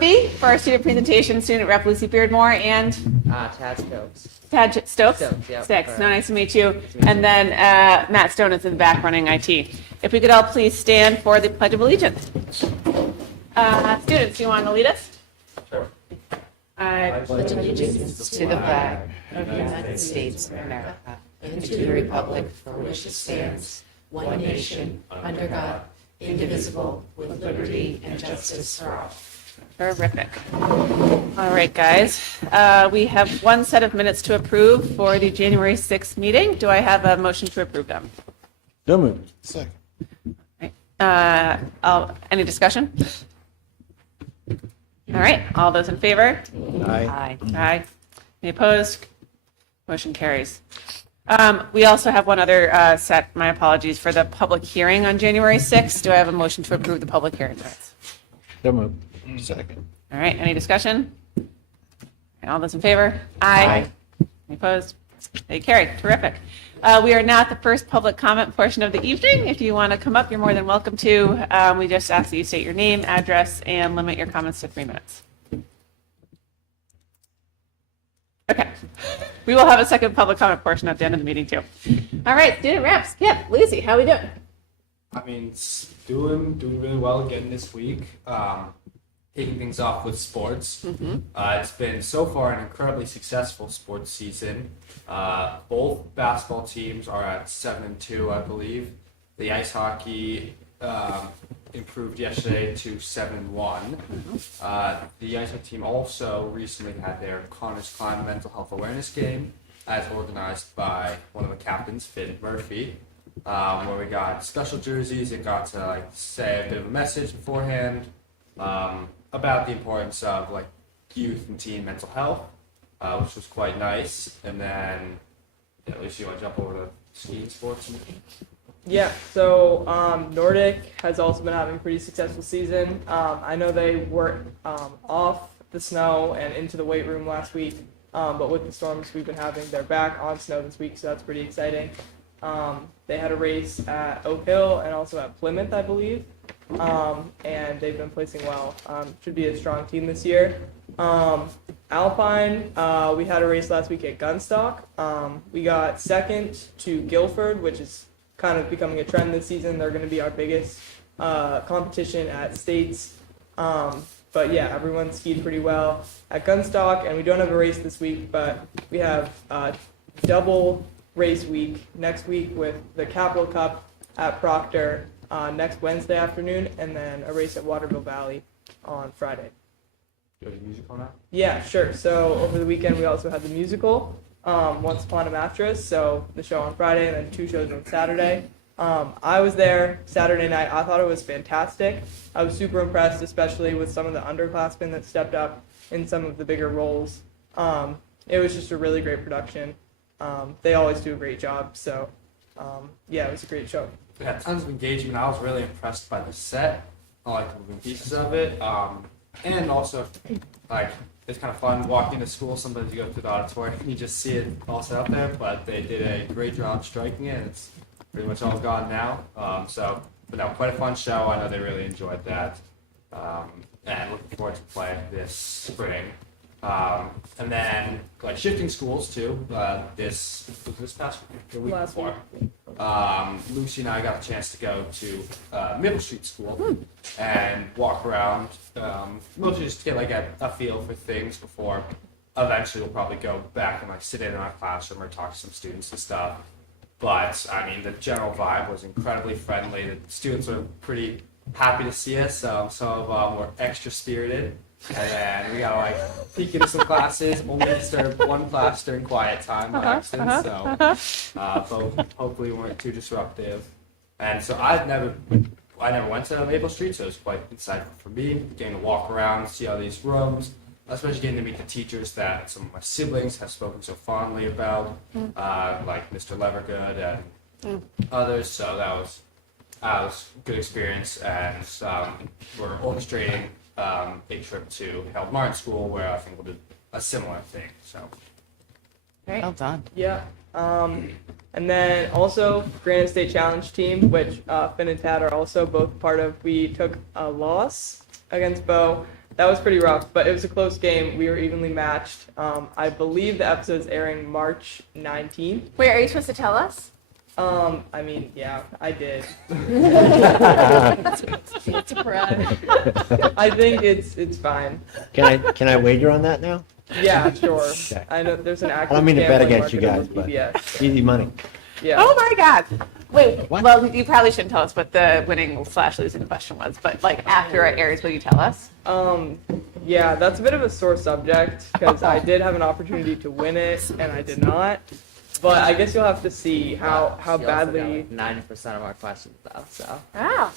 Murphy for our student presentation, student rep Lucy Beardmore, and Tad Stokes. Tad Stokes? Stokes, yep, Sticks. correct. No, nice to meet you. And then Matt Stone is in the back running IT. If we could all please stand for the Pledge of Allegiance. Students, do you want to lead us? Sure. I pledge allegiance to the flag of the United States of America and to the republic for which it stands, one nation, under God, indivisible, with liberty and justice for all. Terrific. All right, guys. We have one set of minutes to approve for the January 6th meeting. Do I have a motion to approve them? So moved. Second. Any discussion? All right, all those in favor? Aye. Aye. Any opposed? Motion carries. We also have one other set, my apologies, for the public hearing on January 6th. Do I have a motion to approve the public hearing minutes? So moved. Second. All right, any discussion? All those in favor? Aye. Any opposed? They carry. Terrific. We are now at the first public comment portion of the evening. If you want to come up, you're more than welcome to. We just ask that you state your name, address, and limit your comments to 3 minutes. Okay. We will have a second public comment portion at the end of the meeting, too. All right, student reps. Yep, Lucy, how are we doing? I mean, doing really well again this week. Kicking things off with sports. It's been so far an incredibly successful sports season. Both basketball teams are at 7-2, I believe. The ice hockey improved yesterday to 7-1. The ice hockey team also recently had their Connors Climb mental health awareness game, as organized by one of the captains, Finn Murphy. Where we got special jerseys and got to say a bit of a message beforehand about the importance of youth and teen mental health, which was quite nice. And then, at least you want to jump over to skiing sports. Yeah, so Nordic has also been having a pretty successful season. I know they were off the snow and into the weight room last week, but with the storms we've been having, they're back on snow this week, so that's pretty exciting. They had a race at Oak Hill and also at Plymouth, I believe, and they've been placing well. Should be a strong team this year. Alpine, we had a race last week at Gunstock. We got second to Guilford, which is kind of becoming a trend this season. They're going to be our biggest competition at states. But yeah, everyone skied pretty well at Gunstock, and we don't have a race this week, but we have double race week next week with the Capital Cup at Proctor next Wednesday afternoon, and then a race at Waterville Valley on Friday. Do you have music on that? Yeah, sure. So over the weekend we also had the musical, Once Upon a Mattress, so the show on Friday and then 2 shows on Saturday. I was there Saturday night. I thought it was fantastic. I was super impressed, especially with some of the underclassmen that stepped up in some of the bigger roles. It was just a really great production. They always do a great job, so yeah, it was a great show. We had tons of engagement. I was really impressed by the set. I like the moving pieces of it. And also, it's kind of fun walking into school. Sometimes you go to the auditorium and you just see it all set up there, but they did a great job striking it. It's pretty much all gone now. But no, quite a fun show. I know they really enjoyed that. And looking forward to playing this spring. And then, shifting schools too. This past week, the week Last before. Lucy and I got a chance to go to Middle Street School and walk around, mostly just to get a feel for things before eventually we'll probably go back and sit in our classroom or talk to some students and stuff. But I mean, the general vibe was incredibly friendly. The students were pretty happy to see us. Some of them were extra spirited. And then we got peek into some classes, only disturbed one class during quiet time by accident, so hopefully we weren't too disruptive. And so I never went to Maple Street, so it was quite insightful for me, getting to walk around, see all these rooms, especially getting to meet the teachers that some of my siblings have spoken so fondly about, like Mr. Levergood and others, so that was a good experience, and we're orchestrating a trip to Harold Martin School, where I think we'll do a similar thing. So, Great. Well done. Yeah. And then also Granite State Challenge team, which Finn and Tad are also both part of. We took a loss against Bo. that was pretty rough, but it was a close game. We were evenly matched. I believe the episode's airing March 19th. Wait, are you supposed to tell us? I mean, yeah, I did. Surprise. I think it's fine. Can I wager on that now? Yeah, sure. Okay. I know there's an active I don't mean to bet gambling against you market guys, in but PBS. easy money. Yeah. Oh my God. Wait, What? well, you probably shouldn't tell us what the winning/losing question was, but like after it airs, will you tell us? Yeah, that's a bit of a sore subject because I did have an opportunity to win it and I did not. But I guess you'll have to see how badly. 90% of our questions though, so. Wow.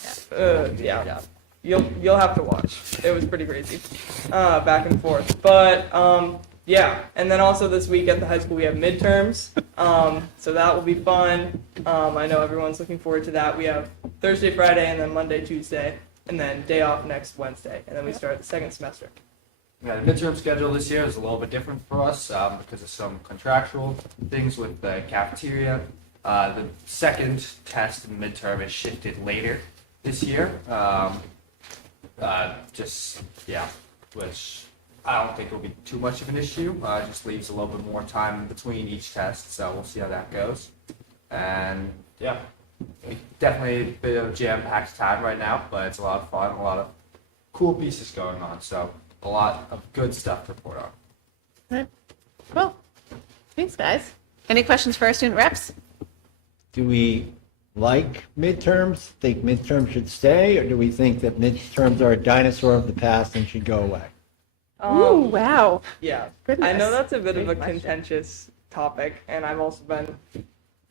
Yeah. You'll have to watch. It was pretty crazy, back and forth. But yeah, and then also this week at the high school we have midterms, so that will be fun. I know everyone's looking forward to that. We have Thursday, Friday, and then Monday, Tuesday, and then day off next Wednesday, and then we start the second semester. Yeah, the midterm schedule this year is a little bit different for us because of some contractual things with the cafeteria. The second test in midterm is shifted later this year. Which I don't think will be too much of an issue. Just leaves a little bit more time in between each test, so we'll see how that goes. And yeah, definitely a bit of jam-packed time right now, but it's a lot of fun, a lot of cool pieces going on, so a lot of good stuff to report on. All right. Cool. Thanks, guys. Any questions for our student reps? Do we like midterms? Think midterms should stay, or do we think that midterms are a dinosaur of the past and should go away? Ooh, wow. Yeah, Goodness. I know that's a bit of a Great question. contentious topic, and I've also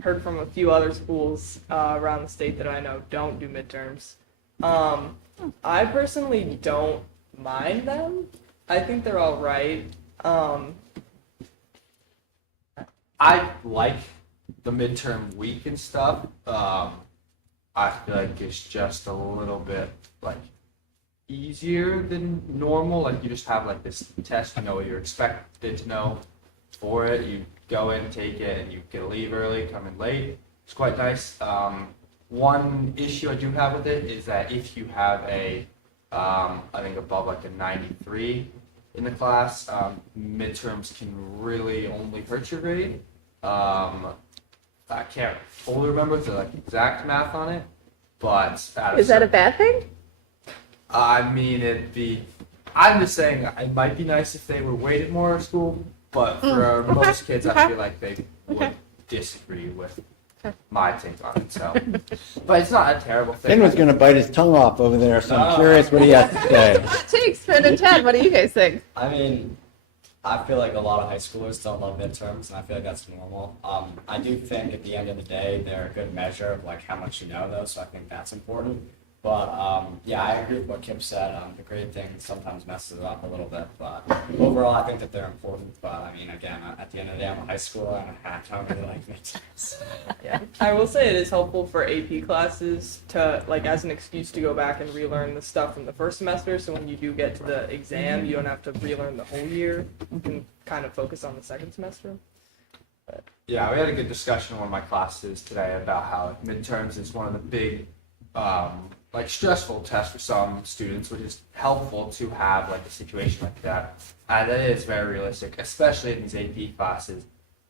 heard from a few other schools around the state that I know don't do midterms. I personally don't mind them. I think they're all right. I like the midterm week and stuff. I feel like it's just a little bit like easier than normal. Like you just have like this test, you know what you're expected to know for it. You go in, take it, and you get to leave early, come in late. It's quite nice. One issue I do have with it is that if you have a, I think above like a 93 in the class, midterms can really only hurt your grade. I can't fully remember the like exact math on it, but Is that a bad thing? I mean, I'm just saying it might be nice if they were weighted more at school, but for okay, most kids, okay. I feel like they would Okay. disagree with Okay. my take on it. So, but it's not a terrible thing. Finn was going to bite his tongue off over there, so I'm curious what he has to say. Hot takes, Finn and Ted. What do you guys think? I mean, I feel like a lot of high schoolers don't love midterms, and I feel like that's normal. I do think at the end of the day, they're a good measure of like how much you know, though. So I think that's important. But yeah, I agree with what Kim said. The grade thing sometimes messes it up a little bit, but overall, I think that they're important. But I mean, again, at the end of the day, I'm a high schooler, and I don't really like midterms. Yeah, I will say it is helpful for AP classes to, like, as an excuse to go back and relearn the stuff from the first semester, so when you do get to the exam, you don't have to relearn the whole year. You can kind of focus on the second semester. Yeah, we had a good discussion in one of my classes today about how midterms is one of the big, like stressful tests for some students, which is helpful to have like a situation like that. And that is very realistic, especially in these AP classes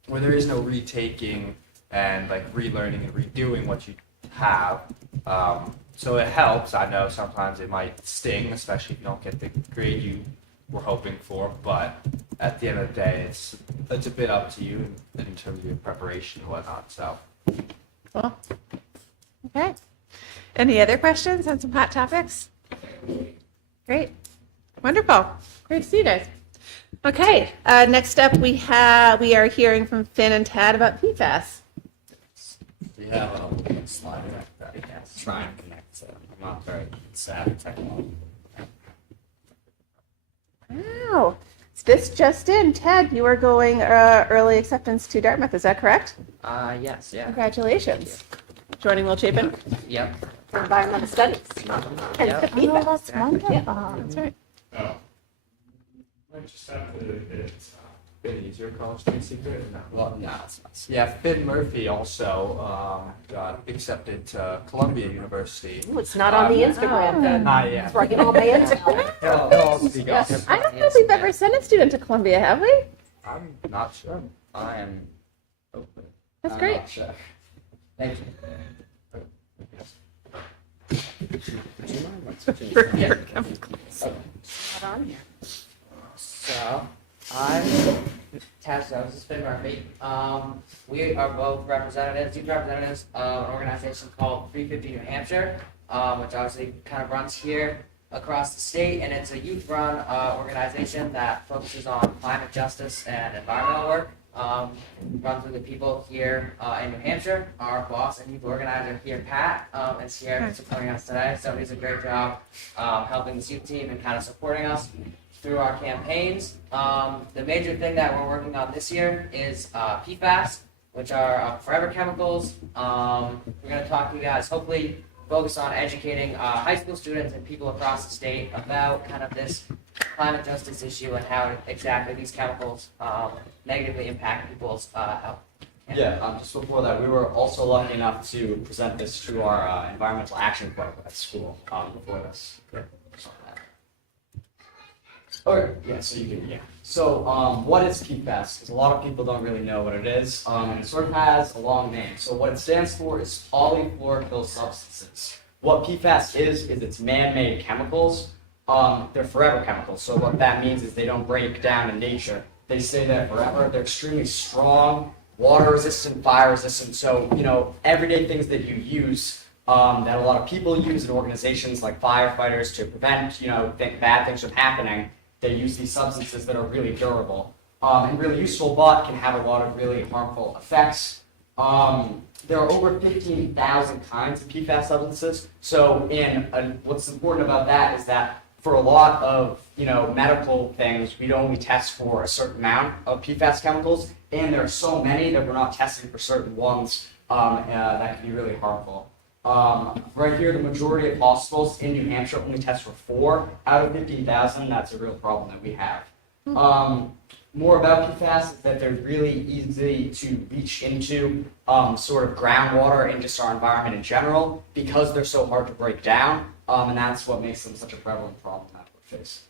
where there is no retaking and like relearning and redoing what you have. So it helps. I know sometimes it might sting, especially if you don't get the grade you were hoping for, but at the end of the day, it's a bit up to you in terms of your preparation and whatnot. So. Cool. Okay. Any other questions on some hot topics? Great. Wonderful. Great to see you guys. Okay. Next up, we are hearing from Finn and Tad about PFAS. We have a slide that I try and connect to. I'm not very savvy technology. Wow. This just in. Tad, you are going early acceptance to Dartmouth. Is that correct? Yes, yeah. Congratulations. Joining Will Chapin. Yep. For environmental studies. Yep. Oh, that's wonderful. That's right. Oh. I just have to hit been easier college trade secret or no? Well, no, it's not. Yeah, Finn Murphy also got accepted to Columbia University. Ooh, it's not on the Instagram then. Not yet. That's where I get all my intel. Yes. I don't know if we've ever sent a student to Columbia, have we? I'm not sure. I am open. That's I'm great. not sure. Thank you. Would you mind like switching? Forever chemicals. Not on here. So, I'm Tasso, this is Finn Murphy. We are both representatives, youth representatives of an organization called 350 New Hampshire, which obviously kind of runs here across the state, and it's a youth-run organization that focuses on climate justice and environmental work. Run through the people here in New Hampshire. Our boss and youth organizer here, Pat, is here supporting us today. So he's a great job helping this youth team and kind of supporting us through our campaigns. The major thing that we're working on this year is PFAS, which are forever chemicals. We're going to talk to you guys, hopefully focus on educating high school students and people across the state about kind of this climate justice issue and how exactly these chemicals negatively impact people's health. Yeah, just before that, we were also lucky enough to present this to our environmental action club at school before this. Okay, yeah, so you can, yeah. So, what is PFAS? Because a lot of people don't really know what it is. It sort of has a long name. So what it stands for is polyfluoroalkyl substances. What PFAS is it's man-made chemicals. They're forever chemicals. So what that means is they don't break down in nature. They stay there forever. They're extremely strong, water-resistant, fire-resistant. So, everyday things that you use, that a lot of people use in organizations like firefighters to prevent, bad things from happening, they use these substances that are really durable and really useful, but can have a lot of really harmful effects. There are over 15,000 kinds of PFAS substances. So, what's important about that is that for a lot of medical things, we'd only test for a certain amount of PFAS chemicals, and there are so many that we're not testing for certain ones that can be really harmful. Right here, the majority of hospitals in New Hampshire only test for 4 out of 15,000. That's a real problem that we have. More about PFAS is that they're really easy to reach into sort of groundwater and just our environment in general because they're so hard to break down, and that's what makes them such a prevalent problem that we face.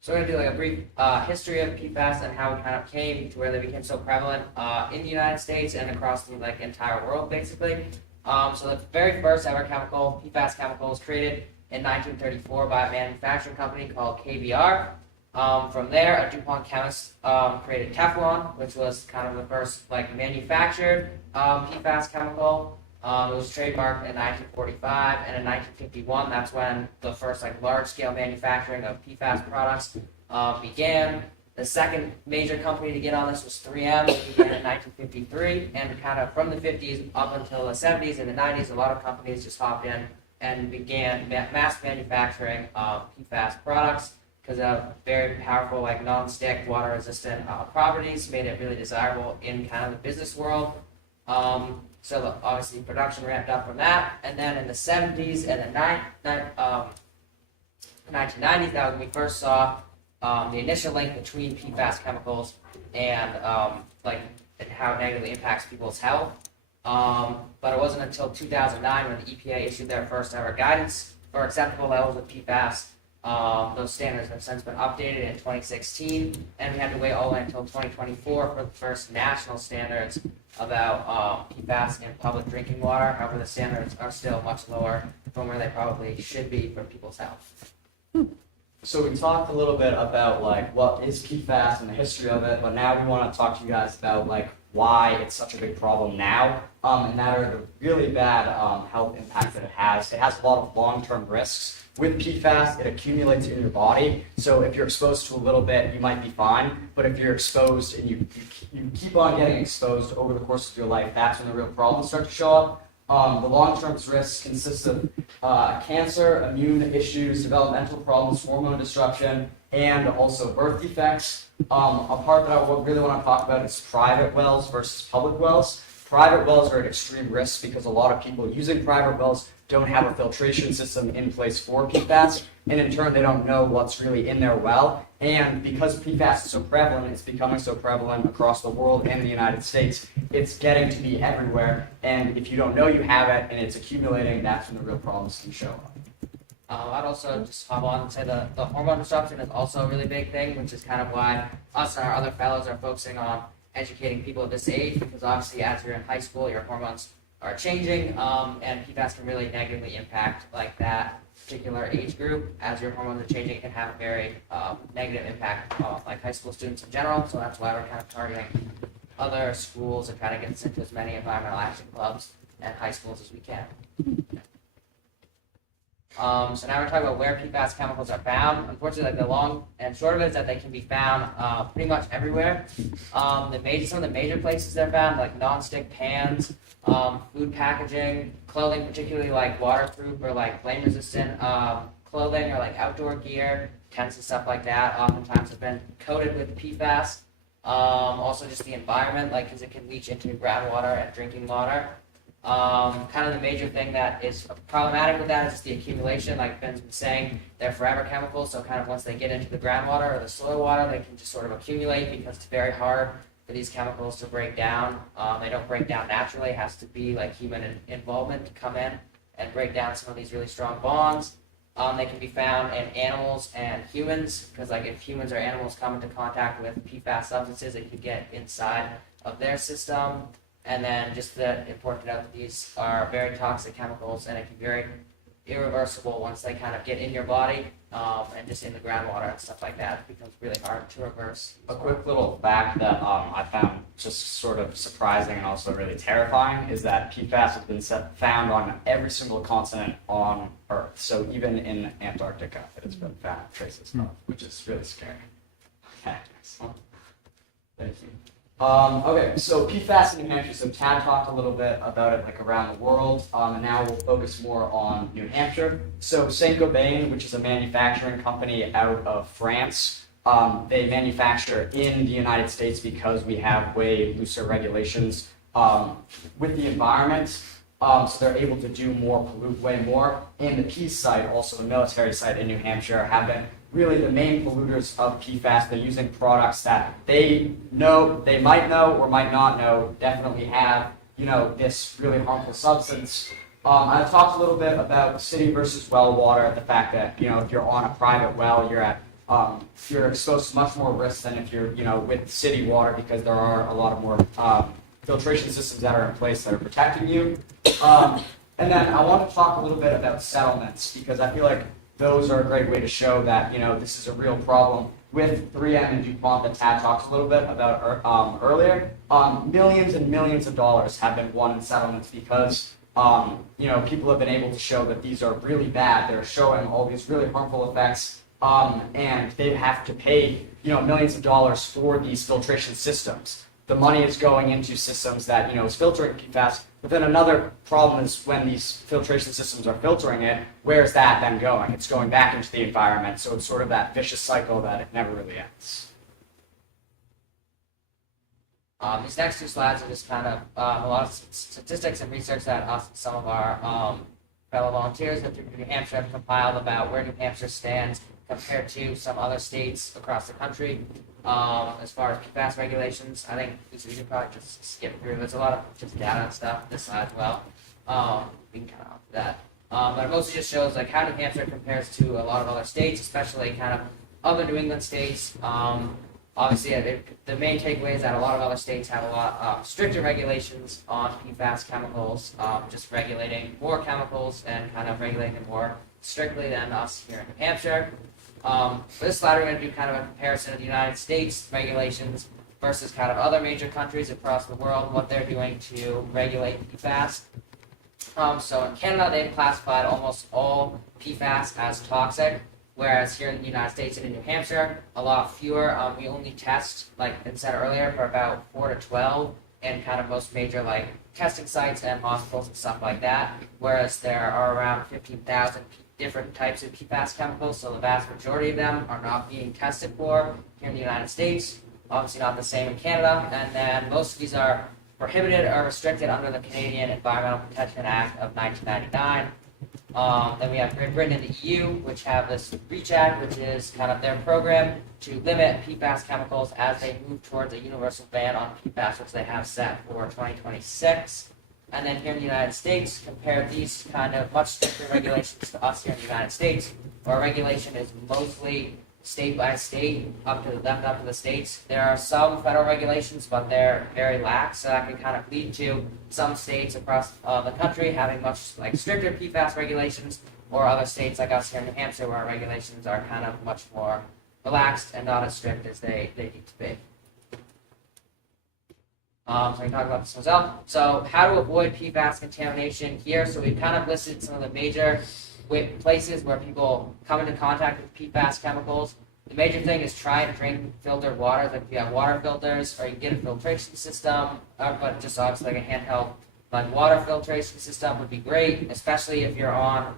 So we're going to do like a brief history of PFAS and how it kind of came to where they became so prevalent in the United States and across the entire world, basically. So the very first ever chemical, PFAS chemical, was created in 1934 by a manufacturing company called KBR. From there, a DuPont chemist created Teflon, which was kind of the first manufactured PFAS chemical. It was trademarked in 1945, and in 1951, that's when the first large-scale manufacturing of PFAS products began. The second major company to get on this was 3M, which began in 1953, and kind of from the 50s up until the 70s and the 90s, a lot of companies just hopped in and began mass manufacturing PFAS products because of very powerful, non-stick, water-resistant properties, made it really desirable in kind of the business world. So obviously production ramped up from that, and then in the 70s and the 1990s, that was when we first saw the initial link between PFAS chemicals and and how it negatively impacts people's health. But it wasn't until 2009 when the EPA issued their first ever guidance for acceptable levels of PFAS. Those standards have since been updated in 2016, and we had to wait all the way until 2024 for the first national standards about PFAS in public drinking water. However, the standards are still much lower from where they probably should be for people's health. So we talked a little bit about what is PFAS and the history of it, but now we want to talk to you guys about why it's such a big problem now, and that are the really bad health impact that it has. It has a lot of long-term risks. With PFAS, it accumulates in your body, so if you're exposed to a little bit, you might be fine, but if you're exposed and you keep on getting exposed over the course of your life, that's when the real problems start to show up. The long-term risks consist of cancer, immune issues, developmental problems, hormone disruption, and also birth defects. A part that I really want to talk about is private wells versus public wells. Private wells are at extreme risk because a lot of people using private wells don't have a filtration system in place for PFAS. and in turn they don't know what's really in their well. And because PFAS is so prevalent, it's becoming so prevalent across the world and the United States, it's getting to be everywhere. And if you don't know you have it and it's accumulating, that's when the real problems can show up. I'd also just hop on and say the hormone disruption is also a really big thing, which is kind of why us and our other fellows are focusing on educating people at this age, because obviously as you're in high school, your hormones are changing, and PFAS can really negatively impact like that particular age group. As your hormones are changing, it can have a very negative impact on like high school students in general, so that's why we're kind of targeting other schools and trying to get us into as many environmental action clubs and high schools as we can. So now we're talking about where PFAS chemicals are found. Unfortunately, like the long and short of it is that they can be found pretty much everywhere. Some of the major places they're found, like non-stick pans, food packaging, clothing, particularly like waterproof or like flame-resistant clothing or like outdoor gear, tents and stuff like that. Oftentimes have been coated with PFAS. Also, just the environment, like because it can leach into groundwater and drinking water. Kind of the major thing that is problematic with that is just the accumulation. Like Ben's been saying, they're forever chemicals, so kind of once they get into the groundwater or the soil water, they can just sort of accumulate because it's very hard for these chemicals to break down. They don't break down naturally. It has to be like human involvement to come in and break down some of these really strong bonds. They can be found in animals and humans, because like if humans or animals come into contact with PFAS substances, it could get inside of their system. And then just important to note that these are very toxic chemicals, and it can be very irreversible once they kind of get in your body and just in the groundwater and stuff like that. It becomes really hard to reverse. A quick little fact that I found just sort of surprising and also really terrifying is that PFAS has been found on every single continent on Earth. So even in Antarctica, it has been found traces of, which is really scary. Okay. Thank you. Okay, so PFAS in New Hampshire, so Tad talked a little bit about it like around the world, and now we'll focus more on New Hampshire. So Saint-Gobain, which is a manufacturing company out of France, they manufacture in the United States because we have way looser regulations with the environment, so they're able to do more, pollute way more. And the Peace site, also a military site in New Hampshire, have been really the main polluters of PFAS. They're using products that they might know or might not know, definitely have, this really harmful substance. I've talked a little bit about city versus well water, the fact that, if you're on a private well, you're exposed to much more risk than if you're, with city water, because there are a lot of more filtration systems that are in place that are protecting you. And then I want to talk a little bit about settlements, because I feel like those are a great way to show that, this is a real problem with 3M and DuPont that Tad talked a little bit about earlier. Millions and millions of dollars have been won in settlements because, people have been able to show that these are really bad. They're showing all these really harmful effects, and they have to pay, millions of dollars for these filtration systems. The money is going into systems that, is filtering PFAS. But then another problem is when these filtration systems are filtering it, where is that then going? It's going back into the environment. So it's sort of that vicious cycle that it never really ends. These next two slides are just kind of a lot of statistics and research that us and some of our fellow volunteers at New Hampshire have compiled about where New Hampshire stands compared to some other states across the country. As far as PFAS regulations, I think we can probably just skip through. There's a lot of just data and stuff this side as well. We can kind of off that. But it mostly just shows like how New Hampshire compares to a lot of other states, especially kind of other New England states. Obviously, the main takeaway is that a lot of other states have a lot stricter regulations on PFAS chemicals, just regulating more chemicals and kind of regulating them more strictly than us here in New Hampshire. For this slide, we're going to do kind of a comparison of the United States regulations versus kind of other major countries across the world, what they're doing to regulate PFAS. So in Canada, they've classified almost all PFAS as toxic, whereas here in the United States and in New Hampshire, a lot fewer. We only test, like I said earlier, for about 4 to 12 in kind of most major like testing sites and hospitals and stuff like that, whereas there are around 15,000 different types of PFAS chemicals, so the vast majority of them are not being tested for here in the United States. Obviously not the same in Canada, and then most of these are prohibited or restricted under the Canadian Environmental Protection Act of 1999. Then we have Great Britain and the EU, which have this REACH Act, which is kind of their program to limit PFAS chemicals as they move towards a universal ban on PFAS, which they have set for 2026. And then here in the United States, compare these kind of much stricter regulations to us here in the United States, where regulation is mostly state by state, up to the states. There are some federal regulations, but they're very lax, so that can kind of lead to some states across the country having much like stricter PFAS regulations, or other states like us here in New Hampshire, where our regulations are kind of much more relaxed and not as strict as they need to be. So we can talk about this as well. So how to avoid PFAS contamination here. So we've kind of listed some of the major places where people come into contact with PFAS chemicals. The major thing is try and drink filtered water. Like if you have water filters, or you can get a filtration system, but just obviously like a handheld like water filtration system would be great, especially if you're on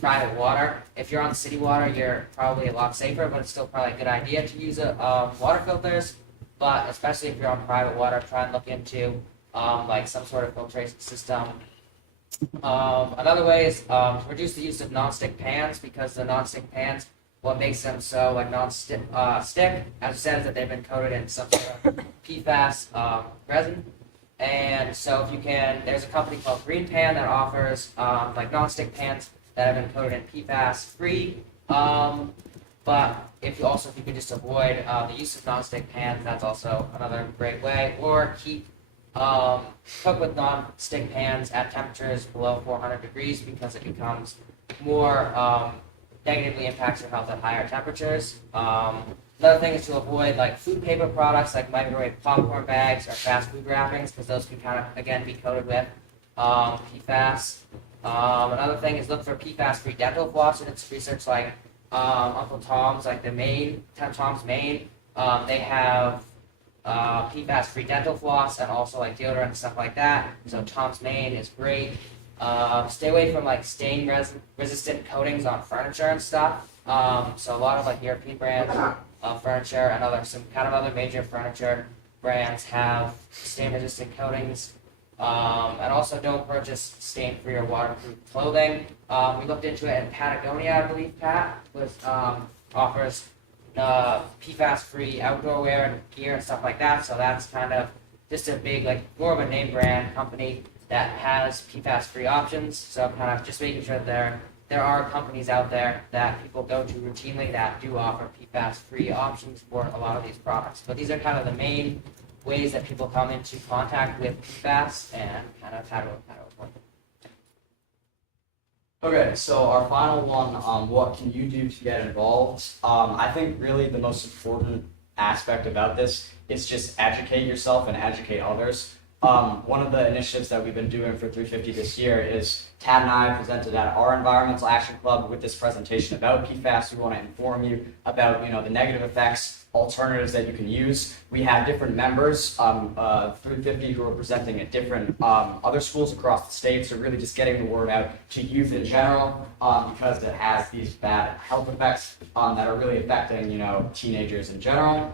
private water. If you're on city water, you're probably a lot safer, but it's still probably a good idea to use water filters. But especially if you're on private water, try and look into like some sort of filtration system. Another way is to reduce the use of non-stick pans, because the non-stick pans, what makes them so like non-stick, as I said, is that they've been coated in some sort of PFAS resin. And so if you can, there's a company called Green Pan that offers like non-stick pans that have been coated in PFAS free. But if you can just avoid the use of non-stick pans, that's also another great way. Or cook with non-stick pans at temperatures below 400 degrees, because it becomes more negatively impacts your health at higher temperatures. Another thing is to avoid like food paper products like microwave popcorn bags or fast food wrappings, because those can kind of again be coated with PFAS. Another thing is look for PFAS-free dental floss, and it's research like Uncle Tom's, like Tom's Maine, they have PFAS-free dental floss and also like deodorant and stuff like that. So Tom's Maine is great. Stay away from like stain-resistant coatings on furniture and stuff. So a lot of like European brands of furniture and some kind of other major furniture brands have stain-resistant coatings. And also don't purchase stain-free or waterproof clothing. We looked into it, and Patagonia, I believe, offers PFAS-free outdoor wear and gear and stuff like that. So that's kind of just a big, like more of a name brand company that has PFAS-free options. So kind of just making sure that there are companies out there that people go to routinely that do offer PFAS-free options for a lot of these products. But these are kind of the main ways that people come into contact with PFAS and kind of how to avoid them. Okay, so our final one, what can you do to get involved? I think really the most important aspect about this is just educate yourself and educate others. One of the initiatives that we've been doing for 350 this year is Tad and I presented at our Environmental Action Club with this presentation about PFAS. We want to inform you about the negative effects, alternatives that you can use. We have different members, 350, who are presenting at different other schools across the state. So really just getting the word out to youth in general, because it has these bad health effects that are really affecting teenagers in general.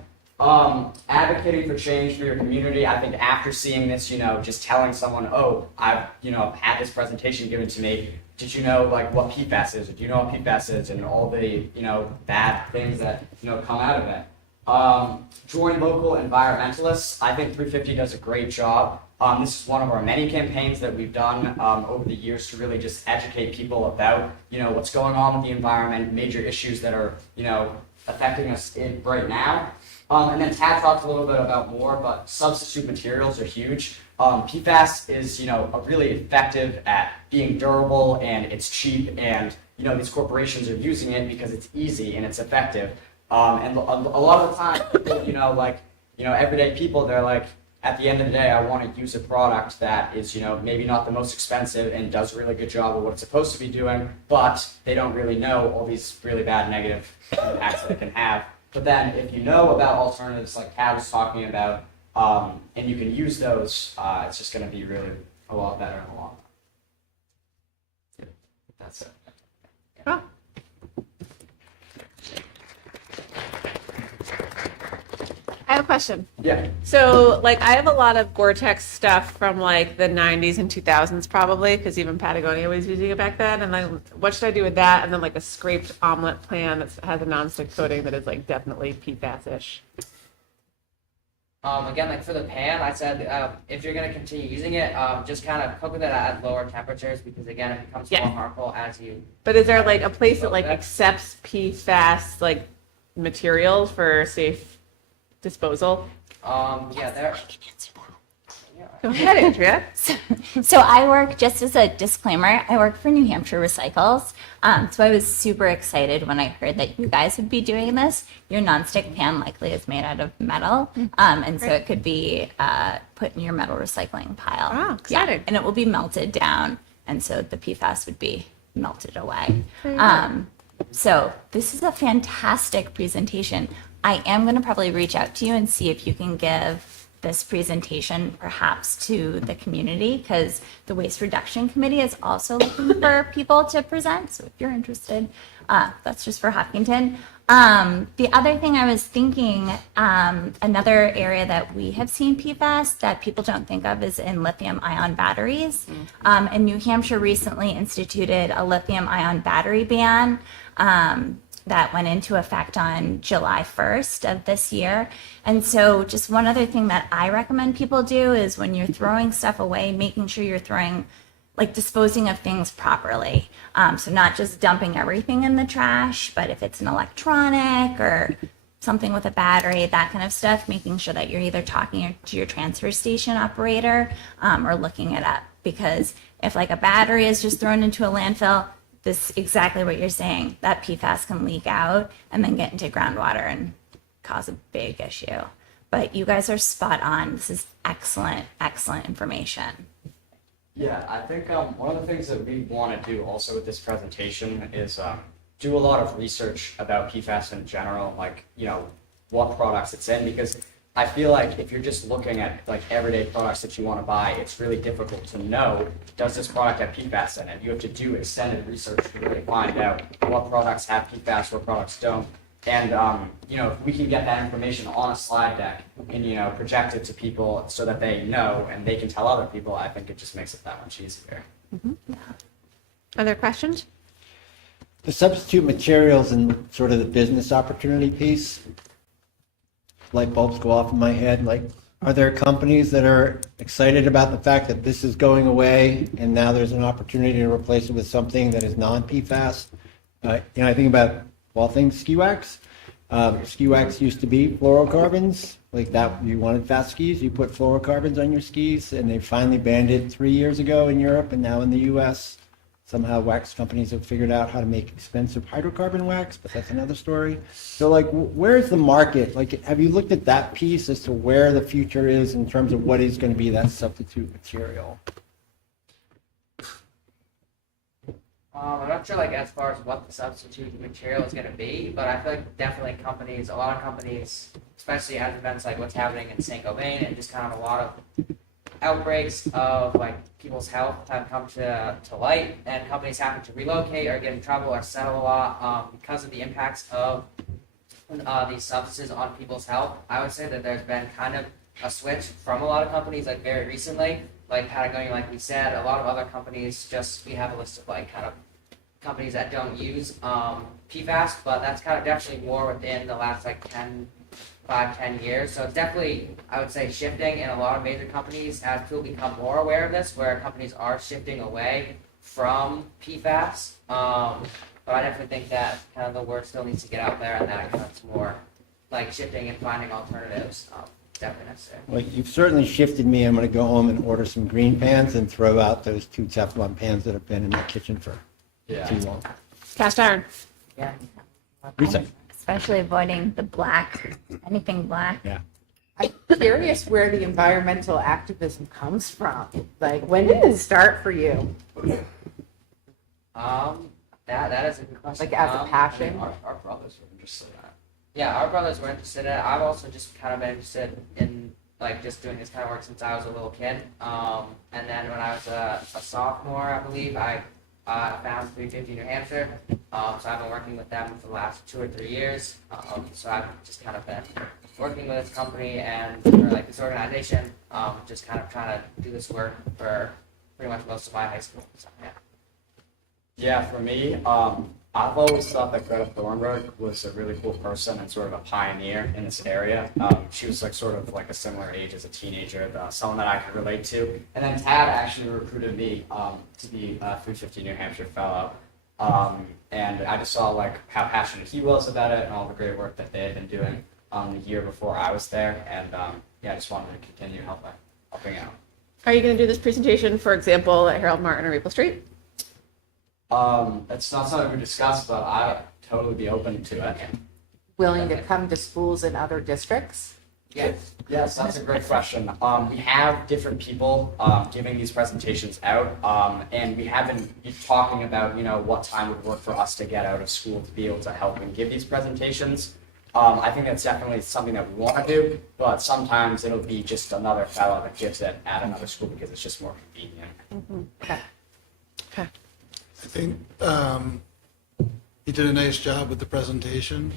Advocating for change for your community. I think after seeing this, just telling someone, oh, I've had this presentation given to me. Did you know what PFAS is? Do you know what PFAS is and all the bad things that come out of it? Join local environmentalists. I think 350 does a great job. This is one of our many campaigns that we've done over the years to really just educate people about what's going on with the environment, major issues that are affecting us right now. And then Tad talked a little bit about more, but substitute materials are huge. PFAS is, really effective at being durable, and it's cheap, and these corporations are using it because it's easy and it's effective. And a lot of the time, people, everyday people, they're like, at the end of the day, I want to use a product that is, maybe not the most expensive and does a really good job of what it's supposed to be doing, but they don't really know all these really bad negative impacts that it can have. But then if you know about alternatives like Tad was talking about, and you can use those, it's just going to be really a lot better in the long run. That's it. I have a question. Yeah. So, like, I have a lot of Gore-Tex stuff from like the 90s and 2000s, probably, because even Patagonia was using it back then. And then, what should I do with that? And then, like, a scraped omelet pan that has a nonstick coating that is like definitely PFAS-ish. Again, like for the pan, I said if you're gonna continue using it, just kind of cook with it at lower temperatures because again, it becomes Yeah. more harmful as you. But is there like a place that like accepts PFAS like materials for safe disposal? Yeah, there. Go ahead, Andrea. So I work, just as a disclaimer, I work for New Hampshire Recycles. So I was super excited when I heard that you guys would be doing this. Your nonstick pan likely is made out of metal. And so it could be put in your metal recycling pile. Wow, exciting. And it will be melted down. And so the PFAS would be melted away. So this is a fantastic presentation. I am going to probably reach out to you and see if you can give this presentation perhaps to the community, because the Waste Reduction Committee is also looking for people to present. So if you're interested, that's just for Hopkinton. The other thing I was thinking, another area that we have seen PFAS that people don't think of is in lithium ion batteries. And New Hampshire recently instituted a lithium ion battery ban that went into effect on July 1st of this year. And so just one other thing that I recommend people do is when you're throwing stuff away, making sure you're throwing, like disposing of things properly. So not just dumping everything in the trash, but if it's an electronic or something with a battery, that kind of stuff, making sure that you're either talking to your transfer station operator or looking it up. Because if like a battery is just thrown into a landfill, this exactly what you're saying, that PFAS can leak out and then get into groundwater and cause a big issue. But you guys are spot on. This is excellent, excellent information. Yeah, I think one of the things that we want to do also with this presentation is do a lot of research about PFAS in general, like, what products it's in, because I feel like if you're just looking at like everyday products that you want to buy, it's really difficult to know, does this product have PFAS in it? You have to do extended research to really find out what products have PFAS, what products don't. And, if we can get that information on a slide deck and, project it to people so that they know and they can tell other people, I think it just makes it that much easier. Other questions? The substitute materials and sort of the business opportunity piece, light bulbs go off in my head. Like, are there companies that are excited about the fact that this is going away and now there's an opportunity to replace it with something that is non-PFAS? I think about all things ski wax. Ski wax used to be fluorocarbons, like that. You wanted fast skis, you put fluorocarbons on your skis, and they finally banned it 3 years ago in Europe, and now in the U.S. Somehow wax companies have figured out how to make expensive hydrocarbon wax, but that's another story. So like, where's the market? Like, have you looked at that piece as to where the future is in terms of what is going to be that substitute material? I'm not sure, like, as far as what the substitute material is going to be, but I feel like definitely a lot of companies, especially as events like what's happening in St. Gobain and just kind of a lot of outbreaks of, like, people's health have come to light, and companies having to relocate or get in trouble or settle a lot because of the impacts of these substances on people's health. I would say that there's been kind of a switch from a lot of companies, like, very recently. Like Patagonia, like we said, a lot of other companies we have a list of, like, kind of companies that don't use PFAS, but that's kind of definitely more within the last, like, 5-10 years. So it's definitely, I would say, shifting in a lot of major companies as people become more aware of this, where companies are shifting away from PFAS. But I definitely think that kind of the word still needs to get out there, and that kind of it's more like shifting and finding alternatives. Definitely necessary. Well, you've certainly shifted me. I'm going to go home and order some green pans and throw out those 2 Teflon pans that have been in my kitchen for too long. Cast iron. Yeah. Recycle. Especially avoiding the black, anything black. Yeah. I'm curious where the environmental activism comes from. Like, when did this start for you? That is a good question. Like, as a passion? Our brothers were interested in it. Yeah, our brothers were interested in it. I've also just kind of been interested in, like, just doing this kind of work since I was a little kid. And then when I was a sophomore, I believe, I found 350 New Hampshire. So I've been working with them for the last 2 or 3 years. So I've just kind of been working with this company and or like this organization, just kind of trying to do this work for pretty much most of my high school. So, yeah. Yeah, for me, I've always thought that Greta Thunberg was a really cool person and sort of a pioneer in this area. She was like sort of like a similar age as a teenager, someone that I could relate to. And then Tad actually recruited me to be a 350 New Hampshire fellow. And I just saw like how passionate he was about it and all the great work that they had been doing the year before I was there. And yeah, I just wanted to continue helping out. Are you going to do this presentation, for example, at Harold Martin or Maple Street? It's not something we discussed, but I'd totally be open to it. Willing to come to schools in other districts? Yes. Yes, that's a great question. We have different people giving these presentations out, and we have been talking about, what time would work for us to get out of school to be able to help and give these presentations. I think that's definitely something that we want to do, but sometimes it'll be just another fellow that gives it at another school because it's just more convenient. Okay. I think you did a nice job with the presentation.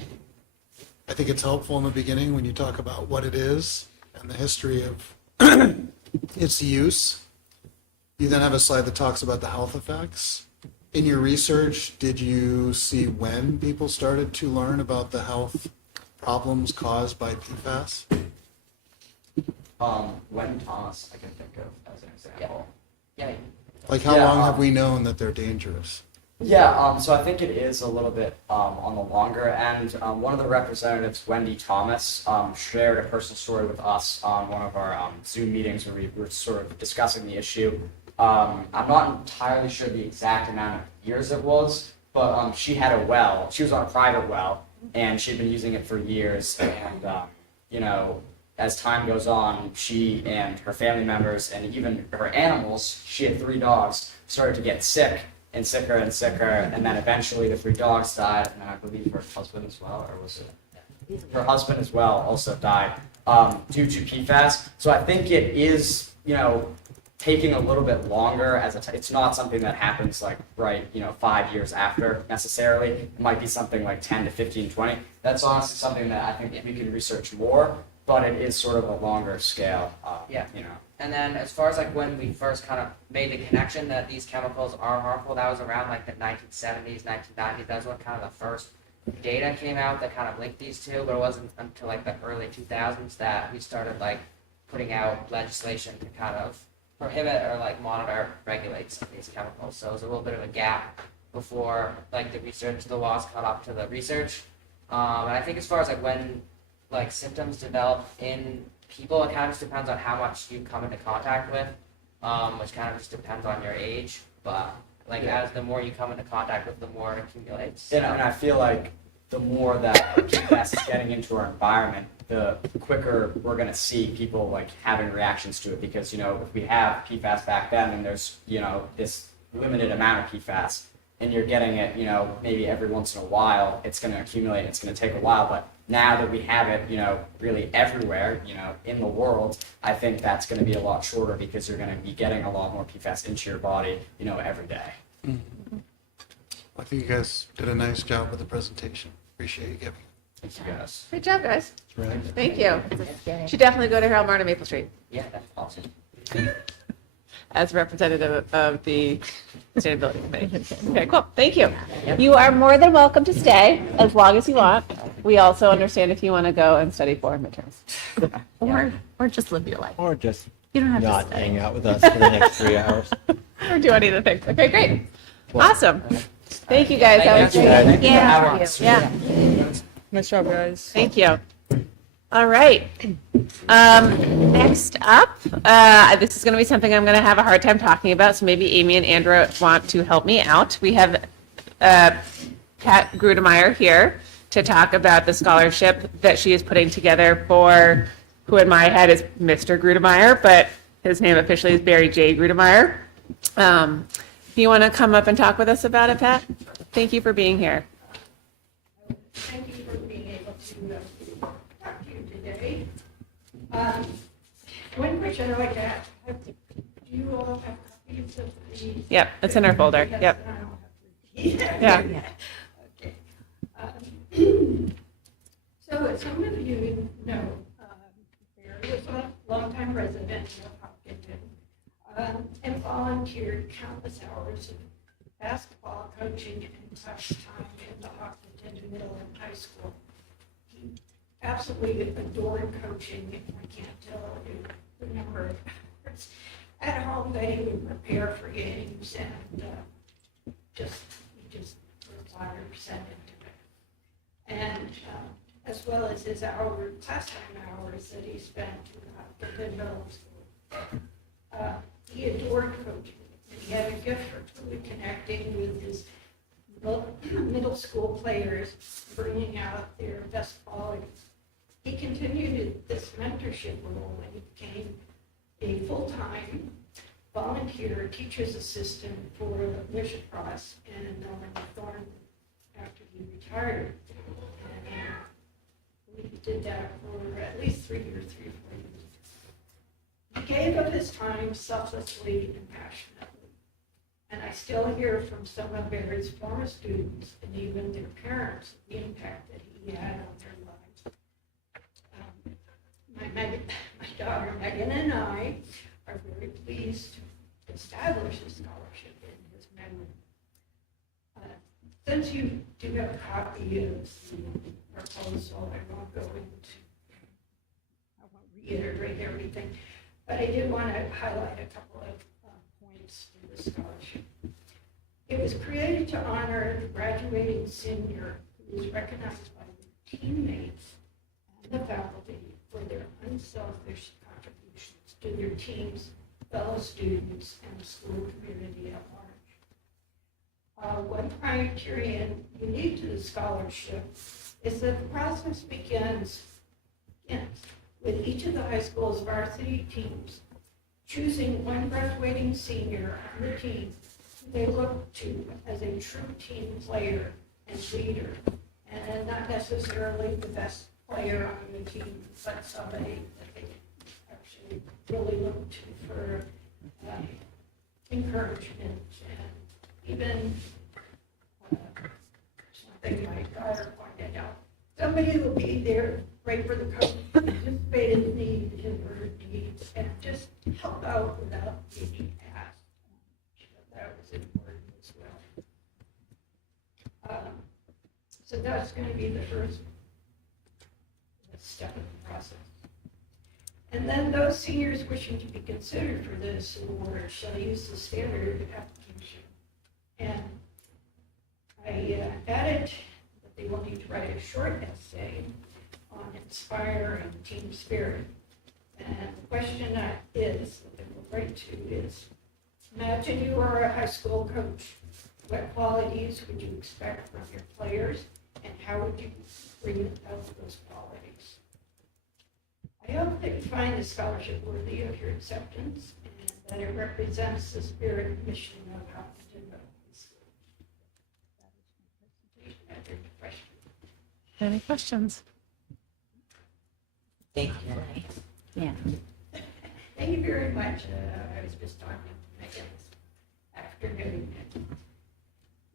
I think it's helpful in the beginning when you talk about what it is and the history of its use. You then have a slide that talks about the health effects. In your research, did you see when people started to learn about the health problems caused by PFAS? When Thomas, I can think of as an example. Yeah. Like how long have we known that they're dangerous? Yeah, so I think it is a little bit on the longer end. One of the representatives, Wendy Thomas, shared a personal story with us on one of our Zoom meetings where we were sort of discussing the issue. I'm not entirely sure the exact amount of years it was, but she had a well. She was on a private well, and she'd been using it for years. And, as time goes on, she and her family members and even her animals, she had 3 dogs, started to get sick and sicker and sicker, and then eventually the 3 dogs died, and then I believe her husband as well, or was it? Her husband as well also died due to PFAS. So I think it is, taking a little bit longer it's not something that happens like 5 years after necessarily. It might be something like 10 to 15, 20. That's honestly something that I think we can research more, but it is sort of a longer scale. Yeah. And then as far as like when we first kind of made the connection that these chemicals are harmful, that was around like the 1970s, 1990s. That was when kind of the first data came out that kind of linked these two, but it wasn't until like the early 2000s that we started like putting out legislation to kind of prohibit or like monitor, regulate some of these chemicals. So it was a little bit of a gap before like the laws caught up to the research. And I think as far as like when like symptoms develop in people, it kind of just depends on how much you come into contact with, which kind of just depends on your age. But like as the more you come into contact with, the more it accumulates. And I feel like the more that PFAS is getting into our environment, the quicker we're going to see people like having reactions to it. Because if we have PFAS back then, and there's this limited amount of PFAS, and you're getting it maybe every once in a while, it's going to accumulate. It's going to take a while, but now that we have it, really everywhere, in the world, I think that's going to be a lot shorter because you're going to be getting a lot more PFAS into your body, every day. Mm-hmm. I think you guys did a nice job with the presentation. Appreciate you giving. Thank you guys. Great job, guys. Right. Thank you. Should definitely go to Harold Martin Maple Street Yeah, that's awesome. as representative of the Sustainability Committee. Okay, cool. Thank you. You are more than welcome to stay as long as you want. We also understand if you want to go and study for midterms. Or just live your life. Or just You don't have not to hang stay. out with us for the next 3 hours. Or do any of the things. Okay, great. Well- Awesome. Thank you, guys. That was Thank great. you. Yeah. Yeah. Nice job, guys. Thank you. All right. Next up, this is going to be something I'm going to have a hard time talking about, so maybe Amy and Andrew want to help me out. We have Pat Grudemeyer here to talk about the scholarship that she is putting together for who in my head is Mr. Grudemeyer, but his name officially is Barry J. Grudemeyer. Do you want to come up and talk with us about it, Pat? Thank you for being here. Thank you for being able to talk to you today. One question I'd like to ask, do you all have copies of the? Yep, it's in our folder. Yes, Yep. I don't have these. Yeah. Okay. So as some of you know, Barry was a longtime resident of Hopkinton and volunteered countless hours of basketball coaching and touch time in the Hopkinton Middle and High School. He absolutely adored coaching. I can't tell you the number of hours at home that he would prepare for games, and he just was 100% into it. And as well as his class time hours that he spent in Hopkinton Middle School. He adored coaching, and he had a gift for really connecting with his middle school players, bringing out their best qualities. He continued this mentorship role when he became a full-time volunteer teacher's assistant for the Bishop Cross and Thorn after he retired. And he did that for at least 3 years, 3 or 4 years. He gave of his time selflessly and passionately. And I still hear from some of Barry's former students and even their parents the impact that he had on their lives. My daughter Megan and I are very pleased to establish a scholarship in his memory. Since you do have a copy of the proposal, I won't reiterate everything, but I did want to highlight a couple of points in the scholarship. It was created to honor the graduating senior who was recognized by their teammates and the faculty for their unselfish contributions to their teams, fellow students, and the school community at large. One criterion unique to the scholarship is that the process begins with each of the high school's varsity teams choosing one graduating senior on the team who they look to as a true team player and leader, and not necessarily the best player on the team, but somebody that they actually really look to for encouragement and even something my daughter pointed out. Somebody will be there right for the coach, participate in the need, his or her needs, and just help out without being asked. That was important as well. So that's going to be the first step of the process. And then those seniors wishing to be considered for this award shall use the standard application. And I added that they will need to write a short essay on inspire and team spirit. And the question that they will write to is, imagine you are a high school coach. What qualities would you expect from your players, and how would you bring out those qualities? I hope that you find the scholarship worthy of your acceptance and that it represents the spirit and mission of Hopkinton Middle School. That is my presentation. Any questions? Thank you. Yeah. Thank you very much. I was just talking to Megan this afternoon. And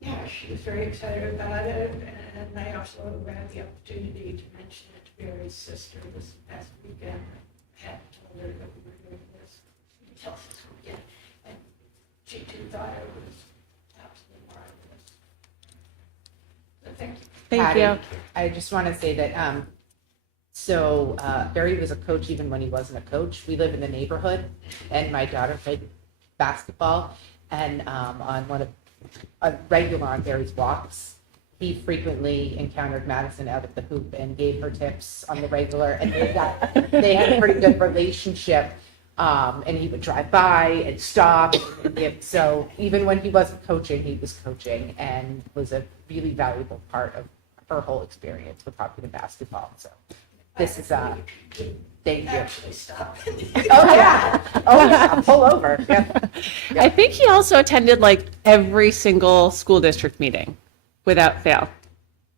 yeah, she was very excited about it. And I also had the opportunity to mention it to Barry's sister this past weekend. I hadn't told her that we were doing this until this weekend. And she too thought it was absolutely marvelous. So thank you. Thank Patty, you. I just want to say that, Barry was a coach even when he wasn't a coach. We live in the neighborhood, and my daughter played basketball, and regular on Barry's walks, he frequently encountered Madison out at the hoop and gave her tips on the regular, and they had a pretty good relationship. And he would drive by and stop. So even when he wasn't coaching, he was coaching, and was a really valuable part of her whole experience with Hopkinton basketball. So this is thank you. Actually, stop. Oh yeah, pull over. Yeah. I think he also attended like every single school district meeting without fail.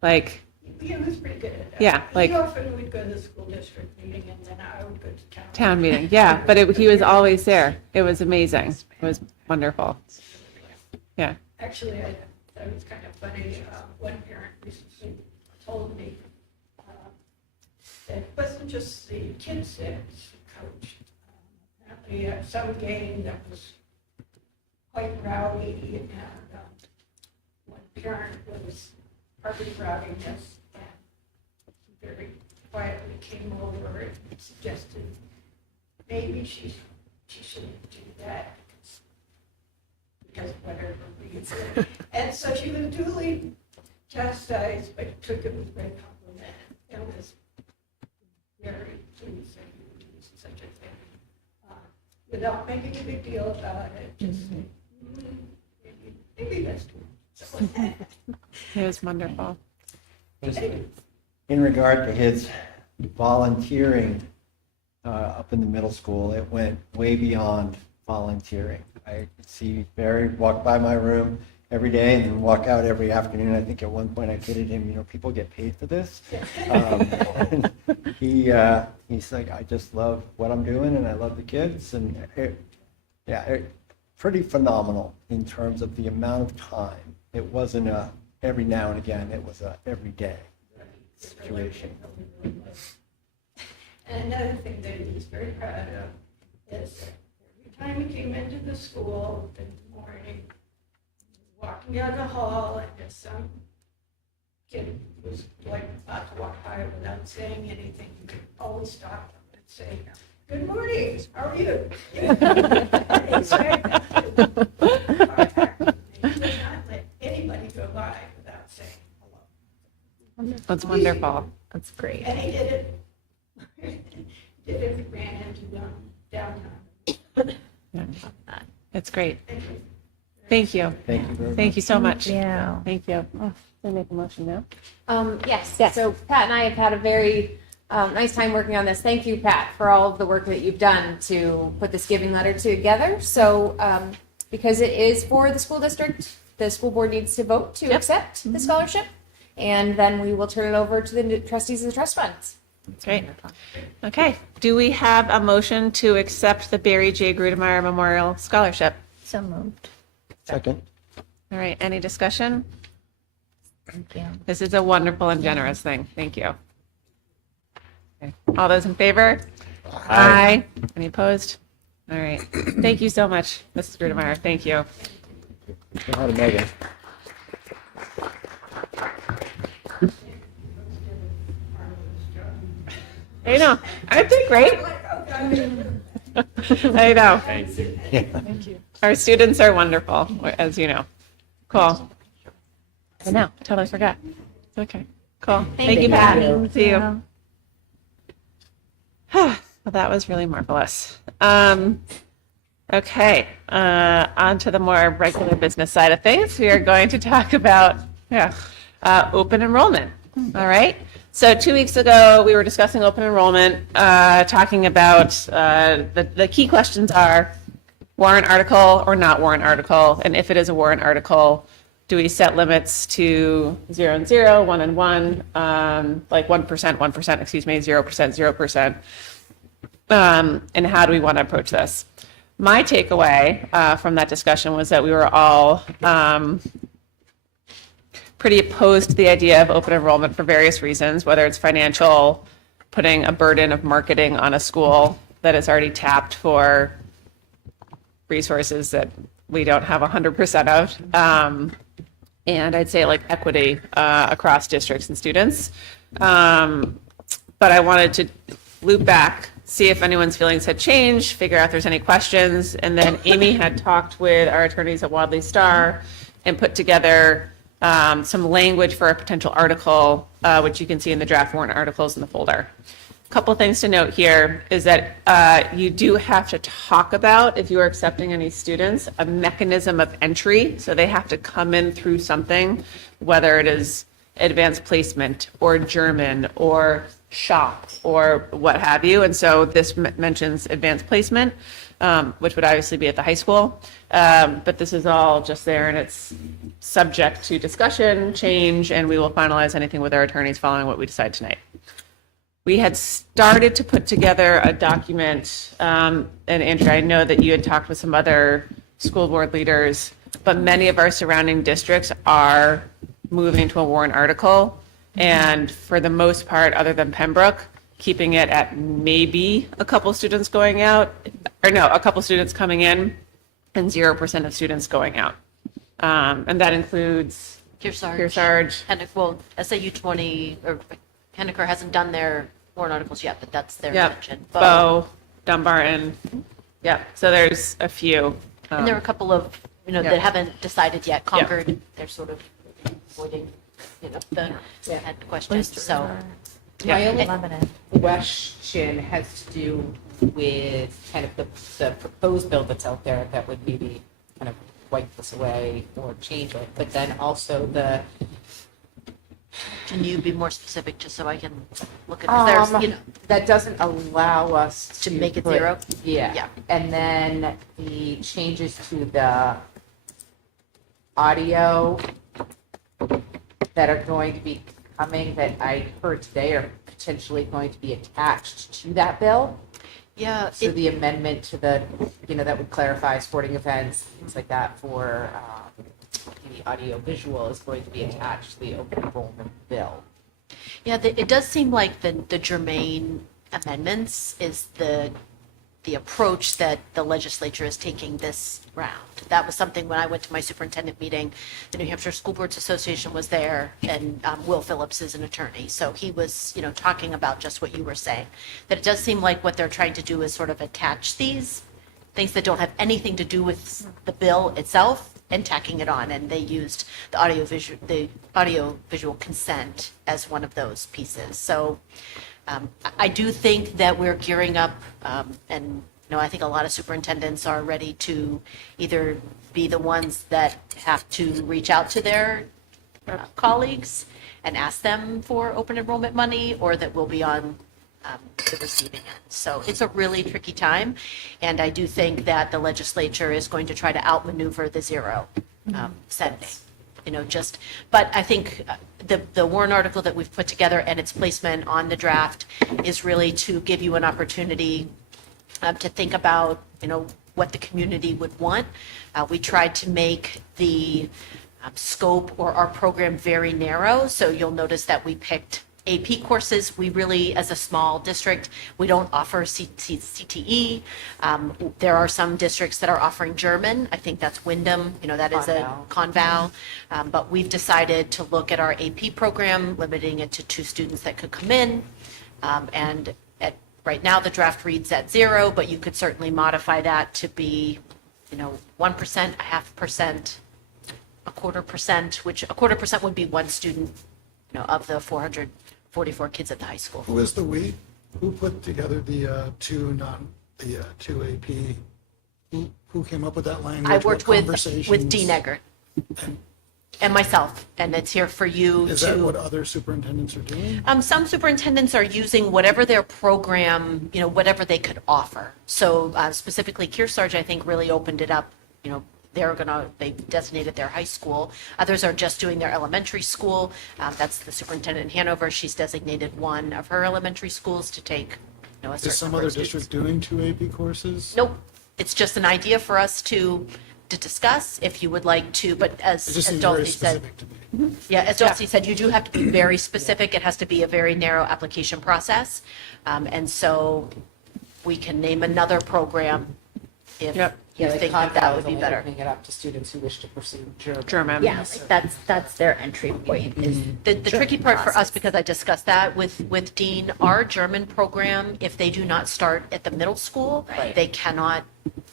Like, He was pretty good at that. Yeah, like- He often would go to the school district meeting, and then I would go to town meeting. Yeah, but he was always there. It was amazing. It was wonderful. Yeah. Actually, I thought it was kind of funny. One parent recently told me it wasn't just the kids that she coached. Apparently at some game that was quite rowdy, and one parent was part of the rowdiness, and very quietly came over and suggested maybe she shouldn't do that because of whatever reason. And so she was duly chastised, but took it with great compliment. It was very pleased that you would do such a thing. Without making a big deal about it, just say, maybe that's good. So, It was wonderful. Just in regard to his volunteering up in the middle school, it went way beyond volunteering. I could see Barry walk by my room every day and then walk out every afternoon. I think at one point I kidded him, people get paid for this. And he's like, I just love what I'm doing and I love the kids. And pretty phenomenal in terms of the amount of time. It wasn't a every now and again, it was a every day situation. And another thing that he was very proud of is that every time he came into the school in the morning, walking down the hall, and if some kid was like about to walk by without saying anything, he could always stop them and say, "Good morning, how are you?" He would not let anybody go by without saying hello. That's wonderful. That's great. And he did it. Did it, ran into downtown. Yeah. It's great. Thank you. Thank you very much. Thank you so much. Yeah. Thank you. Oh, I make a motion now. Yes. Yes. So Pat and I have had a very nice time working on this. Thank you, Pat, for all of the work that you've done to put this giving letter together. So because it is for the school district, the school board needs to vote to accept the scholarship. And then we will turn it over to the trustees of the trust funds. That's great. Okay. Do we have a motion to accept the Barry J. Grudemeyer Memorial Scholarship? So moved. Second. All right. Any discussion? Thank you. This is a wonderful and generous thing. Thank you. Okay. All those in favor? Aye. Any opposed? All right. Thank you so much, Mrs. Grudemeyer. Thank you. Say hi to Megan. I know. Aren't they great? I know. Thank you. Our students are wonderful, as you know. Cool. I know. I totally forgot. It's okay. Cool. Thank you, Pat. See you. Well, that was really marvelous. Okay. On to the more regular business side of things. We are going to talk about open enrollment. All right. So 2 weeks ago, we were discussing open enrollment, talking about the key questions are warrant article or not warrant article, and if it is a warrant article, do we set limits to 0 and 0, 1 and 1, like 1%, 1%, excuse me, 0%, 0%, and how do we want to approach this? My takeaway from that discussion was that we were all pretty opposed to the idea of open enrollment for various reasons, whether it's financial, putting a burden of marketing on a school that is already tapped for resources that we don't have 100% of. And I'd say like equity across districts and students. But I wanted to loop back, see if anyone's feelings had changed, figure out if there's any questions. And then Amy had talked with our attorneys at Wadley Star and put together some language for a potential article, which you can see in the draft warrant articles in the folder. A couple things to note here is that you do have to talk about, if you are accepting any students, a mechanism of entry. So they have to come in through something, whether it is advanced placement or German or shop or what have you. And so this mentions advanced placement, which would obviously be at the high school. But this is all just there and it's subject to discussion, change, and we will finalize anything with our attorneys following what we decide tonight. We had started to put together a document, and Andrea, I know that you had talked with some other school board leaders, but many of our surrounding districts are moving to a warrant article. And for the most part, other than Pembroke, keeping it at maybe a couple students going out, or no, a couple students coming in and 0% of students going out. And that includes Kearsarge. Well, SAU 20, or Henniker hasn't done their warrant articles yet, but that's their Yep, intention. Bow, Dumbarton. Yep, so there's a few. And there are a couple of, Yeah. that haven't decided yet. Concord, they're sort of avoiding, the had questions, so. My only Lebanon. question has to do with kind of the proposed bill that's out there that would maybe kind of wipe this away or change it, but then also Can you be more specific, just so I can look at, 'cause there's, that doesn't allow us To to make it put- 0? Yeah. Yeah. And then the changes to the audio that are going to be coming that I heard today are potentially going to be attached to that bill. Yeah, So the amendment to the, that would clarify sporting events, things like that for the audio visual is going to be attached to the open enrollment bill. yeah, it does seem like the germane amendments is the approach that the legislature is taking this round. That was something when I went to my superintendent meeting, the New Hampshire School Boards Association was there, and Will Phillips is an attorney. So he was, talking about just what you were saying, that it does seem like what they're trying to do is sort of attach these things that don't have anything to do with the bill itself and tacking it on. And they used the audio visual consent as one of those pieces. So I do think that we're gearing up, and I think a lot of superintendents are ready to either be the ones that have to reach out to their colleagues and ask them for open enrollment money, or that will be on the receiving end. So it's a really tricky time, and I do think that the legislature is going to try to outmaneuver the zero sending. But I think the warrant article that we've put together and its placement on the draft is really to give you an opportunity to think about, what the community would want. We tried to make the scope or our program very narrow, so you'll notice that we picked AP courses. We really, as a small district, we don't offer CTE. There are some districts that are offering German. I think that's Wyndham, that is a Conval. But we've decided to look at our AP program, limiting it to 2 students that could come in. And right now, the draft reads at 0, but you could certainly modify that to be, 1%, 0.5%, 0.25%, which 0.25% would be 1 student, of the 444 kids at the high school. Who is the we? Who put together the two AP? Who came up with that language? I worked What with conversations? Dean Eggert and myself, and it's here for you Is to. that what other superintendents are doing? Some superintendents are using whatever their program, whatever they could offer. So specifically, Kearsarge, I think, really opened it up. They designated their high school. Others are just doing their elementary school. That's the superintendent in Hanover. She's designated one of her elementary schools to take, a certain Is some number other of students. district doing 2 AP courses? Nope. It's just an idea for us to discuss if you would like to, but It as just seems very Dulcie said, specific to me. yeah, as Dulcie said, you do have to be very specific. It has to be a very narrow application process. And so we can name another program if Yep. you Yeah, think like that Conval would is be only better. opening it up to students who wish to pursue German. German. Yeah, like that's their entry point is The tricky part for us, process. because I discussed that with Dean, our German program, if they do not start at the middle school, Right. they cannot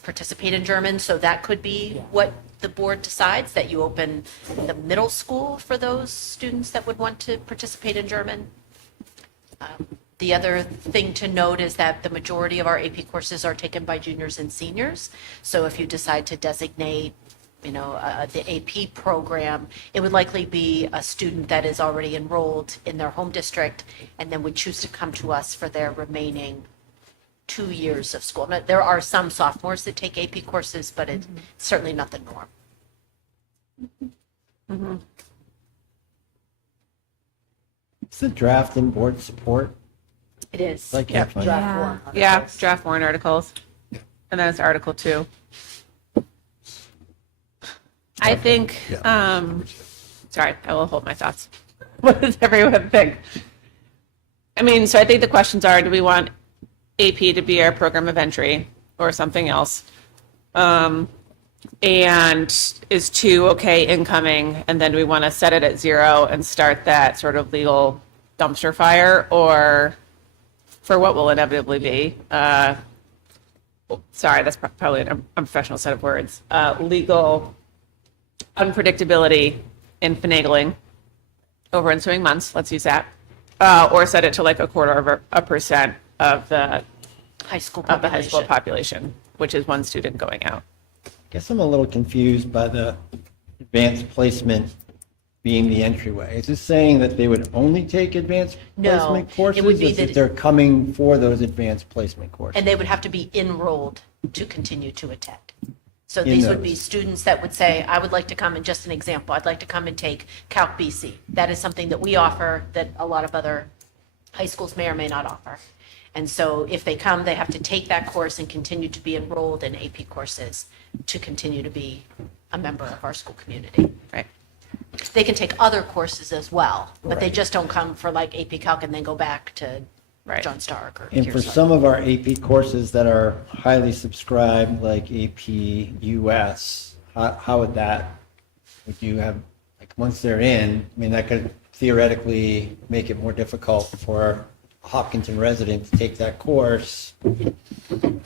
participate in German. So that could be what the board decides, that you open the middle school for those students that would want to participate in German. The other thing to note is that the majority of our AP courses are taken by juniors and seniors. So if you decide to designate, the AP program, it would likely be a student that is already enrolled in their home district and then would choose to come to us for their remaining 2 years of school. Now, there are some sophomores that take AP courses, but it's certainly not the norm. Is the draft in board support? It is. Like, Yep. yeah. Yeah. Yeah, draft warrant articles. And then it's Article 2. I think, sorry, I will hold my thoughts. What does everyone think? I mean, so I think the questions are, do we want AP to be our program of entry or something else? And is 2 okay incoming? And then do we want to set it at 0 and start that sort of legal dumpster fire, or for what will inevitably be? Sorry, that's probably an unprofessional set of words. Legal unpredictability and finagling over ensuing months. Let's use that. Or set it to like 0.25% of the High school of the high school population. population, which is 1 student going out. Guess I'm a little confused by the advanced placement being the entryway. Is this saying that they would only take advanced No, placement courses? it would be Or is that- it they're coming for those advanced placement courses? And they would have to be enrolled to continue to attend. So In these would be those. students that would say, I would like to come, and just an example, I'd like to come and take Calc BC. That is something that we offer that a lot of other high schools may or may not offer. And so if they come, they have to take that course and continue to be enrolled in AP courses to continue to be a member of our school community. Right. They can take other courses as well, but they Right. just don't come for like AP Calc and then go back to Right. John Stark or And for Kearsarge. some of our AP courses that are highly subscribed, like AP US, how would that, would you have, like, once they're in, I mean, that could theoretically make it more difficult for a Hopkinton resident to take that course.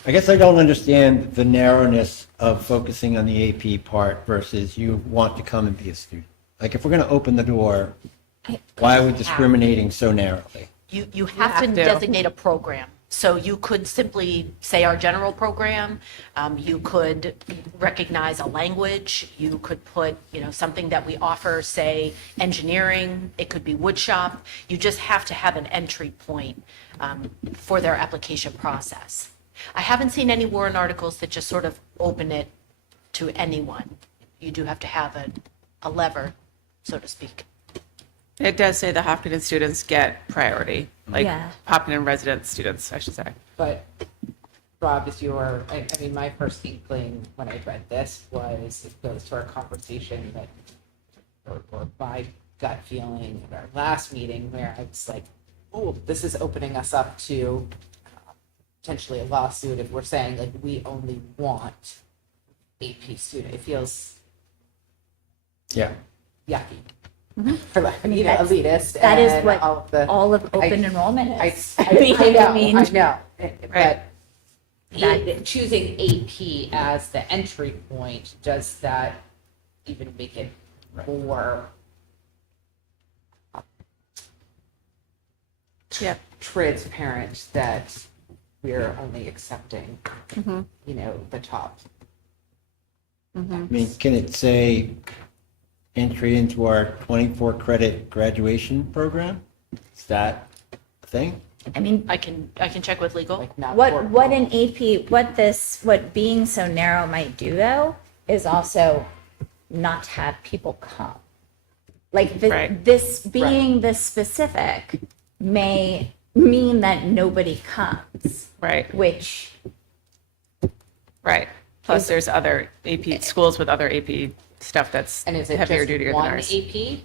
I guess I don't understand the narrowness of focusing on the AP part versus you want to come and be a student. Like, if we're going to open the door, why are we discriminating so narrowly? You have to have to. designate a program. So you could simply say our general program. You could recognize a language. You could put, something that we offer, say, engineering. It could be wood shop. You just have to have an entry point for their application process. I haven't seen any warrant articles that just sort of open it to anyone. You do have to have a lever, so to speak. It does say the Hopkinton students get priority, like Yeah. Hopkinton resident students, I should say. But Rob, I mean, my first inkling when I read this was it goes to our conversation that, or my gut feeling at our last meeting where I was like, oh, this is opening us up to potentially a lawsuit if we're saying like we only want AP student. It feels Yeah. yucky. For lack of, that's- elitist. That is and what all of the, all of open I- enrollment I, is. I know, I know, Right. but choosing AP as the entry point, does that even make it more Yeah. transparent that we're only accepting, the top? I mean, can it say entry into our 24 credit graduation program? Is that a thing? I mean, I can check with legal. Like not what for- what an AP what being so narrow might do though is also not have people come. Like Right. this being this specific may mean that nobody comes, Right, which right. Plus, there's other AP schools with other AP stuff that's And is it heavier just duty than one ours. AP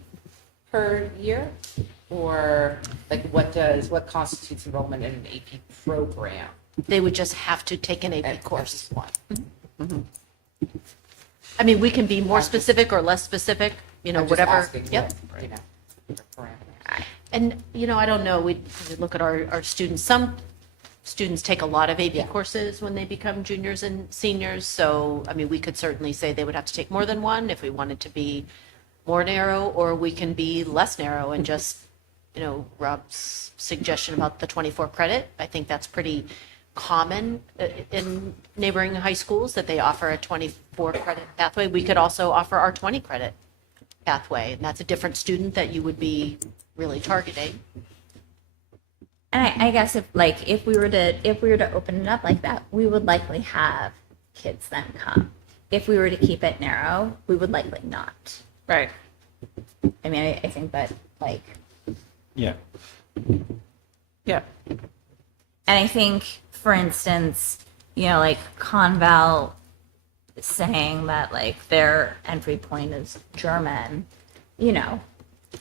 per year? Or like what constitutes enrollment in an AP program? They would just have to take an AP That's course. just one. I mean, we can be more specific or less specific, I'm just whatever. asking Yep. what, your parameters. And, I don't know, we look at our students, some students take a lot of AP Yeah. courses when they become juniors and seniors, so, I mean, we could certainly say they would have to take more than one if we wanted to be more narrow, or we can be less narrow and just, Rob's suggestion about the 24 credit, I think that's pretty common in neighboring high schools, that they offer a 24 credit pathway. We could also offer our 20 credit pathway, and that's a different student that you would be really targeting. and I guess if we were to open it up like that, we would likely have kids then come. If we were to keep it narrow, we would likely not. Right. I mean, I think that Yeah. Yeah. and I think, for instance, like Conval saying that their entry point is German,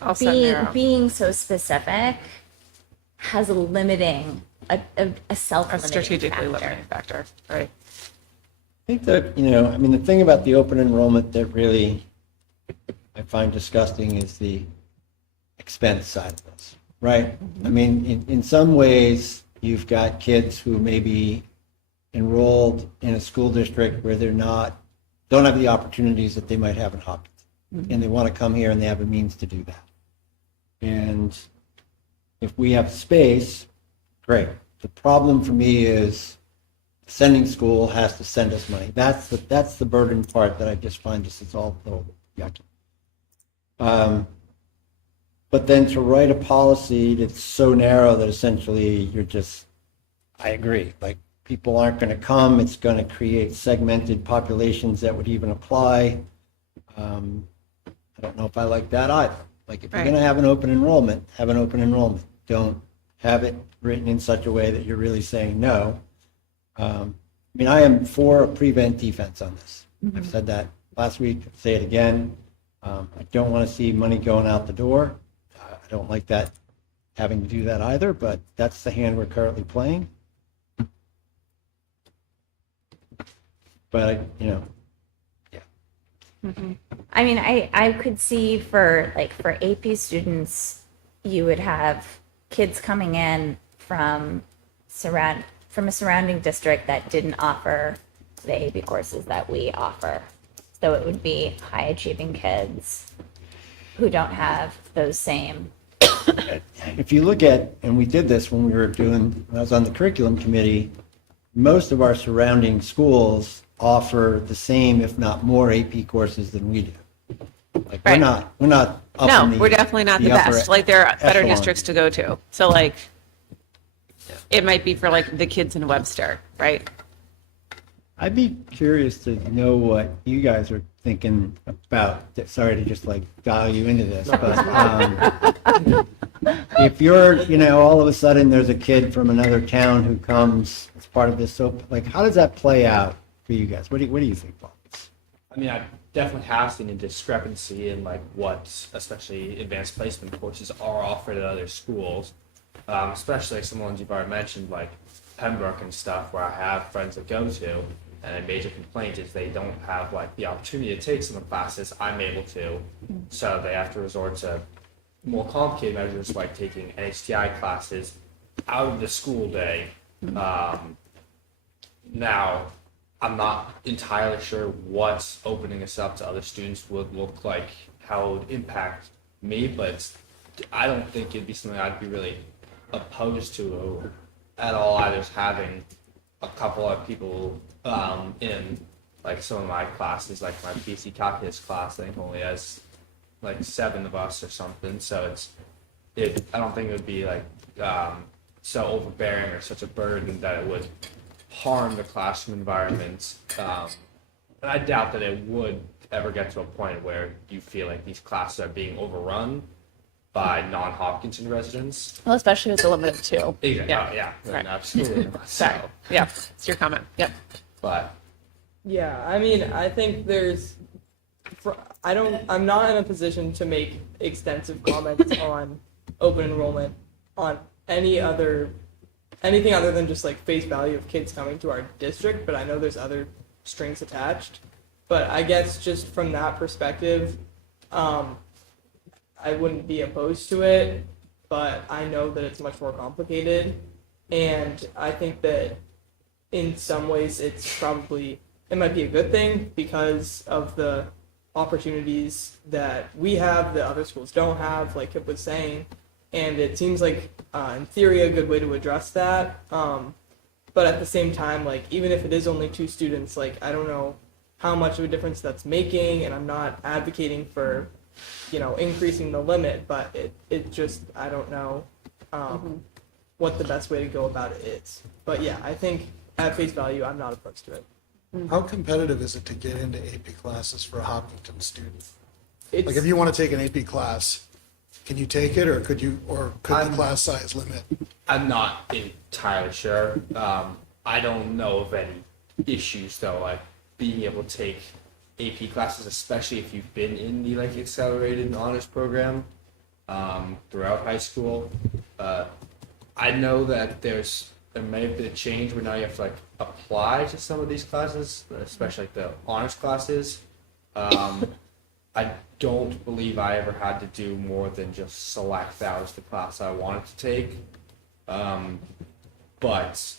Also narrow. being so specific has a limiting, a self-limiting strategically factor. limiting factor, right? I think that, I mean, the thing about the open enrollment that really I find disgusting is the expense side of this, right? I mean, in some ways, you've got kids who may be enrolled in a school district where don't have the opportunities that they might have in Hopkinton. And they want to come here and they have a means to do that. And if we have space, great. The problem for me is sending school has to send us money. That's the burden part that I just find this is all a little yucky. But then to write a policy that's so narrow that essentially I agree, like people aren't going to come, it's going to create segmented populations that would even apply. I don't know if I like that either. Like if you're going to have an open enrollment, have an open enrollment. Don't have it written in such a way that you're really saying no. I mean, I am for a prevent defense on this. I've said that last week, I'll say it again. I don't want to see money going out the door. I don't like that, having to do that either, but that's the hand we're currently playing. But, yeah. I mean, I could see for AP students, you would have kids coming in from a surrounding district that didn't offer the AP courses that we offer. So it would be high achieving kids who don't have those same. If you look at, and we did this when I was on the curriculum committee, most of our surrounding schools offer the same, if not more, AP courses than we do. Like Right. we're not up No, in the, we're definitely not the upper best. Like there are better echelon. districts to go to. So like, it might be for like the kids in Webster, right? I'd be curious to know what you guys are thinking about. Sorry to just like dial you into this, but if you're, all of a sudden there's a kid from another town who comes as part of this, so like, how does that play out for you guys? What do you think, Paul? I mean, I definitely have seen a discrepancy in like what, especially advanced placement courses, are offered at other schools, especially like some ones you've already mentioned, like Pembroke and stuff, where I have friends that go to, and a major complaint is they don't have like the opportunity to take some of the classes I'm able to, so they have to resort to more complicated measures like taking NHTI classes out of the school day. Now, I'm not entirely sure what opening us up to other students would look like, how it would impact me, but I don't think it'd be something I'd be really opposed to at all, either having a couple of people in like some of my classes, like my PC calculus class, I think only has like 7 of us or something, so I don't think it would be like so overbearing or such a burden that it would harm the classroom environment. And I doubt that it would ever get to a point where you feel like these classes are being overrun by non-Hopkinton residents. Well, especially with the limit of 2. Yeah, Yeah. Right. absolutely. Sorry. So, Yeah, it's your comment. Yep. but Yeah, I mean, I think I'm not in a position to make extensive comments on open enrollment on anything other than just like face value of kids coming to our district, but I know there's other strings attached. But I guess just from that perspective, I wouldn't be opposed to it, but I know that it's much more complicated. And I think that in some ways it might be a good thing because of the opportunities that we have that other schools don't have, like Kip was saying. And it seems like, in theory, a good way to address that. But at the same time, like, even if it is only 2 students, like, I don't know how much of a difference that's making, and I'm not advocating for, increasing the limit, but it just, I don't know what the best way to go about it is. But yeah, I think at face value, I'm not opposed to it. How competitive is it to get into AP classes for a Hopkinton student? It's, Like if you want to take an AP class, can you take it, or could the class size limit? I'm not entirely sure. I don't know of any issues though, like being able to take AP classes, especially if you've been in the like accelerated honors program throughout high school. I know that there may have been a change where now you have to like apply to some of these classes, especially like the honors classes. I don't believe I ever had to do more than just select that was the class I wanted to take. But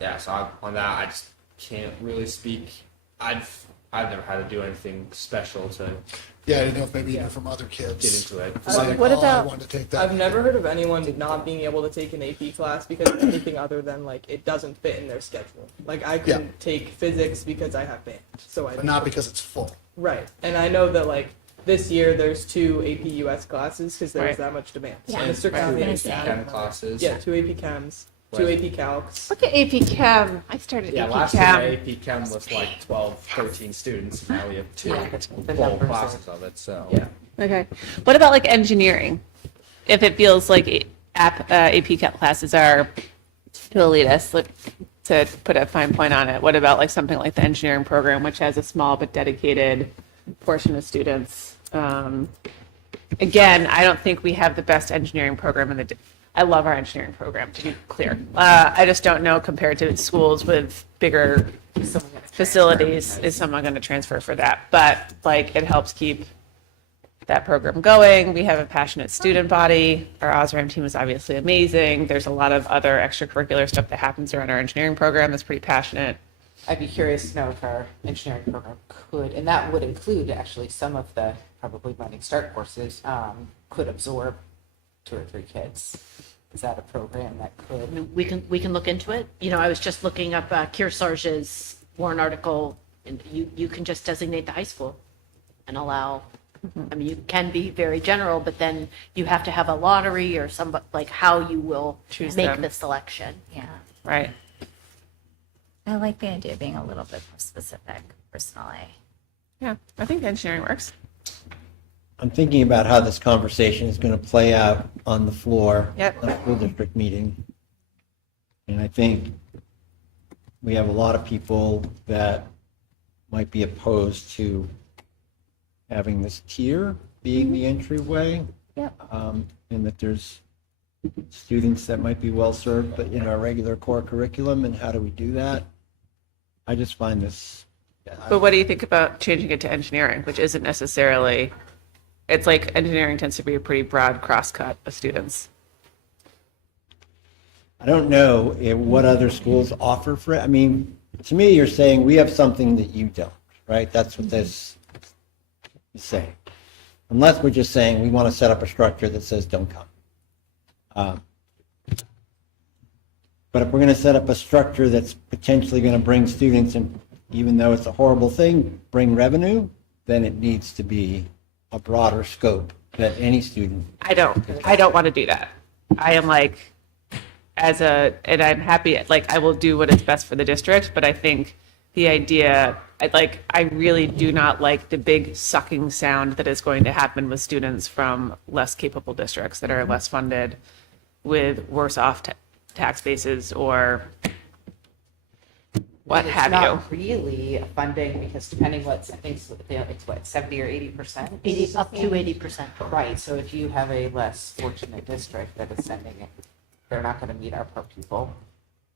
yeah, so on that I just can't really speak. I've never had to do anything special to Yeah, I didn't know if maybe you knew from other get kids. into it. It's like, What oh, I about- wanted to take that. I've never heard of anyone not being able to take an AP class because of anything other than like it doesn't fit in their schedule. Like I couldn't take physics because I have band, so I But not because it's full. right. And I know that like this year there's 2 AP US classes because there was Right. that much demand. Yeah, And Mr. I was County gonna has say. added- Chem classes. Yeah, 2 AP Chems, 2 Right. AP Calcs. Look at AP Chem. I started Yeah, AP last year Chem. AP Chem was like 12, 13 students, and now we have 2 Yeah, the full numbers are- classes of it. So Yeah. Okay. What about like engineering? If it feels like AP classes are too elitist, like, to put a fine point on it, what about like something like the engineering program, which has a small but dedicated portion of students? Again, I don't think we have the best engineering program in the. I love our engineering program, to be clear. I just don't know compared to schools with bigger facilities, is someone going to transfer for that? But like, it helps keep that program going. We have a passionate student body. Our OSRAM team is obviously amazing. There's a lot of other extracurricular stuff that happens around our engineering program that's pretty passionate. I'd be curious to know if our engineering program could, and that would include actually some of the probably running start courses, could absorb 2 or 3 kids. Is that a program that could? We can look into it. You know, I was just looking up Kearsarge's Warren article, and you can just designate the high school and allow. I mean, you can be very general, but then you have to have a lottery or some like how you will Choose make them. the selection. Yeah. Right. I like the idea of being a little bit more specific personally. Yeah, I think engineering works. I'm thinking about how this conversation is going to play out on the floor Yep. of a school district meeting. And I think we have a lot of people that might be opposed to having this tier being the entryway. Yep. And that there's students that might be well served, but in our regular core curriculum, and how do we do that? I just find this. But what do you think about changing it to engineering, which isn't necessarily, it's like engineering tends to be a pretty broad cross-cut of students. I don't know what other schools offer for it. I mean, to me, you're saying we have something that you don't, right? That's what this is saying. Unless we're just saying we want to set up a structure that says don't come. But if we're going to set up a structure that's potentially going to bring students, and even though it's a horrible thing, bring revenue, then it needs to be a broader scope that any student. I don't want to do that. I am like, and I'm happy, like, I will do what is best for the district, but I think the idea, I really do not like the big sucking sound that is going to happen with students from less capable districts that are less funded with worse off tax bases or what have It's you. not really funding because depending what, I think it's what, 70 or 80%? 80 up to 80%. Right, so if you have a less fortunate district that is sending it, they're not going to meet our per pupil.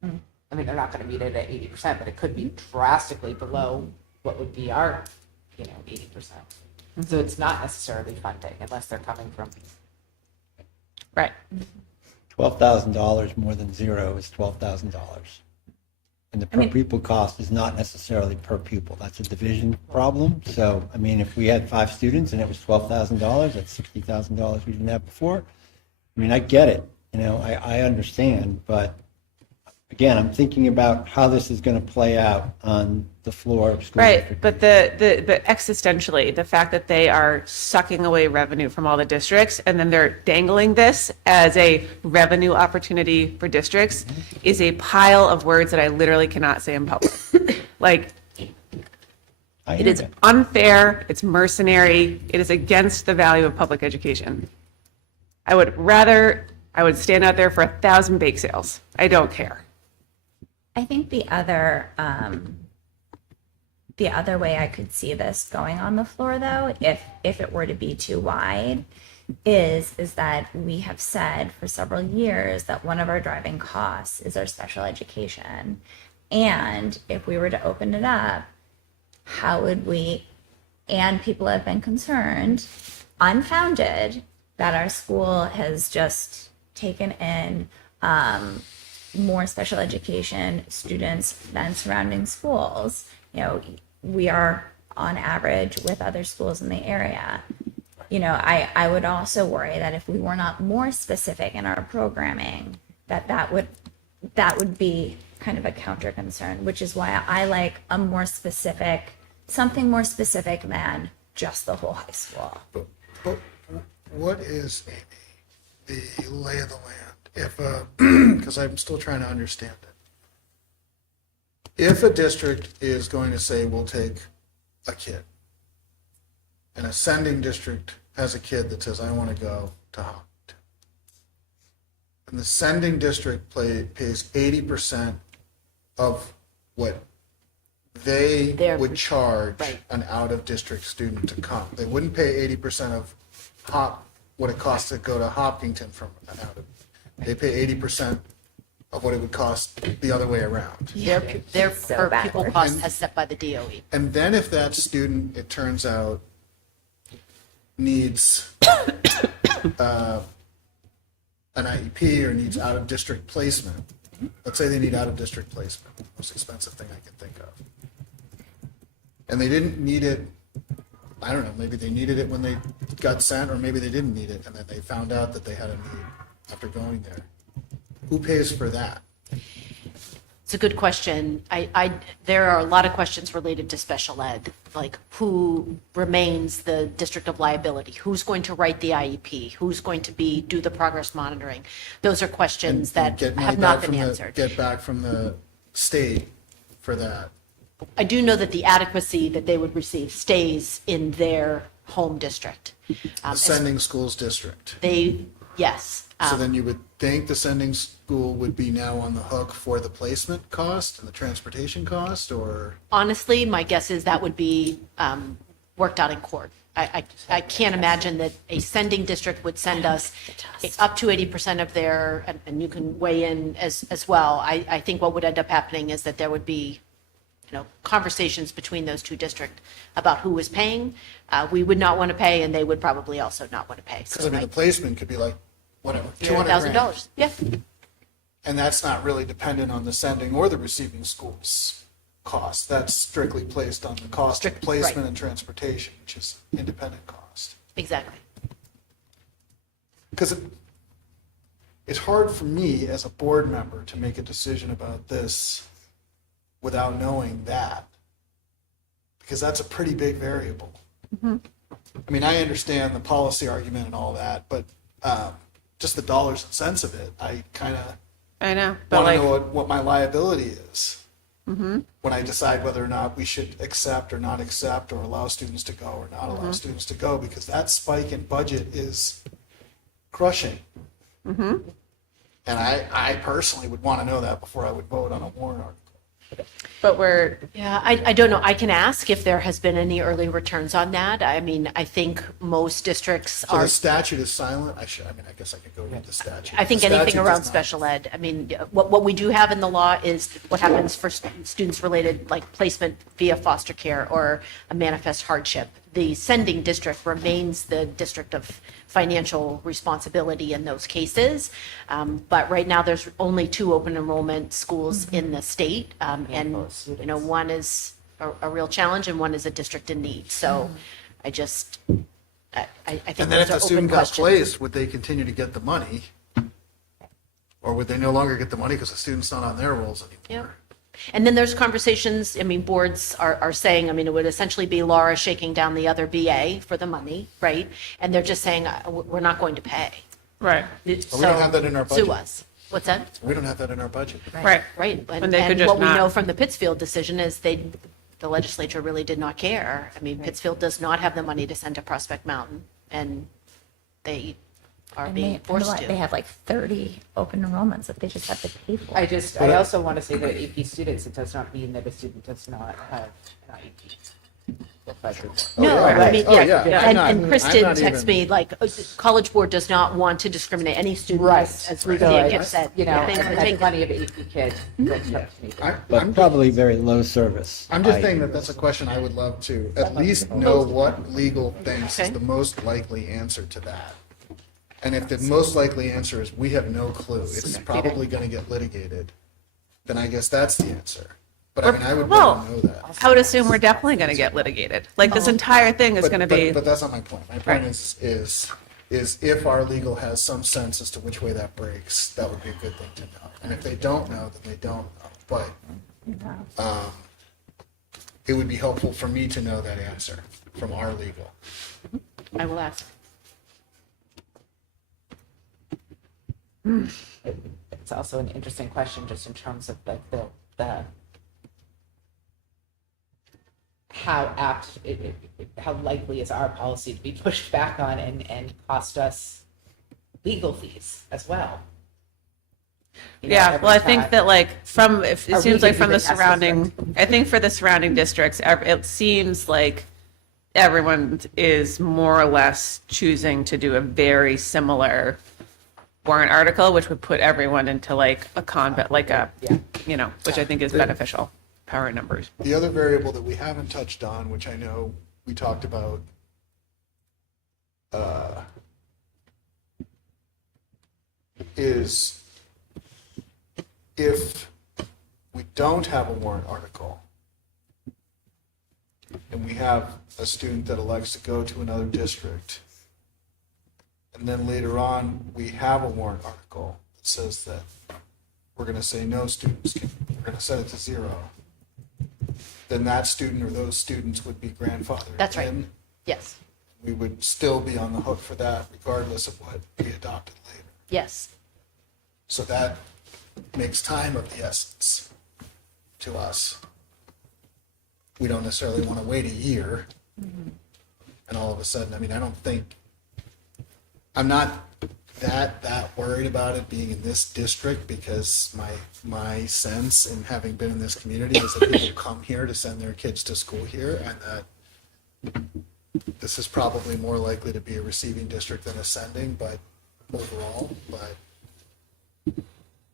I mean, they're not going to meet it at 80%, but it could be drastically below what would be our, 80%. So it's not necessarily funding unless they're coming from. Right. $12,000 more than zero is $12,000. And the per pupil cost is not necessarily per pupil. That's a division problem. So, I mean, if we had 5 students and it was $12,000, that's $60,000 we didn't have before. I mean, I get it. I understand. But again, I'm thinking about how this is going to play out on the floor of school Right, district. but the existentially, the fact that they are sucking away revenue from all the districts and then they're dangling this as a revenue opportunity for districts is a pile of words that I literally cannot say in public. Like, I it hear is that. unfair, it's mercenary, it is against the value of public education. I would stand out there for 1,000 bake sales. I don't care. I think the other way I could see this going on the floor, though, if it were to be too wide, is that we have said for several years that one of our driving costs is our special education. And if we were to open it up, how would we, and people have been concerned, unfounded, that our school has just taken in more special education students than surrounding schools. You know, we are on average with other schools in the area. You know, I would also worry that if we were not more specific in our programming, that would be kind of a counter concern, which is why I like a more specific, something more specific than just the whole high school. But what is, Amy, the lay of the land? If, because I'm still trying to understand it. If a district is going to say, we'll take a kid, and a sending district has a kid that says, I want to go to Hopkinton, and the sending district pays 80% of what they would charge an out-of-district student to come. They wouldn't pay 80% of what it costs to go to Hopkinton from an out of. They pay 80% of what it would cost the other way around. Their per pupil cost as set by the DOE. And then if that student, it turns out, needs an IEP or needs out-of-district placement, let's say they need out-of-district placement, the most expensive thing I can think of, and they didn't need it, I don't know, maybe they needed it when they got sent, or maybe they didn't need it, and then they found out that they had a need after going there. Who pays for that? It's a good question. There are a lot of questions related to special ed, like who remains the district of liability? Who's going to write the IEP? Who's going to do the progress monitoring? Those are questions that have not been answered. Get back from the state for that. I do know that the adequacy that they would receive stays in their home district. The sending schools district. Yes. So then you would think the sending school would be now on the hook for the placement cost and the transportation cost, or? Honestly, my guess is that would be worked out in court. I can't imagine that a sending district would send us up to 80% of their, and you can weigh in as well. I think what would end up happening is that there would be, conversations between those two districts about who was paying. We would not want to pay, and they would probably also not want to pay. Because the placement could be like, whatever, $200,000. Yeah. And that's not really dependent on the sending or the receiving school's cost. That's strictly placed on the cost of placement and transportation, which is independent cost. Exactly. Because it's hard for me as a board member to make a decision about this without knowing that, because that's a pretty big variable. Mm-hmm. I mean, I understand the policy argument and all that, but just the dollars and cents of it, I know, want to know what my liability is mm-hmm. when I decide whether or not we should accept or not accept, or allow students to go or not allow students to go, because that spike in budget is crushing. Mm-hmm. And I personally would want to know that before I would vote on a warrant article. But I don't know. I can ask if there has been any early returns on that. I mean, I think most districts So are. the statute is silent? I guess I could go read the statute. I think The anything statute around does not. special ed. I mean, what we do have in the law is what happens for students related, like placement via foster care or a manifest hardship. The sending district remains the district of financial responsibility in those cases. But right now, there's only 2 open enrollment schools in the state. And, one is a real challenge and one is a district in need. So I think And then if those the are student open got questions. placed, would they continue to get the money? Or would they no longer get the money because the student's not on their rolls anymore? Yep. And then there's conversations, boards are saying, it would essentially be Laura shaking down the other BA for the money, right? And they're just saying, we're not going to pay. right, So we don't have that in our budget. Sue us. What's that? We don't have that in our budget. right. Right. When And they could just what we not. know from the Pittsfield decision is the legislature really did not care. Pittsfield does not have the money to send to Prospect Mountain, and they are being forced to. They have like 30 open enrollments that they just have to pay for. I also want to say that AP students, it does not mean that a student does not have an IEP. if I could. No, yeah. I mean, Oh, yeah. yeah. I'm And, not- and I'm Kristen not texts even- me like, College Board does not want to discriminate any student, as Right. Lucia So Gibb said. You know, They I've will had take- plenty of AP kids that come to me. But probably very low service. I'm just I- saying that that's a question I would love to at least know what legal thinks is Okay. the most likely answer to that. And if the most likely answer is we have no clue, it's probably going to get litigated, then I guess that's the answer. But I mean, I would Well, want to know that. I would assume we're definitely going to get litigated. Like this entire thing is But- going to but- be. But that's not my point. My point is if our legal has some sense as to which way that breaks, that would be a good thing to know. And if they don't know, then they don't know. But it would be helpful for me to know that answer from our legal. I will ask. It's also an interesting question just in terms of like the how apt, how likely is our policy to be pushed back on and cost us legal fees as well. You know, Yeah, every well, I think time. that like from, if Are it we seems like gonna from be the the cast surrounding, I think for the surrounding districts, it seems like everyone is more or less choosing to do a very similar warrant article, which would put everyone into like a combat, like a, you know, which I think is beneficial, power in numbers. The other variable that we haven't touched on, which I know we talked about, is if we don't have a warrant article and we have a student that elects to go to another district, and then later on we have a warrant article that says that we're going to say no students can, we're going to set it to 0, then that student or those students would be grandfathered That's right. in. Yes, We would still be on the hook for that regardless of what we adopted later. yes. So that makes time of the essence to us. We don't necessarily want to wait a year. And all of a sudden, I mean, I don't think, I'm not that worried about it being in this district because my sense in having been in this community is that people come here to send their kids to school here, and that this is probably more likely to be a receiving district than a sending, but overall, but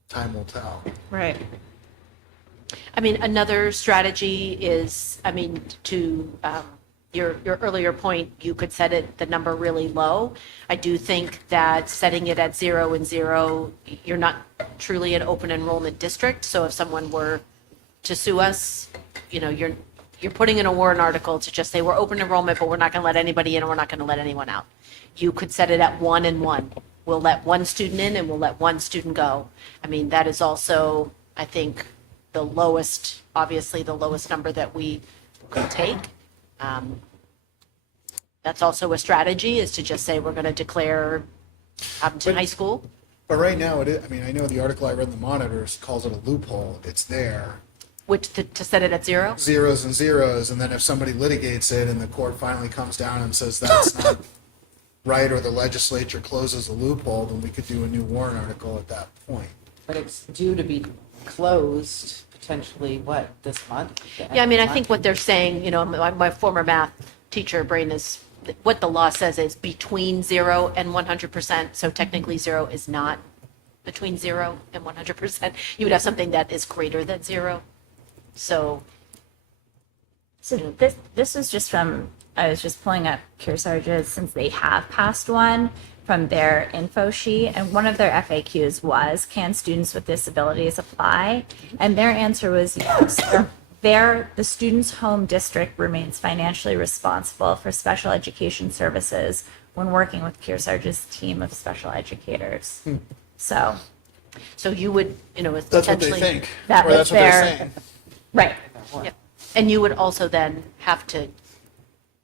time will tell. Right. I mean, another strategy is, I mean, to your earlier point, you could set it, the number really low. I do think that setting it at 0 and 0, you're not truly an open enrollment district. So if someone were to sue us, you know, you're putting in a warrant article to just say we're open enrollment, but we're not going to let anybody in and we're not going to let anyone out. You could set it at 1 and 1. We'll let one student in and we'll let one student go. I mean, that is also, I think, the lowest, obviously the lowest number that we could take. That's also a strategy, is to just say we're going to declare Hopkinton High School. But right now, it is, I mean, I know the article I read in the Monitors calls it a loophole. It's there. Which, to set it at 0? Zeros and zeros, and then if somebody litigates it and the court finally comes down and says that's not right, or the legislature closes a loophole, then we could do a new warrant article at that point. But it's due to be closed potentially, what, this month? The end Yeah, I mean, of I the think month? what they're saying, you know, my former math teacher brain is, what the law says is between 0 and 100%. So technically 0 is not between 0 and 100%. You would have something that is greater than 0. So, So this is just from, I was just pulling up Kearsarge's, since they have passed one, from their info sheet, and one of their FAQs was, can students with disabilities apply? And their answer was yes. The student's home district remains financially responsible for special education services when working with Kearsarge's team of special educators. So you would, you know, That's what they potentially. think, That or was that's what they're their- saying. right. Yep. And you would also then have to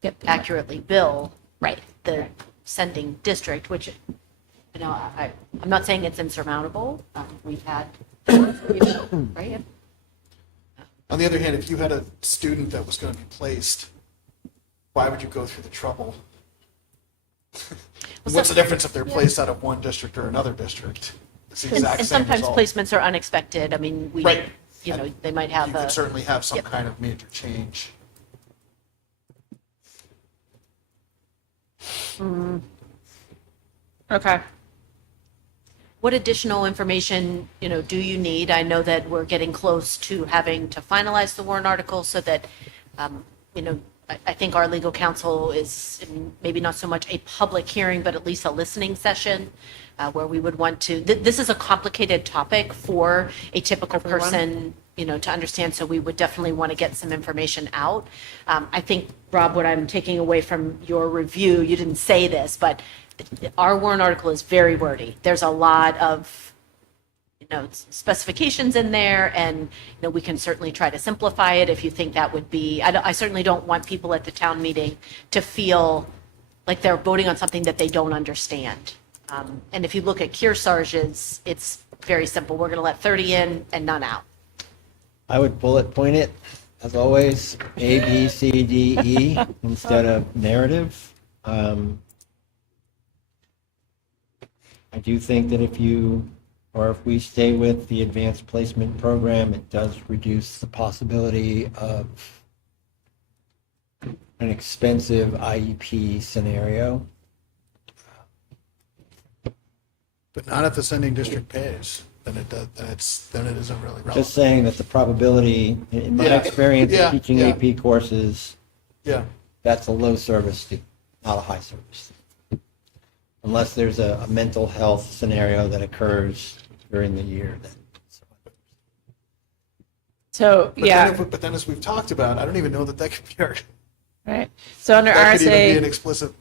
Get the- accurately bill Right. the sending district, which, you know, I'm not saying it's insurmountable. We've had, right? On the other hand, if you had a student that was going to be placed, why would you go through the trouble? What's the difference if they're placed out of one district or another district? It's the And exact same sometimes result. placements are unexpected. I mean, Right. you know, they might have You could a, certainly have some Yep. kind of major change. Okay. What additional information, do you need? I know that we're getting close to having to finalize the warrant article so that, I think our legal counsel is maybe not so much a public hearing, but at least a listening session where we would want to, this is a complicated topic for a typical person, to understand. So we would definitely want to get some information out. I think, Rob, what I'm taking away from your review, you didn't say this, but our warrant article is very wordy. There's a lot of, specifications in there, and, we can certainly try to simplify it if you think that would be, I certainly don't want people at the town meeting to feel like they're voting on something that they don't understand. And if you look at Kearsarge's, it's very simple. We're going to let 30 in and none out. I would bullet point it, as always, A, B, C, D, E, instead of narrative. I do think that if we stay with the advanced placement program, it does reduce the possibility of an expensive IEP scenario. But not if the sending district pays, then it does, then it isn't really relevant. Just saying that the probability, in my Yeah. experience Yeah, of teaching yeah. AP courses, Yeah, that's a low service student, not a high service. Unless there's a mental health scenario that occurs during the year. So, yeah, but then as we've talked about, I don't even know that could be our, right. So under that could even be an RSA, explicit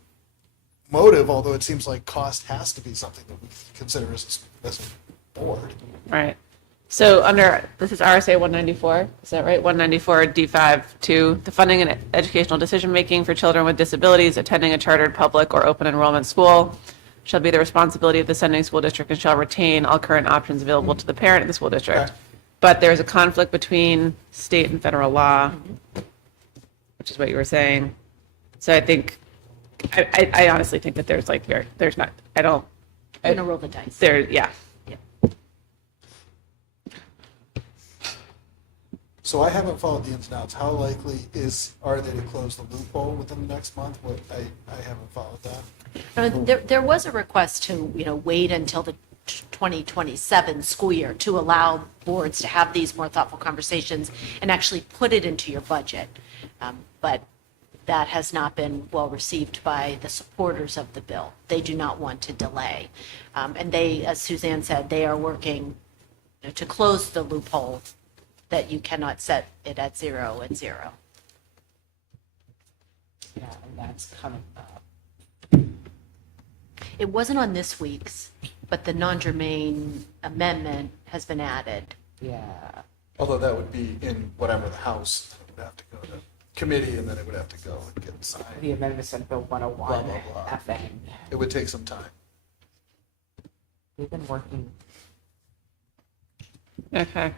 motive, although it seems like cost has to be something that we consider as a board. right. So this is RSA 194, is that right? 194 D5 2, the funding and educational decision-making for children with disabilities attending a chartered public or open enrollment school shall be the responsibility of the sending school district and shall retain all current options available to the parent of the school district. Okay. But there's a conflict between state and federal law, which is what you were saying. So I think, I honestly think that there's not, I don't, We're going to roll the dice. yeah. So I haven't followed the ins and outs. How likely are they to close the loophole within the next month? I haven't followed that. There was a request to, wait until the 2027 school year to allow boards to have these more thoughtful conversations and actually put it into your budget. But that has not been well received by the supporters of the bill. They do not want to delay. And they, as Suzanne said, they are working to close the loophole that you cannot set it at 0 and 0. Yeah, and that's coming up. It wasn't on this week's, but the non-germane amendment has been added. Yeah. Although that would be in whatever the House, it would have to go to committee and then it would have to go and get signed. The amendments on Bill 101, Blah, blah, blah. FN. It would take some time. We've been working. Okay.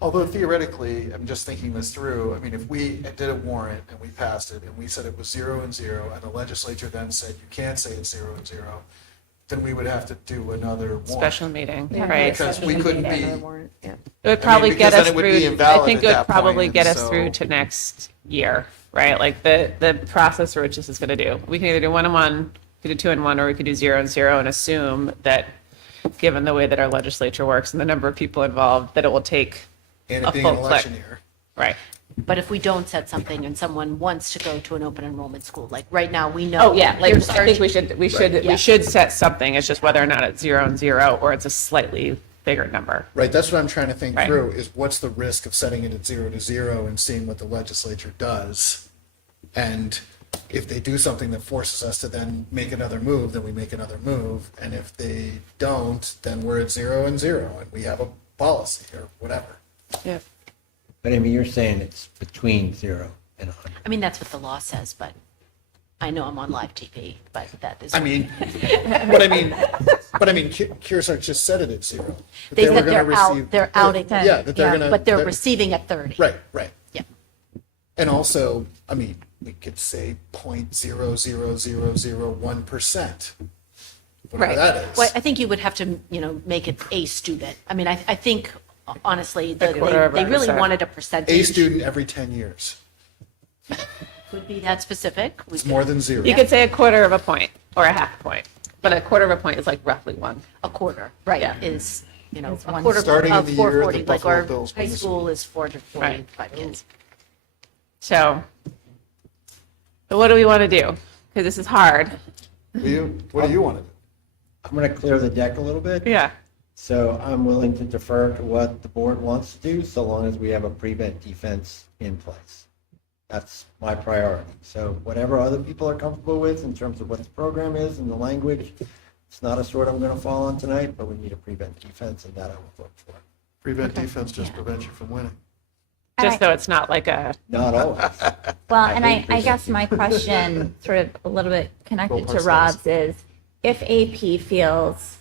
Although theoretically, I'm just thinking this through, I mean, if we did a warrant and we passed it and we said it was 0 and 0, and the legislature then said you can't say it's 0 and 0, then we would have to do another warrant. Special meeting, Yeah. right? Because we couldn't be, It would probably because get us then it would be through, I invalid think at it would that probably point, get and us through so- to next year, right? Like the process for which this is going to do. We can either do 1-1, we could do 2-1, or we could do 0 and 0 and assume that, given the way that our legislature works and the number of people involved, that it will take and a it being an full election click. year. Right. But if we don't set something and someone wants to go to an open enrollment school, like right now, we know. Oh, yeah, like, here's I our- think we Yeah. should set something. It's just whether or not it's 0 and 0, or it's a slightly bigger number. Right, that's what I'm trying to think Right. through, is what's the risk of setting it at 0 to 0 and seeing what the legislature does? And if they do something that forces us to then make another move, then we make another move. And if they don't, then we're at 0 and 0 and we have a policy or whatever. Yeah. But I mean, you're saying it's between 0 and 100. I mean, that's what the law says, but I know I'm on live TV, but that is. I mean, Kearsarge just said it at 0. that They were said gonna they're out, receive- they're outing. Yeah, that they're Yeah, gonna. but they're that- receiving at 30. Right, right. Yeah. And also, I mean, we could say 0.00001%. Whatever Right. that is. Well, I think you would have to, make it a student. I mean, I think honestly, they quarter of a really percent. wanted a percentage. A student every 10 years. Could be that specific. We It's could- more than zero. You could say a quarter of a point or a half point, but a quarter of a point is like roughly one. A quarter, right, Yeah. is, a one. quarter Starting in of the year, the 440, like Buffalo our Bills high won the school is 445 Right. kids. So what do we want to do? Because this is hard. What do you want to do? I'm going to clear the deck a little bit. Yeah. So I'm willing to defer to what the board wants to do, so long as we have a prevent defense in place. That's my priority. So whatever other people are comfortable with in terms of what the program is and the language, it's not a sword I'm going to fall on tonight, but we need a prevent defense, and that I will vote for. Prevent defense just prevents you from winning. Just so it's not like a, Not always. Well, I and hate I guess my question, sort of a little bit connected to Ballpark Rob's, is if AP feels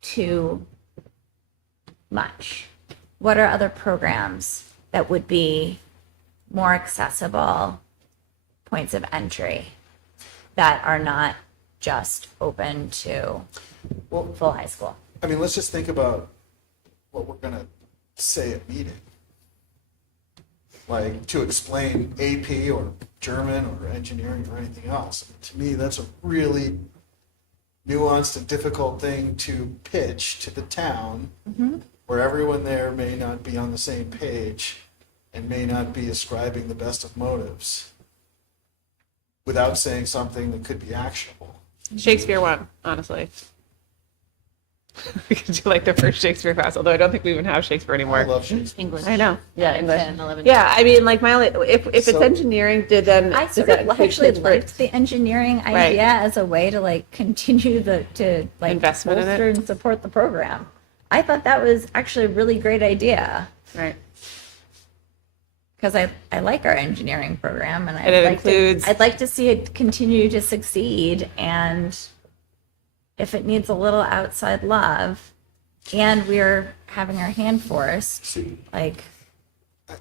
too much, what are other programs that would be more accessible points of entry that are not just open to Well, full high school? I mean, let's just think about what we're going to say at meeting. Like, to explain AP or German or engineering or anything else. To me, that's a really nuanced and difficult thing to pitch to the town, where everyone there may not be on the same page and may not be ascribing the best of motives without saying something that could be actionable. Shakespeare one, honestly. We could do like the first Shakespeare class, although I don't think we even have Shakespeare I anymore. love Shakespeare. English. I know. Yeah, 9, English. 10, 11. Yeah, I mean, like my only, if it's So- engineering, then I does sort that of include actually kids for liked the engineering Right. idea as a way to like continue to like Investment in it. bolster and support the program. I thought that was actually a really great idea right? because I like our engineering program and And it includes- I'd like to see it continue to succeed, and if it needs a little outside love and we're having our hand forced, like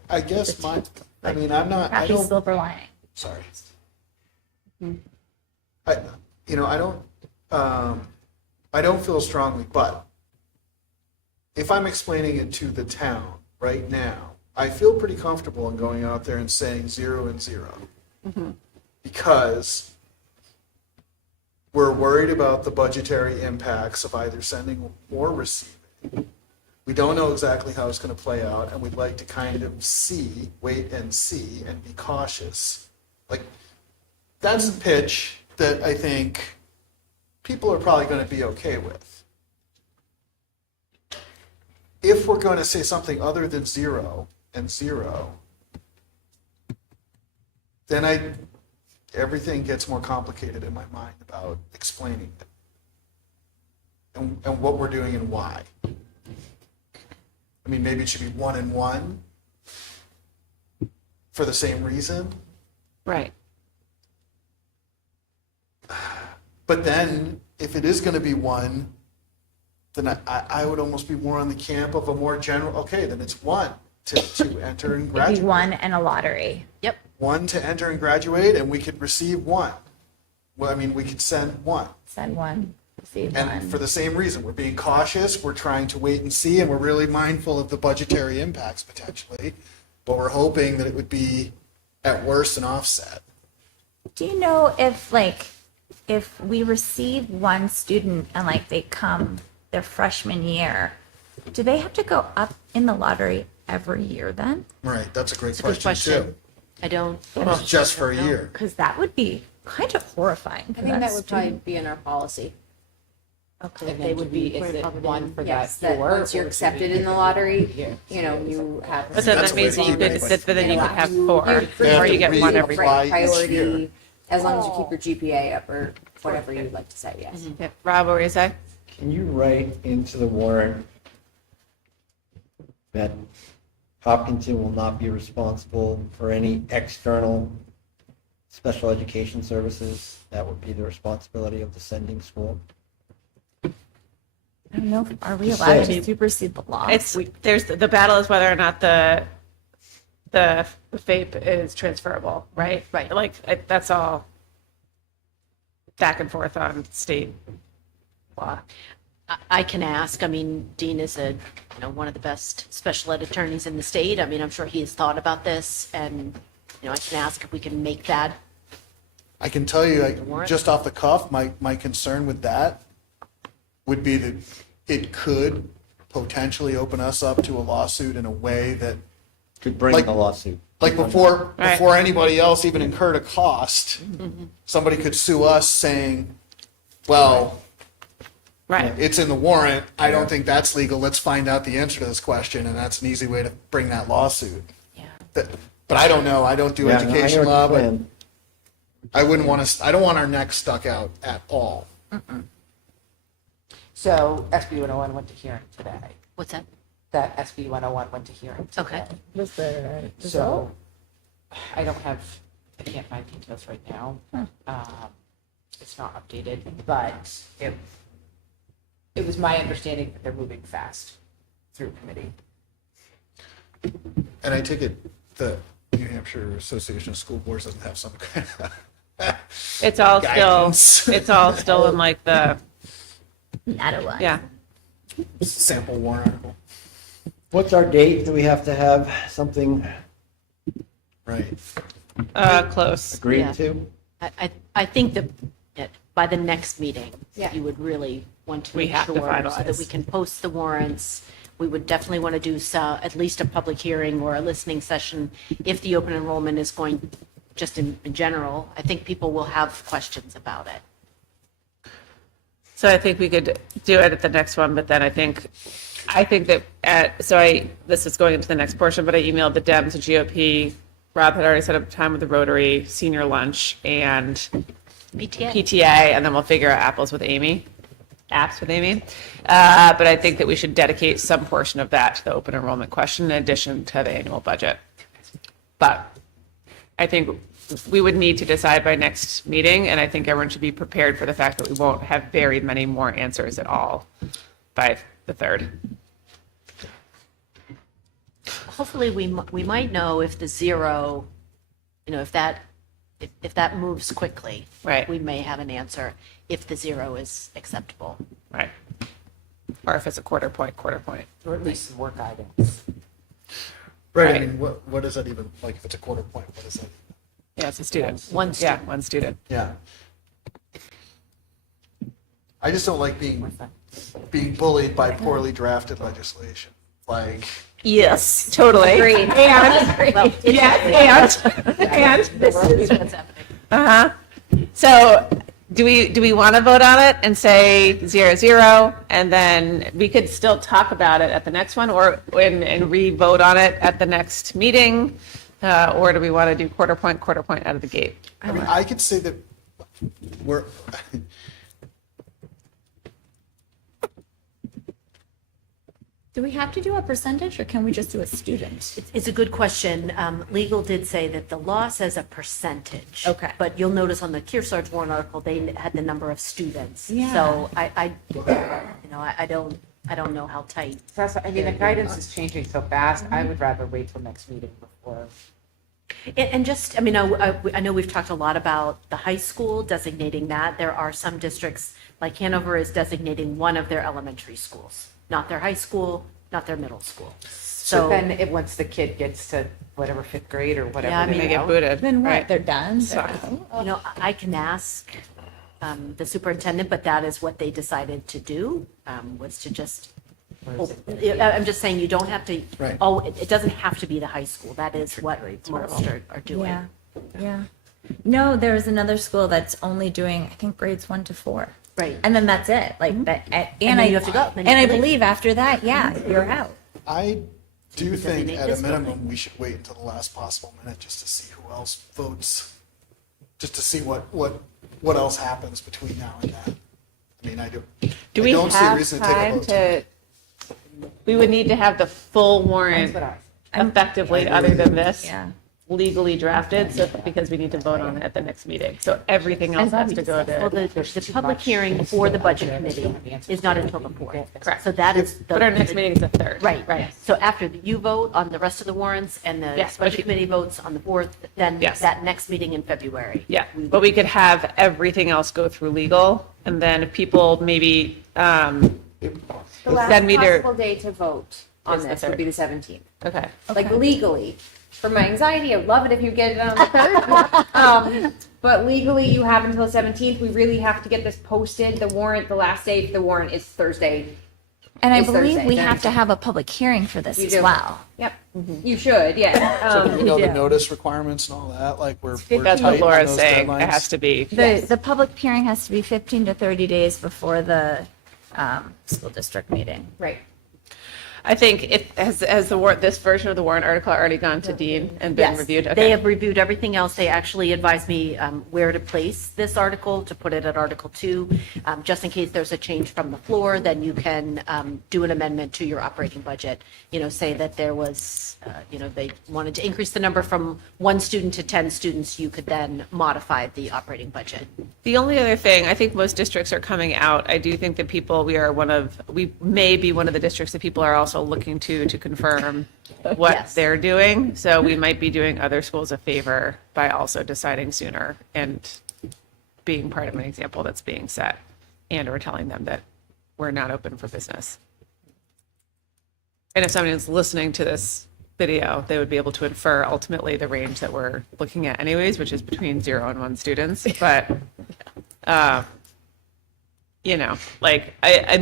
I guess I mean, I'm not, I happy don't, silver lining. sorry. Hmm. I don't feel strongly, but if I'm explaining it to the town right now, I feel pretty comfortable in going out there and saying 0 and 0. Because we're worried about the budgetary impacts of either sending or receiving. We don't know exactly how it's going to play out, and we'd like to kind of wait and see, and be cautious. Like, that's a pitch that I think people are probably going to be okay with. If we're going to say something other than 0 and 0, then everything gets more complicated in my mind about explaining it. And what we're doing and why. I mean, maybe it should be 1 and 1 for the same reason. Right. But then, if it is going to be 1, then I would almost be more on the camp of a more general, okay, then it's 1 to enter and It'd be graduate. one and a lottery. 1 to enter and graduate, and we could receive 1. Well, I mean, we could send 1. Send one, receive And one. for the same reason, we're being cautious, we're trying to wait and see, and we're really mindful of the budgetary impacts potentially, but we're hoping that it would be at worst an offset. Do you know if if we receive one student and like they come their freshman year, do they have to go up in the lottery every year then? Right, that's a great It's a good question question. too. I don't. It's just for a year. Because that would be kind of horrifying. I think that would probably be in our policy. Okay. And they would be, is it one for Yes, that that year? once you're or accepted should in the it be lottery, year? you know, you have. But then That's that a way means to you keep it. could, then you could have You- 4, They have or you to get one every. reapply Right, each priority, year. as long as you keep your GPA up or whatever you'd like to say, yes. Yeah. Rob, what were you say? Can you write into the warrant that Hopkinton will not be responsible for any external special education services? That would be the responsibility of the sending school. I don't know. Are we Just allowed say to it. supersede the law? There's the battle is whether or not the FAPE is transferable, right? Right. Like that's all back and forth on state law. I can ask. I mean, Dean is one of the best special ed attorneys in the state. I mean, I'm sure he has thought about this, and I can ask if we can make that. I can tell you, warrant? just off the cuff, my concern with that would be that it could potentially open us up to a lawsuit in a way that, Could bring Like- the lawsuit. like before Right. before anybody else even incurred a cost, somebody could sue us saying, well, Right. it's in the warrant. I don't think that's legal. Let's find out the answer to this question, and that's an easy way to bring that lawsuit. Yeah. But I don't know. I don't do Yeah, no, I education hear what law, you're but saying. I wouldn't want to. I don't want our neck stuck out at all. So SB 101 went to hearing today. What's that? That SB 101 went to hearing today. Okay. Was there a So I can't find details right now. It's not updated, but it was my understanding that they're moving fast through committee. And I take it the New Hampshire Association of School Boards doesn't have some kind of It's all Guidance. still, it's all still in like the, Not a lot. yeah. sample warrant article. What's our date? Do we have to have something Right. Close. agreed Yeah. to? I think that by the next meeting, Yeah. you would really want to We make have to sure so that finalize. we can post the warrants. We would definitely want to do at least a public hearing or a listening session if the open enrollment is going, just in general. I think people will have questions about it. So I think we could do it at the next one, but then I think that, this is going into the next portion, but I emailed the Dems and GOP. Rob had already set up time with the Rotary, senior lunch, and PTA. PTA, and then we'll figure out apps with Amy. But I think that we should dedicate some portion of that to the open enrollment question in addition to the annual budget. But I think we would need to decide by next meeting, and I think everyone should be prepared for the fact that we won't have very many more answers at all by the 3rd. Hopefully, we might know if the zero, if that moves quickly. Right. We may have an answer if the zero is acceptable. Right. Or if it's a quarter point. Or at least some work guidance. Right. I Right. mean, what does that even like? If it's a quarter point, what is that? Yeah, it's a student. One Yeah, student. one student. Yeah. I just don't like being bullied by poorly drafted legislation. Like, Yes, totally. Agreed. Well, Yes, and this is what's happening. Uh-huh. So do we want to vote on it and say 0-0, and then we could still talk about it at the next one, or and re-vote on it at the next meeting, or do we want to do quarter point out of the gate? I mean, I could say that we're. Do we have to do a percentage or can we just do a student? It's a good question. Legal did say that the law says a percentage. Okay. But you'll notice on the Kearsarge warrant article, they had the number of students. Yeah. So I don't know how tight. I mean, the guidance is changing so fast. I would rather wait till next meeting before. And just, I mean, I know we've talked a lot about the high school designating that. There are some districts, like Hanover is designating one of their elementary schools, not their high school, not their middle school. But So, then once the kid gets to whatever 5th grade or whatever. Yeah, I mean, They they get go, booted. Then what? Right. They're done? I can ask the superintendent, but that is what they decided to do, was to just, I'm just saying, you don't have to, Right. it doesn't have to be the high school. That is what most are doing. Yeah, yeah. No, there's another school that's only doing, I think, grades 1 to 4. Right. And then that's it. Like that, and then I you have to go. Then you And I have to leave. believe after that, yeah, you're out. I do think designate at a this minimum building. we should wait until the last possible minute just to see who else votes, just to see what else happens between now and then. I mean, Do I we don't see a have reason to take a time vote to, we would need to have the full warrant That's what I. effectively, other than this, Yeah. legally drafted, so because we need to vote on it at the next meeting. So everything else has to go Well, to, the public hearing for the budget committee is not until the 4th. Correct. So that is. but our next meeting is the 3rd. Right. So after you vote on the rest of the warrants and the Yes, budget committee votes on the 4th, then Yes. that next meeting in February. Yeah, but we could have everything else go through legal, and then if people maybe, The last Send me their- possible day to vote on Is the this would be the 17th. okay. Like legally, for my anxiety, I would love it if you get it on the 3rd. But legally, you have until 17th. We really have to get this posted. The warrant, the last day for the warrant is Thursday. And I It's believe Thursday, we then. have to have a public hearing for this You as do. well. Yep, you should, yeah. So do we know the do. notice requirements and all that? Like we're That's tight what on Laura's those saying. deadlines? It has to be. The public hearing has to be 15 to 30 days before the school district meeting. Right. I think it has the warrant, this version of the warrant article already gone to Dean and been Yes, reviewed. they Okay. have reviewed everything else. They actually advised me where to place this article, to put it at Article 2. Just in case there's a change from the floor, then you can do an amendment to your operating budget. You know, say that there was, they wanted to increase the number from 1 student to 10 students, you could then modify the operating budget. The only other thing, I think most districts are coming out. I do think that we may be one of the districts that people are also looking to confirm what Yes. they're doing. So we might be doing other schools a favor by also deciding sooner and being part of an example that's being set, and or telling them that we're not open for business. And if somebody is listening to this video, they would be able to infer ultimately the range that we're looking at anyways, which is between 0 and 1 students. But, I'm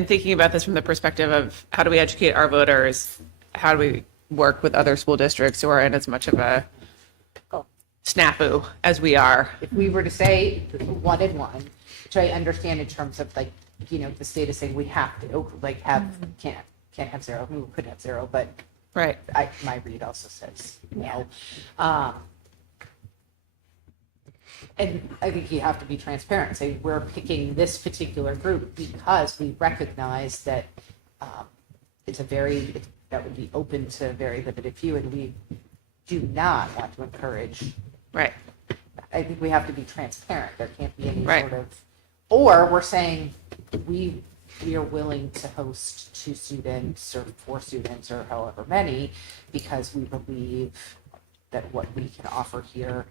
thinking about this from the perspective of how do we educate our voters? How do we work with other school districts who are in as much of a snafu as we are? If we were to say 1 and 1, which I understand in terms of like, the state is saying we have to, like, can't have 0, we could have 0, but Right. my read also says no. And I think you have to be transparent. Say we're picking this particular group because we recognize that that would be open to a very limited few, and we do not want to encourage. Right. I think we have to be transparent. There can't be any Right. sort of, or we're saying we are willing to host 2 students or 4 students or however many, because we believe that what we can offer here,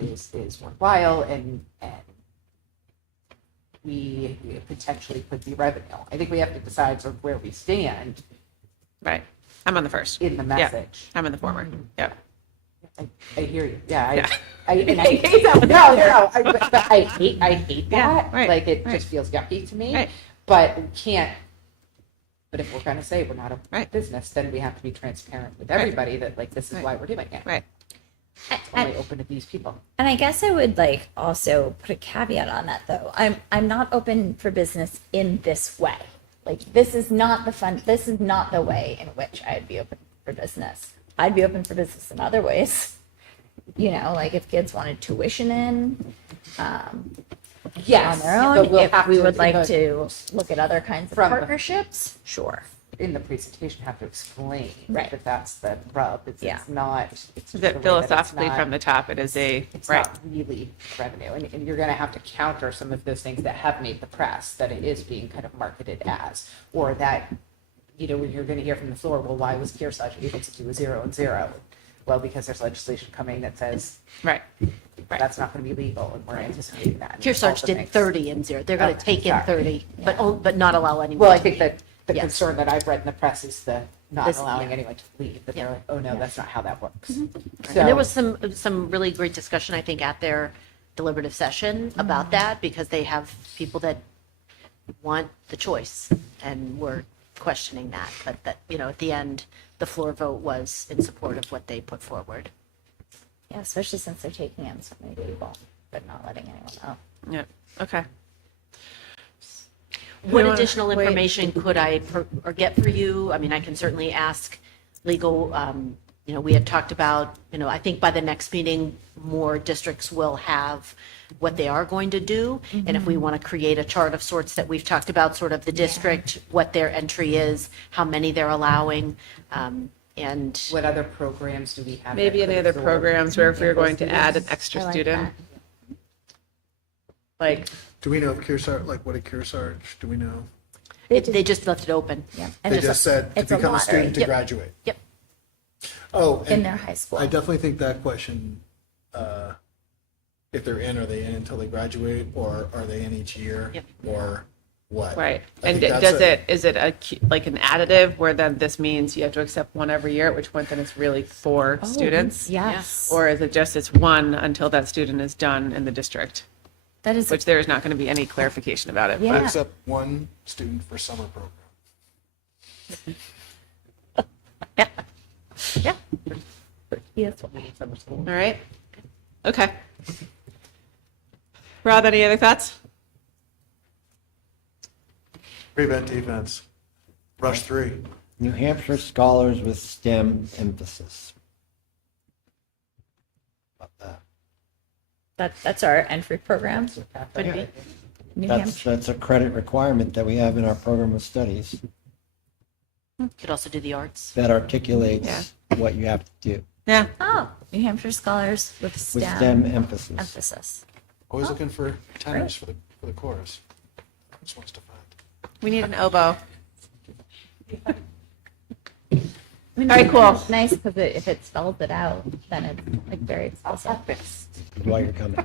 is worthwhile, and we potentially could be revenue. I think we have to decide sort of where we stand Right. I'm on the first. in the message. I'm in the former. Yeah. I hear you. Yeah. Yeah. I hate that. No. But I hate Yeah, that. right, Like it right. just feels yucky to me. Right. But we can't. But if we're going to say we're not a Right. business, then we have to be transparent with everybody that like this is Right. why we're doing it. Right. It's only open to these people. And I guess I would like also put a caveat on that though. I'm not open for business in this way. Like this is not the way in which I'd be open for business. I'd be open for business in other ways. Like if kids wanted tuition in, Yes, on their own, but we'll if have we to, would like you know, to look at other kinds of From the- partnerships, sure. in the presentation have to explain Right. that that's the rub. It's Yeah. not. It's just the way That it's philosophically not- from the top, it is it's right. not really revenue, and you're going to have to counter some of those things that have made the press that it is being kind of marketed as, or that when you're going to hear from the floor, well, why was Kearsarge able to do a 0 and 0? Well, because there's legislation coming that says Right. that's not going to be legal, and we're anticipating that. and all Kearsarge the did things. 30 and 0. They're going to Okay, take in sorry. 30, but not allow anyone. Well, I to think leave. that the Yes. concern that I've read in the press is the not This- allowing yeah. anyone to leave. That Yeah. they're like, oh no, that's not how that works. So, And there was some really great discussion, I think, at their deliberative session about that, because they have people that want the choice, and we're questioning that. But that, at the end, the floor vote was in support of what they put forward. Yeah, especially since they're taking in so many people, but not letting anyone know. Yeah. Okay. What wanna- additional wait. information could I or get for you? I mean, I can certainly ask legal. We had talked about, I think by the next meeting, more districts will have what they are going to do. And if we want to create a chart of sorts that we've talked about, sort of the district, what their entry is, how many they're allowing, and what other programs do we have? Maybe that any could other absorb programs where if we were going to add an students? extra I like student, like, Do we know if Kearsarge, like what a Kearsarge, do we know? they just left it open. Yeah. They just said to it's a become a lottery. student to Yep. graduate. Yep. Oh, In and their high school. I definitely think that question, if they're in, are they in until they graduate, or are they in each year? Yep. Or what. Right. I And think that's is it like an additive where then this means you have to accept one every year, at which point then it's really for students? Yes. Or is it just it's one until that student is done in the district? That is, Which there is not going to be any clarification about it. yeah. Except one student for summer program. Yeah. Yeah. Yes. All right. Okay. Rob, any other thoughts? Prevent defense. Rush 3. New Hampshire scholars with STEM emphasis. About that. That's our entry program. Could be. New Hampshire. That's a credit requirement that we have in our program of studies Could also do the arts. that articulates what you have to do Yeah. Oh, New Hampshire scholars with with STEM, STEM emphasis. emphasis. Always looking for tenors for the chorus. Just wants to find. We need an oboe. I mean, All right, cool. It's nice because if it spells it out, then it's like very explicit. While you're coming.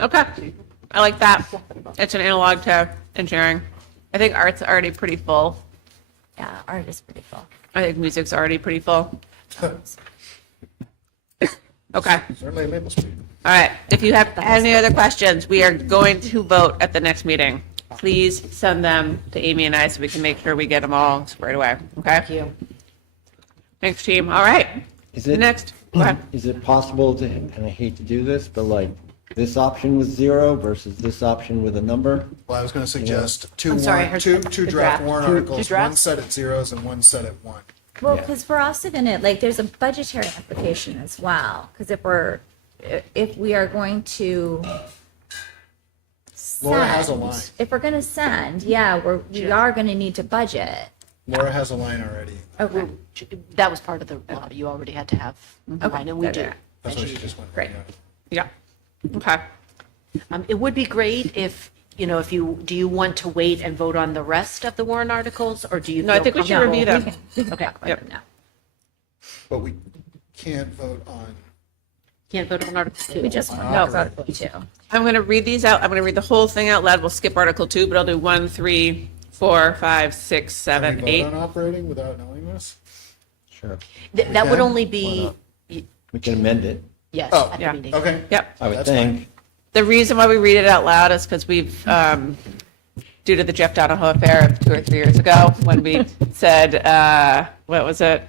Okay. I like that. It's an analog to engineering. I think art's already pretty full. Yeah, art is pretty full. I think music's already pretty full. Okay. Certainly at Maple Street. All right. If you have any other questions, we are going to vote at the next meeting. Please send them to Amy and I so we can make sure we get them all squared away. Okay? Thank you. Thanks, team. All right. Is it Next. Go ahead. Is it possible to, and I hate to do this, but like this option with 0 versus this option with a number? Well, I was going to suggest two I'm sorry, I heard two the draft draft. warrant Two articles, one drafts? set at zeros and one set at 1. Well, Yeah. because we're also gonna like, there's a budgetary application as well. Because if we are going to Laura has a send- line. If we're gonna send, we are gonna need to budget. Laura has a line already. Okay. That was part of the law. You already had to have a line, and we do. That's why she just went. Great. yeah. Yeah. Okay. It would be great if, do you want to wait and vote on the rest of the warrant articles, or do you No, I feel think we should comfortable- review them. We can Okay. talk about Yep. it now. But we can't vote on. Can't vote on Article 2. We just No. no Article 2. I'm going to read these out. I'm going to read the whole thing out loud. We'll skip Article 2, but I'll do 1, 3, 4, 5, 6, Can 7, we vote 8. on operating without knowing this? Sure. That would can? only Why be, not? We can amend it, yes, Oh, at yeah. the meeting. Okay. Yep. I would That's think. The reason why we read it out loud is because we've, due to the Jeff Donahoe affair of 2 or 3 years ago, when we said, what was it?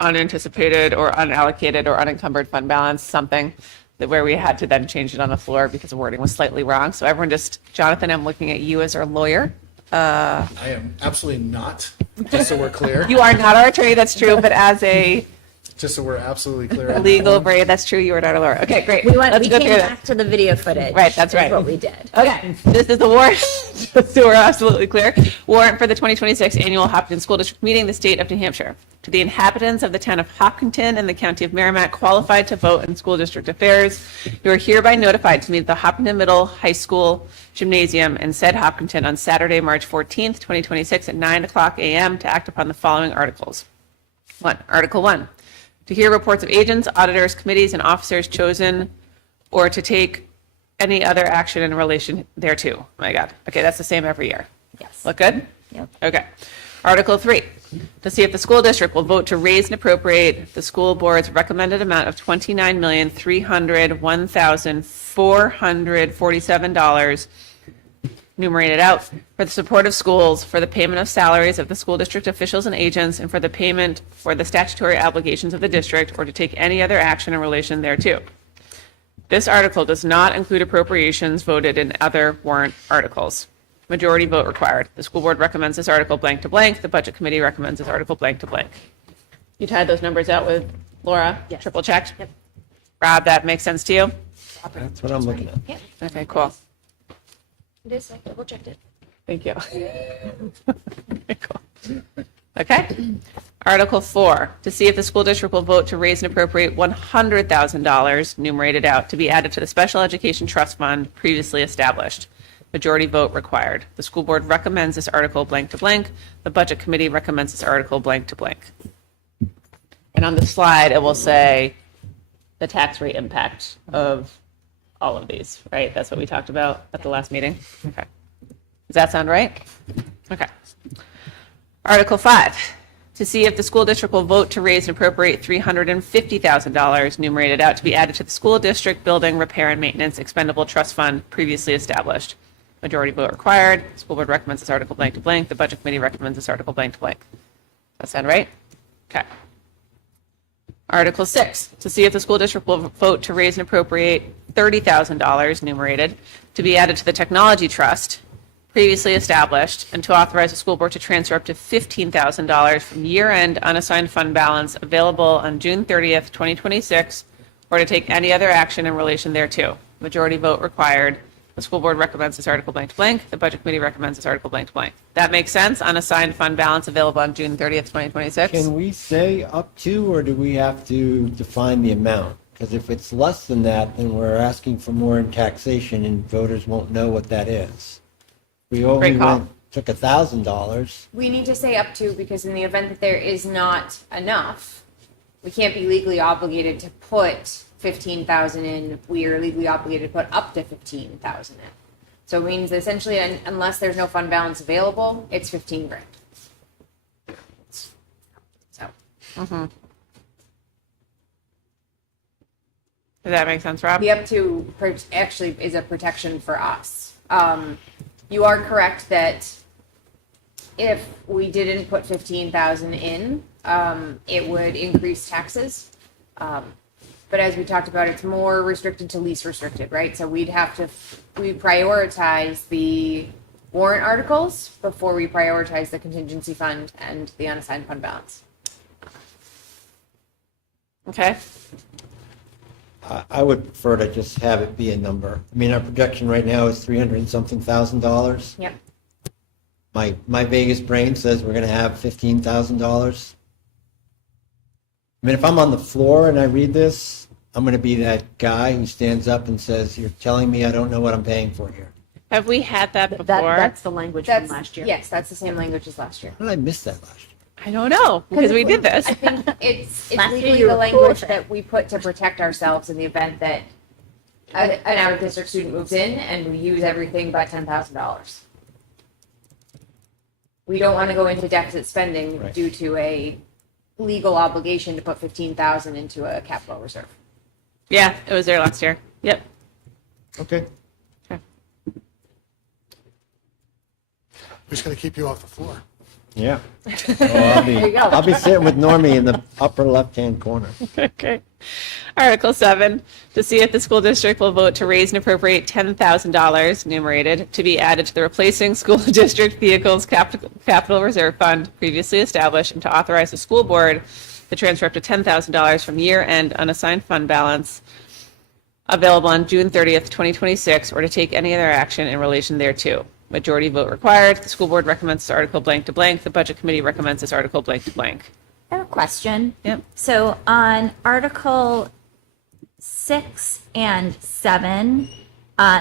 Unanticipated or unallocated or unencumbered fund balance, something that where we had to then change it on the floor because the wording was slightly wrong. So everyone just, Jonathan, I'm looking at you as our lawyer. I am absolutely not, just so we're clear. You are not our attorney, that's true, but as a Just so we're absolutely clear. on legal that. brain, that's true, you are not a lawyer. Okay, great. We Let's came go through this. back to the video footage. Right, that's is right. what we did. Okay, this is the warrant, just so we're absolutely clear. Warrant for the 2026 Annual Hopkinton School District Meeting, the State of New Hampshire. To the inhabitants of the town of Hopkinton and the county of Merrimack qualified to vote in school district affairs, you are hereby notified to meet at the Hopkinton Middle High School Gymnasium in said Hopkinton on Saturday, March 14th, 2026 at 9:00 a.m. to act upon the following articles. 1. Article 1. To hear reports of agents, auditors, committees, and officers chosen or to take any other action in relation thereto. Oh my God. Okay, that's the same every year. Yes. Look good? Yep. Okay. Article 3, to see if the school district will vote to raise and appropriate the school board's recommended amount of $29,301,447, numerated out, for the support of schools, for the payment of salaries of the school district officials and agents, and for the payment for the statutory obligations of the district, or to take any other action in relation thereto. This article does not include appropriations voted in other warrant articles. Majority vote required. The school board recommends this article blank to blank. The budget committee recommends this article blank to blank. You tied those numbers out with Laura? Yes. Triple checked? Yep. Rob, that makes sense to you? That's what I'm looking at. Okay, cool. It is, I double checked it. Thank you. Okay, cool. Okay. Article 4, to see if the school district will vote to raise and appropriate $100,000, numerated out, to be added to the special education trust fund previously established. Majority vote required. The school board recommends this article blank to blank. The budget committee recommends this article blank to blank. And on the slide, it will say the tax rate impact of all of these, right? That's what we talked about at the last meeting? Okay. Does that sound right? Okay. Article 5, to see if the school district will vote to raise and appropriate $350,000 numerated out to be added to the school district building repair and maintenance expendable trust fund previously established. Majority vote required. School board recommends this article blank to blank. The budget committee recommends this article blank to blank. Does that sound right? Okay. Article 6, to see if the school district will vote to raise and appropriate $30,000 numerated to be added to the technology trust previously established, and to authorize the school board to transfer up to $15,000 from year-end unassigned fund balance available on June 30th, 2026, or to take any other action in relation thereto. Majority vote required. The school board recommends this article blank to blank. The budget committee recommends this article blank to blank. That makes sense? Unassigned fund balance available on June 30th, 2026? Can we say up to, or do we have to define the amount? Because if it's less than that, then we're asking for more in taxation, and voters won't know what that is. We only Great call. took $1,000. We need to say up to, because in the event that there is not enough, we can't be legally obligated to put 15,000 in. We are legally obligated to put up to 15,000 in. So it means essentially, unless there's no fund balance available, it's 15 grand. So. Does that make sense, Rob? The up to actually is a protection for us. You are correct that if we didn't put 15,000 in, it would increase taxes. But as we talked about, it's more restricted to least restricted, right? So we prioritize the warrant articles before we prioritize the contingency fund and the unassigned fund balance. Okay. I would prefer to just have it be a number. I mean, our projection right now is 300 and something $1,000. Yep. My Vegas brain says we're going to have $15,000. I mean, if I'm on the floor and I read this, I'm going to be that guy who stands up and says, "You're telling me I don't know what I'm paying for here." Have we had that before? That's the language from last year. Yes, that's the same language as last year. How did I miss that last year? I don't know, because we did this. I think it's Last year legally you the were language cool. that we put to protect ourselves in the event that an out-of-district student moves in and we use everything but $10,000. We don't want to go into deficit spending Right. due to a legal obligation to put 15,000 into a capital reserve. Yeah, it was there last year. Yep. Okay. We just got to keep you off the floor. Yeah. I'll be sitting with Normie in the upper left-hand corner. Okay. Article 7, to see if the school district will vote to raise and appropriate $10,000 numerated to be added to the replacing school district vehicles capital reserve fund previously established, and to authorize the school board to transfer up to $10,000 from year-end unassigned fund balance available on June 30th, 2026, or to take any other action in relation thereto. Majority vote required. The school board recommends this article blank to blank. The budget committee recommends this article blank to blank. I have a question. Yep. So on Article 6 and 7,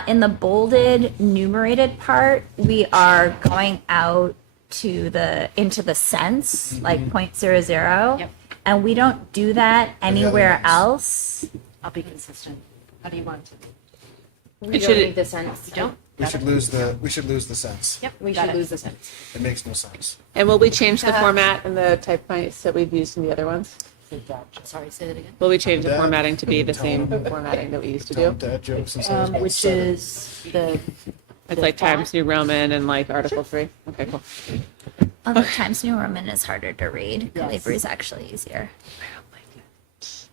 in the bolded numerated part, we are going out to into the cents, like 0.00. Yep. And we don't do that anywhere else. I'll be consistent. How do you want to? We It don't should- need the sense. You don't? We should lose the sense. Yep. We got should it. lose the sense. It makes no sense. And will we change the format and the typeface that we've used in the other ones? Sorry, say that again. Will we change the Dad. formatting to be the same formatting that we used to Tell do? dad jokes instead of Which seven. is the It's like Times New Roman and like Article 3? Okay, cool. Although Times New Roman is harder to read. Calibri is actually easier.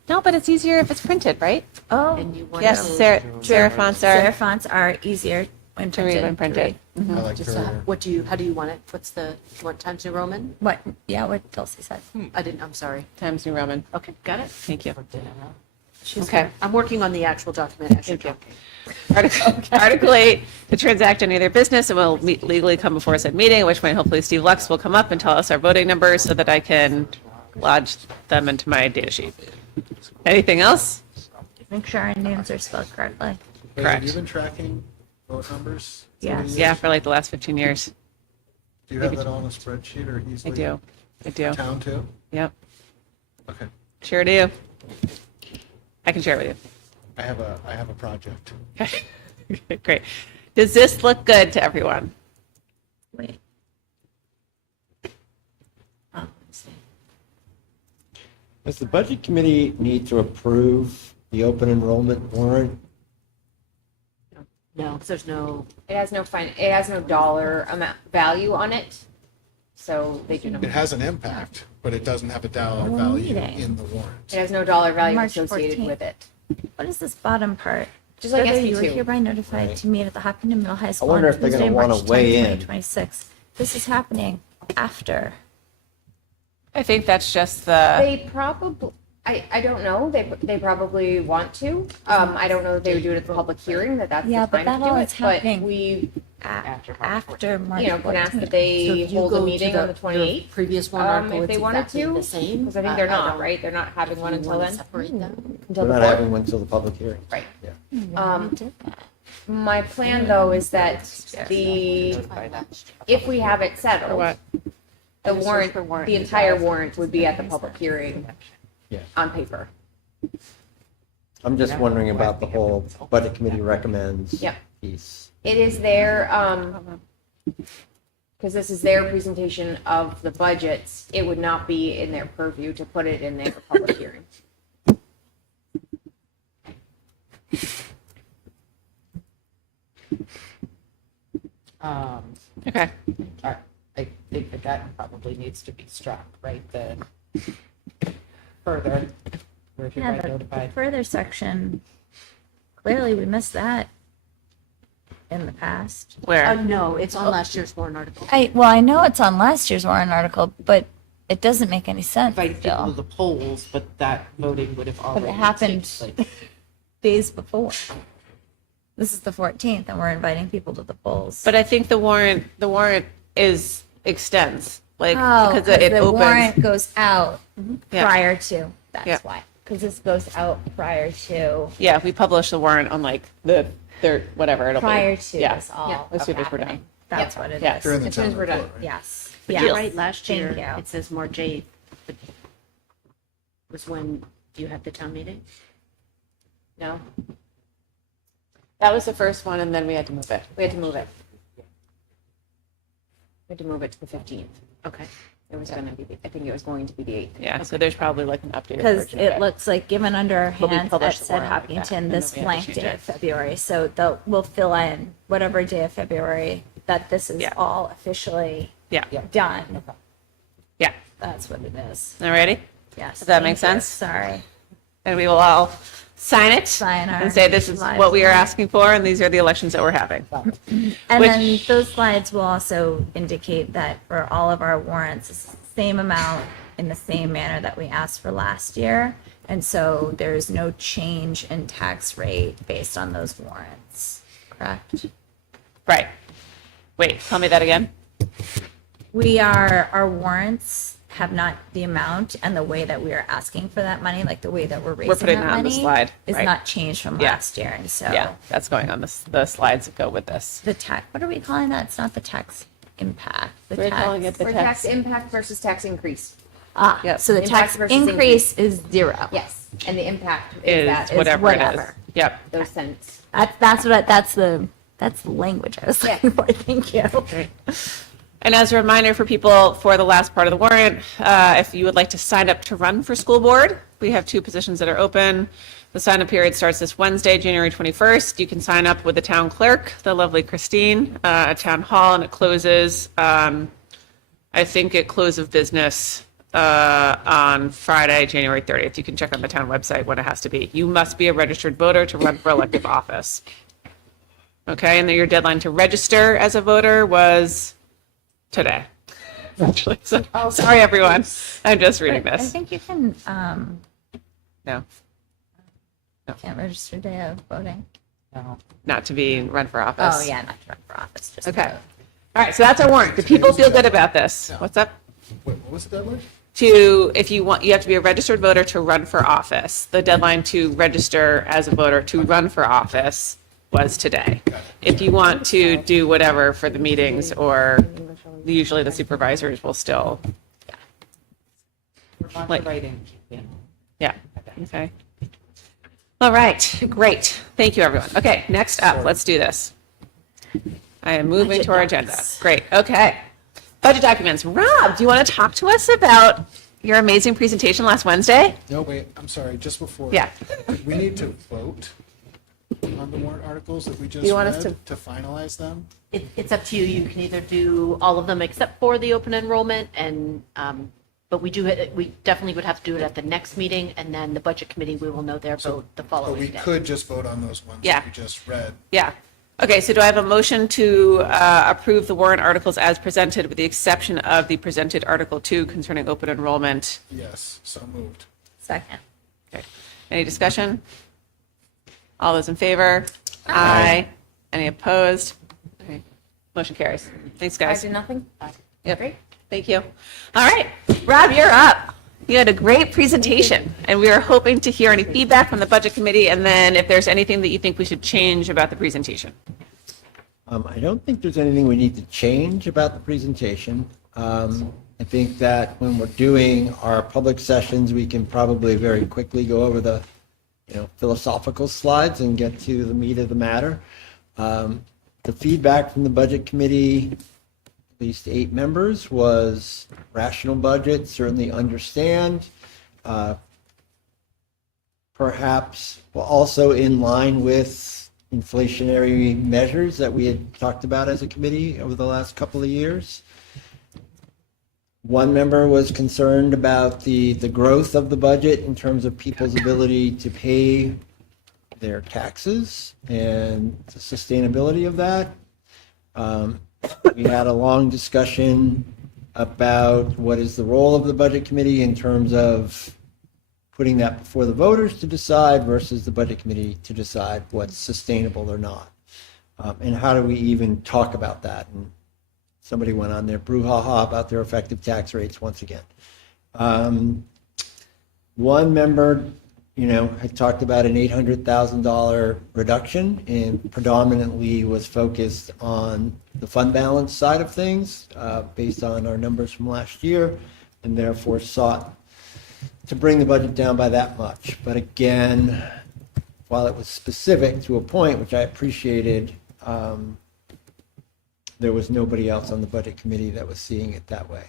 No, but it's easier if it's printed, right? Oh, and you want Yes, serif fonts serif are fonts are easier when to read when printed. printed. I like just her. how do you want it? What's the you want Times New Roman? What? Yeah, what Dulcie said. I'm sorry. Times New Roman. Okay, got it. Thank you. She's Okay. I'm working on the actual document. Thank you. Article 8, to transact any other business and will legally come before said meeting, at which point hopefully Steve Lux will come up and tell us our voting numbers so that I can lodge them into my data sheet. Anything else? Make sure our names are spelled correctly. Wait, Correct. Have you been tracking vote numbers? Yes. Yeah, for like the last 15 years. Do you have that on a spreadsheet or I easily? do. I do. Town too? Yep. Okay. Sure do. I can share it with I have a project. you. Okay. Great. Does this look good to everyone? Wait. Oh, I see. Does the budget committee need to approve the open enrollment warrant? No, because there's no, It has no dollar amount value on it, so they do not. It has an impact, but it doesn't have a dollar Oh, value meeting. in the warrant. It has no dollar value March associated 14th. with it. What is this bottom part? Just like Further, you are SB2. hereby notified to meet at the Hopkinton Middle High School wonder on if they're gonna Tuesday, wanna March 10th, weigh in. 2026. This is happening after. I think that's just the, They probably, I don't know, they probably want to. I don't know if they would do it at the public hearing, that's Yeah, the but time that to do all it. is But happening. we, After March you know, can ask 14th. that so they if you hold a go meeting to on the 28th. previous warrant article, If it's they wanted exactly to, the same. because I think they're not, don't- right? They're not having if one you until wanna then? Separate them. Until We're the not 4th? having one until the public hearing. Right. Yeah. Yeah, we did that. My plan, though, is that if we have it settled. for what? The warrant, the entire warrant would be at the public hearing Yeah. on paper. I'm just wondering about the whole budget committee recommends Yep. piece. It is their, because this is their presentation of the budgets, it would not be in their purview to put it in their public hearing. Okay. I think that probably needs to be struck, right? The further, we're Yeah, hereby the notified. further section, clearly we missed that in the past. Where? No, it's on last year's warrant article. I know it's on last year's warrant article, but it doesn't make any sense Invited people to still. the polls, but that voting would have already. happened. taken place. Days before. This is the 14th and we're inviting people to the polls. But I think the warrant extends, like, Oh, because 'cause it the opens. warrant goes out Yeah. prior to, Yeah. that's why. Because this goes out prior to, Yeah, we publish the warrant on like the third, whatever it'll be. prior to Yeah. this all Yeah. As soon as we're happening. done. That's what it Yeah. is. During the As soon as town we're done. report, right? Yes. But Yes. you're right, last Thank year, you. it says March 8th, but was when you had the town meeting? No, That was the first one, and then we had to move it. we had to move it. We had to move it to the 15th. Okay. It was gonna be, I think it was going to be the 8th. Yeah, so there's probably like an updated Because version of it looks like given under our But we hands at published the said warrant like that, Hopkinton and this then we had to blank change day it. of February. So we'll fill in whatever day of February that this is Yeah. all officially Yeah, done. yeah. That's what it is. All ready? Yes. Does that thank make you. sense? Sorry. And we will all sign it Sign our and say this is live what we are warrant. asking for, and these are the elections that we're having. And Which- then those slides will also indicate that for all of our warrants, it's the same amount in the same manner that we asked for last year. And so there's no change in tax rate based on those warrants, correct? Right. Wait, tell me that again. Our warrants have not the amount and the way that we are asking for that money, like the way that we're raising putting that that on the money slide, is right. not changed from Yeah. last year. And so Yeah, that's going on the slides that go with this. the tax, what are we calling that? It's not the tax impact. The We're tax. calling it the For tax. tax impact versus tax increase. Ah, Yep. so the Impact tax versus increase is zero. Yes, and the impact Is is whatever it is. whatever. Yep. those cents. That's the language I was Yeah. looking for. Thank you. And as a reminder for people for the last part of the warrant, if you would like to sign up to run for school board, we have 2 positions that are open. The sign-up period starts this Wednesday, January 21st. You can sign up with the town clerk, the lovely Christine, at Town Hall, and it closes, I think at close of business on Friday, January 30th. You can check on the town website when it has to be. You must be a registered voter to run for elective office. Okay, and then your deadline to register as a voter was today. Actually, so, sorry everyone. I'm just reading I this. think you can No, can't register day of voting. No. not to be run for office. Oh yeah, not to run for office. Just Okay. vote. All right, so that's our warrant. Do people feel good about this? What's up? Wait, what was the deadline? If you want, you have to be a registered voter to run for office. The deadline to register as a voter to run for office was today. If you want to do whatever for the meetings, or usually the supervisors will still, We're not Like- writing. yeah, okay. All right, great. Thank you, everyone. Okay, next up, let's do this. I am moving Budget to our agenda. docs. Great, okay. Budget documents. Rob, do you want to talk to us about your amazing presentation last Wednesday? No, wait, I'm sorry, just before. Yeah. We need to vote on the warrant articles that we just You want us read to finalize them? It's up to you. You can either do all of them except for the open enrollment and, but we definitely would have to do it at the next meeting, and then the budget committee, we will know their vote the But following we day. could just vote on those ones Yeah. that we just read. Yeah. Okay, so do I have a motion to approve the warrant articles as presented with the exception of the presented Article 2 concerning open enrollment? Yes, so moved. Second. Okay. Any discussion? All those in favor? Aye. Any opposed? Okay. Motion carries. Thanks, I guys. do nothing. Yep. Great. Thank you. All right, Rob, you're up. You had a great presentation, and we are hoping to hear any feedback from the Budget Committee, and then if there's anything that you think we should change about the presentation. I don't think there's anything we need to change about the presentation. I think that when we're doing our public sessions, we can probably very quickly go over the, philosophical slides and get to the meat of the matter. The feedback from the Budget Committee, at least 8 members, was rational budget, certainly understand. Perhaps also in line with inflationary measures that we had talked about as a committee over the last couple of years. One member was concerned about the growth of the budget in terms of people's ability to pay their taxes and the sustainability of that. We had a long discussion about what is the role of the Budget Committee in terms of putting that before the voters to decide versus the Budget Committee to decide what's sustainable or not. And how do we even talk about that? And somebody went on their brouhaha about their effective tax rates once again. One member, had talked about an $800,000 reduction and predominantly was focused on the fund balance side of things based on our numbers from last year, and therefore sought to bring the budget down by that much. But again, while it was specific to a point, which I appreciated, there was nobody else on the Budget Committee that was seeing it that way.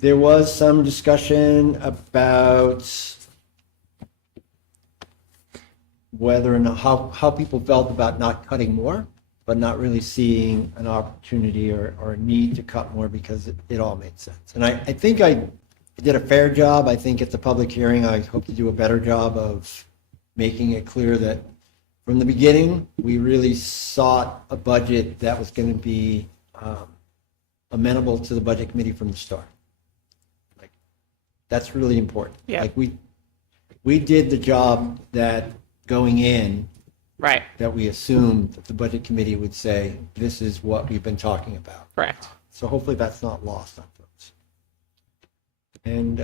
There was some discussion about whether or not how people felt about not cutting more, but not really seeing an opportunity or a need to cut more because it all made sense. And I think I did a fair job. I think at the public hearing, I hope to do a better job of making it clear that from the beginning, we really sought a budget that was going to be amenable to the Budget Committee from the start. That's really important. Yeah. Like we did the job that going in, Right. that we assumed that the Budget Committee would say, this is what we've been talking about. Correct. So hopefully that's not lost on folks. And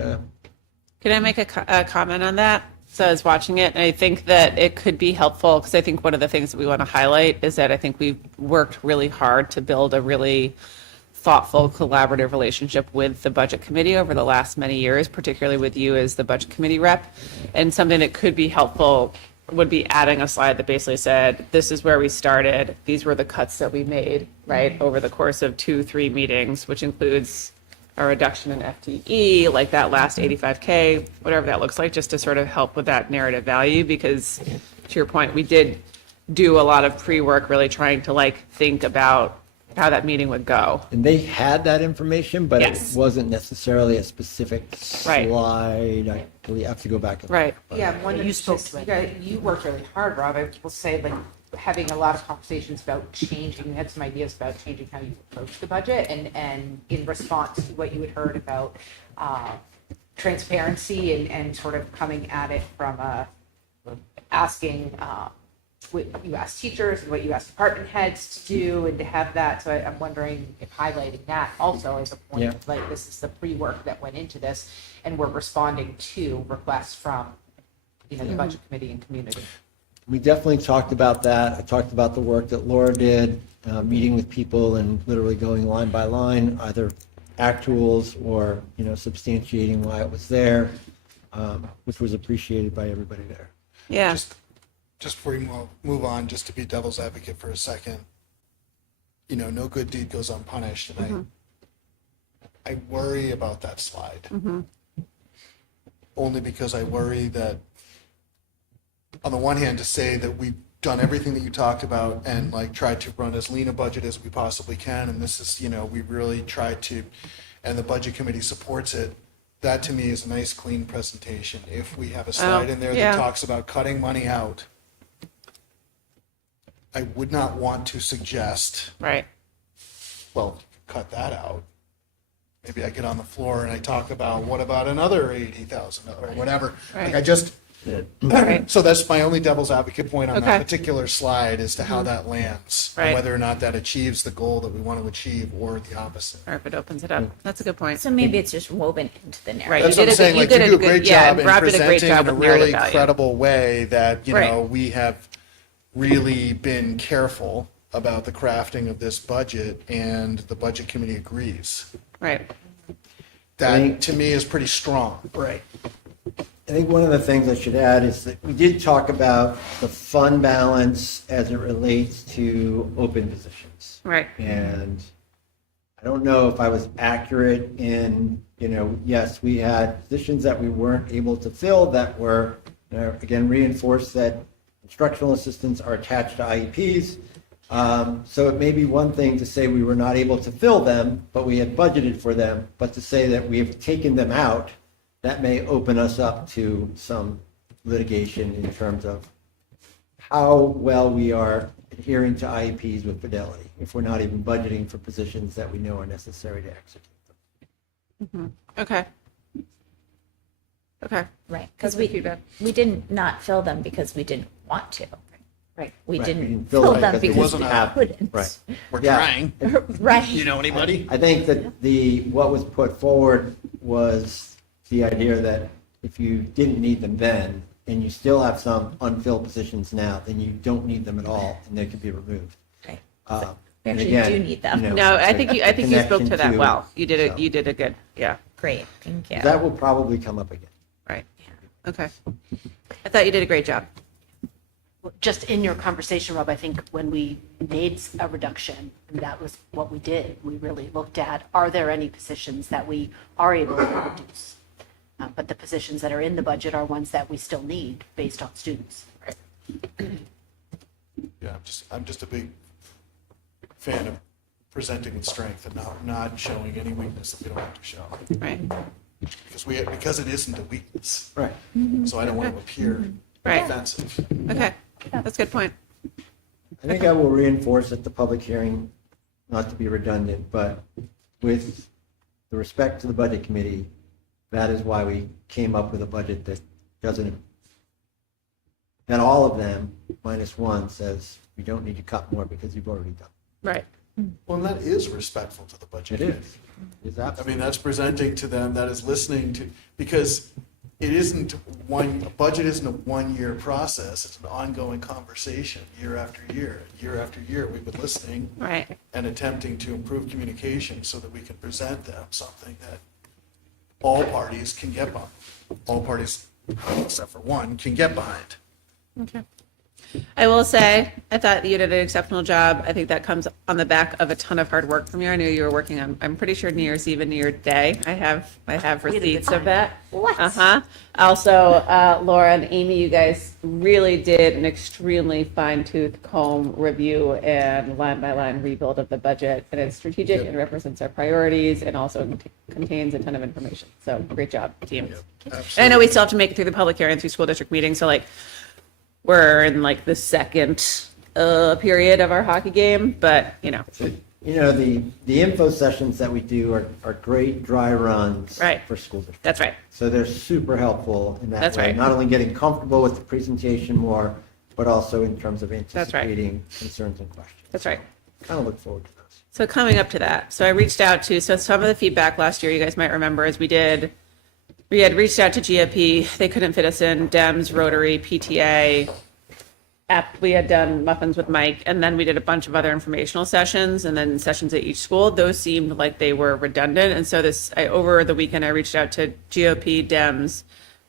Can I make a comment on that? So I was watching it, and I think that it could be helpful, because I think one of the things that we want to highlight is that I think we've worked really hard to build a really thoughtful, collaborative relationship with the Budget Committee over the last many years, particularly with you as the Budget Committee rep. And something that could be helpful would be adding a slide that basically said, this is where we started, these were the cuts that we made, right, over the course of 2-3 meetings, which includes a reduction in FTE, like that last 85K, whatever that looks like, just to sort of help with that narrative value, because to your point, we did do a lot of pre-work really trying to think about how that meeting would go. and they had that information, but Yes. it wasn't necessarily a specific Right. slide. I believe I have to go back. And Right. Yeah, one You spoke to it. You worked really hard, Rob. I will say, having a lot of conversations about changing, you had some ideas about changing how you approach the budget, and in response to what you had heard about transparency and sort of coming at it from asking what you asked teachers and what you asked department heads to do, and to have that. So I'm wondering if highlighting that also as a point, Yeah. this is the pre-work that went into this, and we're responding to requests from, the budget committee and community. We definitely talked about that. I talked about the work that Laura did, meeting with people and literally going line by line, either actuals or, substantiating why it was there, which was appreciated by everybody there. Yeah. just before we move on, just to be devil's advocate for a second, you know, no good deed goes unpunished, and I worry about that slide. Only because I worry that, on the one hand, to say that we've done everything that you talked about and like tried to run as lean a budget as we possibly can, and this is, you know, we really tried to, and the budget committee supports it. That to me is a nice, clean presentation. If we have a slide in there that talks about cutting money out, I would not want to suggest, Right. well, cut that out. Maybe I get on the floor and I talk about, what about another 80,000 or whatever. Right. Like I just, Right. so that's my only devil's advocate point on Okay. that particular slide as to how that lands. Right. And whether or not that achieves the goal that we want to achieve or the opposite. Or if it opens it up. That's a good point. So maybe it's just woven into the narrative. Right. That's You what I'm did a saying, good- like you you did do a a great good- yeah, job in Rob did a great presenting job in a with narrative really value. credible way that, you Right. know, we have really been careful about the crafting of this budget and the budget committee agrees. Right. That to me is pretty strong. Right. I think one of the things I should add is that we did talk about the fund balance as it relates to open positions. Right. And I don't know if I was accurate in, you know, yes, we had positions that we weren't able to fill that were, again, reinforced that instructional assistants are attached to IEPs. So it may be one thing to say we were not able to fill them, but we had budgeted for them, but to say that we have taken them out, that may open us up to some litigation in terms of how well we are adhering to IEPs with fidelity, if we're not even budgeting for positions that we know are necessary to execute them. Okay. Okay. Right, because That's good feedback. we didn't not fill them because we didn't want to. Right. We Right, didn't fill them it because wasn't we a- couldn't. Right. We're Yeah. trying. Right. You know anybody? I think that what was put forward was the idea that if you didn't need them then, and you still have some unfilled positions now, then you don't need them at all, and they could be removed. Right. Uh, We and actually again, do need them. you know, No, I the- think you the spoke to connection that to- well. You did so. it. You did a good. Yeah. Great, thank you. That will probably come up again. Right. Okay. I thought you did a great job. Just in your conversation, Rob, I think when we made a reduction, and that was what we did, we really looked at, are there any positions that we are able to reduce? But the positions that are in the budget are ones that we still need based on students. Yeah, I'm just a big fan of presenting with strength and not showing any weakness that we don't have to show. Right. Because it isn't a weakness. Right. So I don't want to appear Right. offensive. Okay. That's a good point. I think I will reinforce at the public hearing, not to be redundant, but with the respect to the budget committee, that is why we came up with a budget that doesn't, that all of them, minus one, says we don't need to cut more because you've already done. Right. Well, and that is respectful to the budget It committee. is. It is I absolutely. mean, that's presenting to them, that is listening to, because it isn't a budget isn't a one-year process, it's an ongoing conversation, year after year. Year after year, we've been listening Right. and attempting to improve communication so that we can present them something that all parties can get behind. All parties, except for one, can get behind. Okay. I will say, I thought you did an exceptional job. I think that comes on the back of a ton of hard work from you. I knew you were working on, I'm pretty sure New Year's Eve and New Year's Day. I have had a good receipts time. of that. What? Uh-huh. Also, Laura and Amy, you guys really did an extremely fine-tooth comb review and line-by-line rebuild of the budget. And it's strategic and represents our priorities and also contains a ton of information. So great job, team. And I know we still have to make it through the public hearing, through school district meetings. So like, we're in like the second period of our hockey game, but you know, You know, the info sessions that we do are great dry runs Right. for school districts. that's right. So they're super helpful in that That's way. right. Not only getting comfortable with the presentation more, but also in terms of right. anticipating concerns and questions. That's right. Kind of look forward to those. So coming up to that, so I reached out to, so some of the feedback last year, you guys might remember, is we had reached out to GOP. They couldn't fit us in. Dems, Rotary, PTA. We had done muffins with Mike, and then we did a bunch of other informational sessions, and then sessions at each school. Those seemed like they were redundant, and so over the weekend, I reached out to GOP, Dems,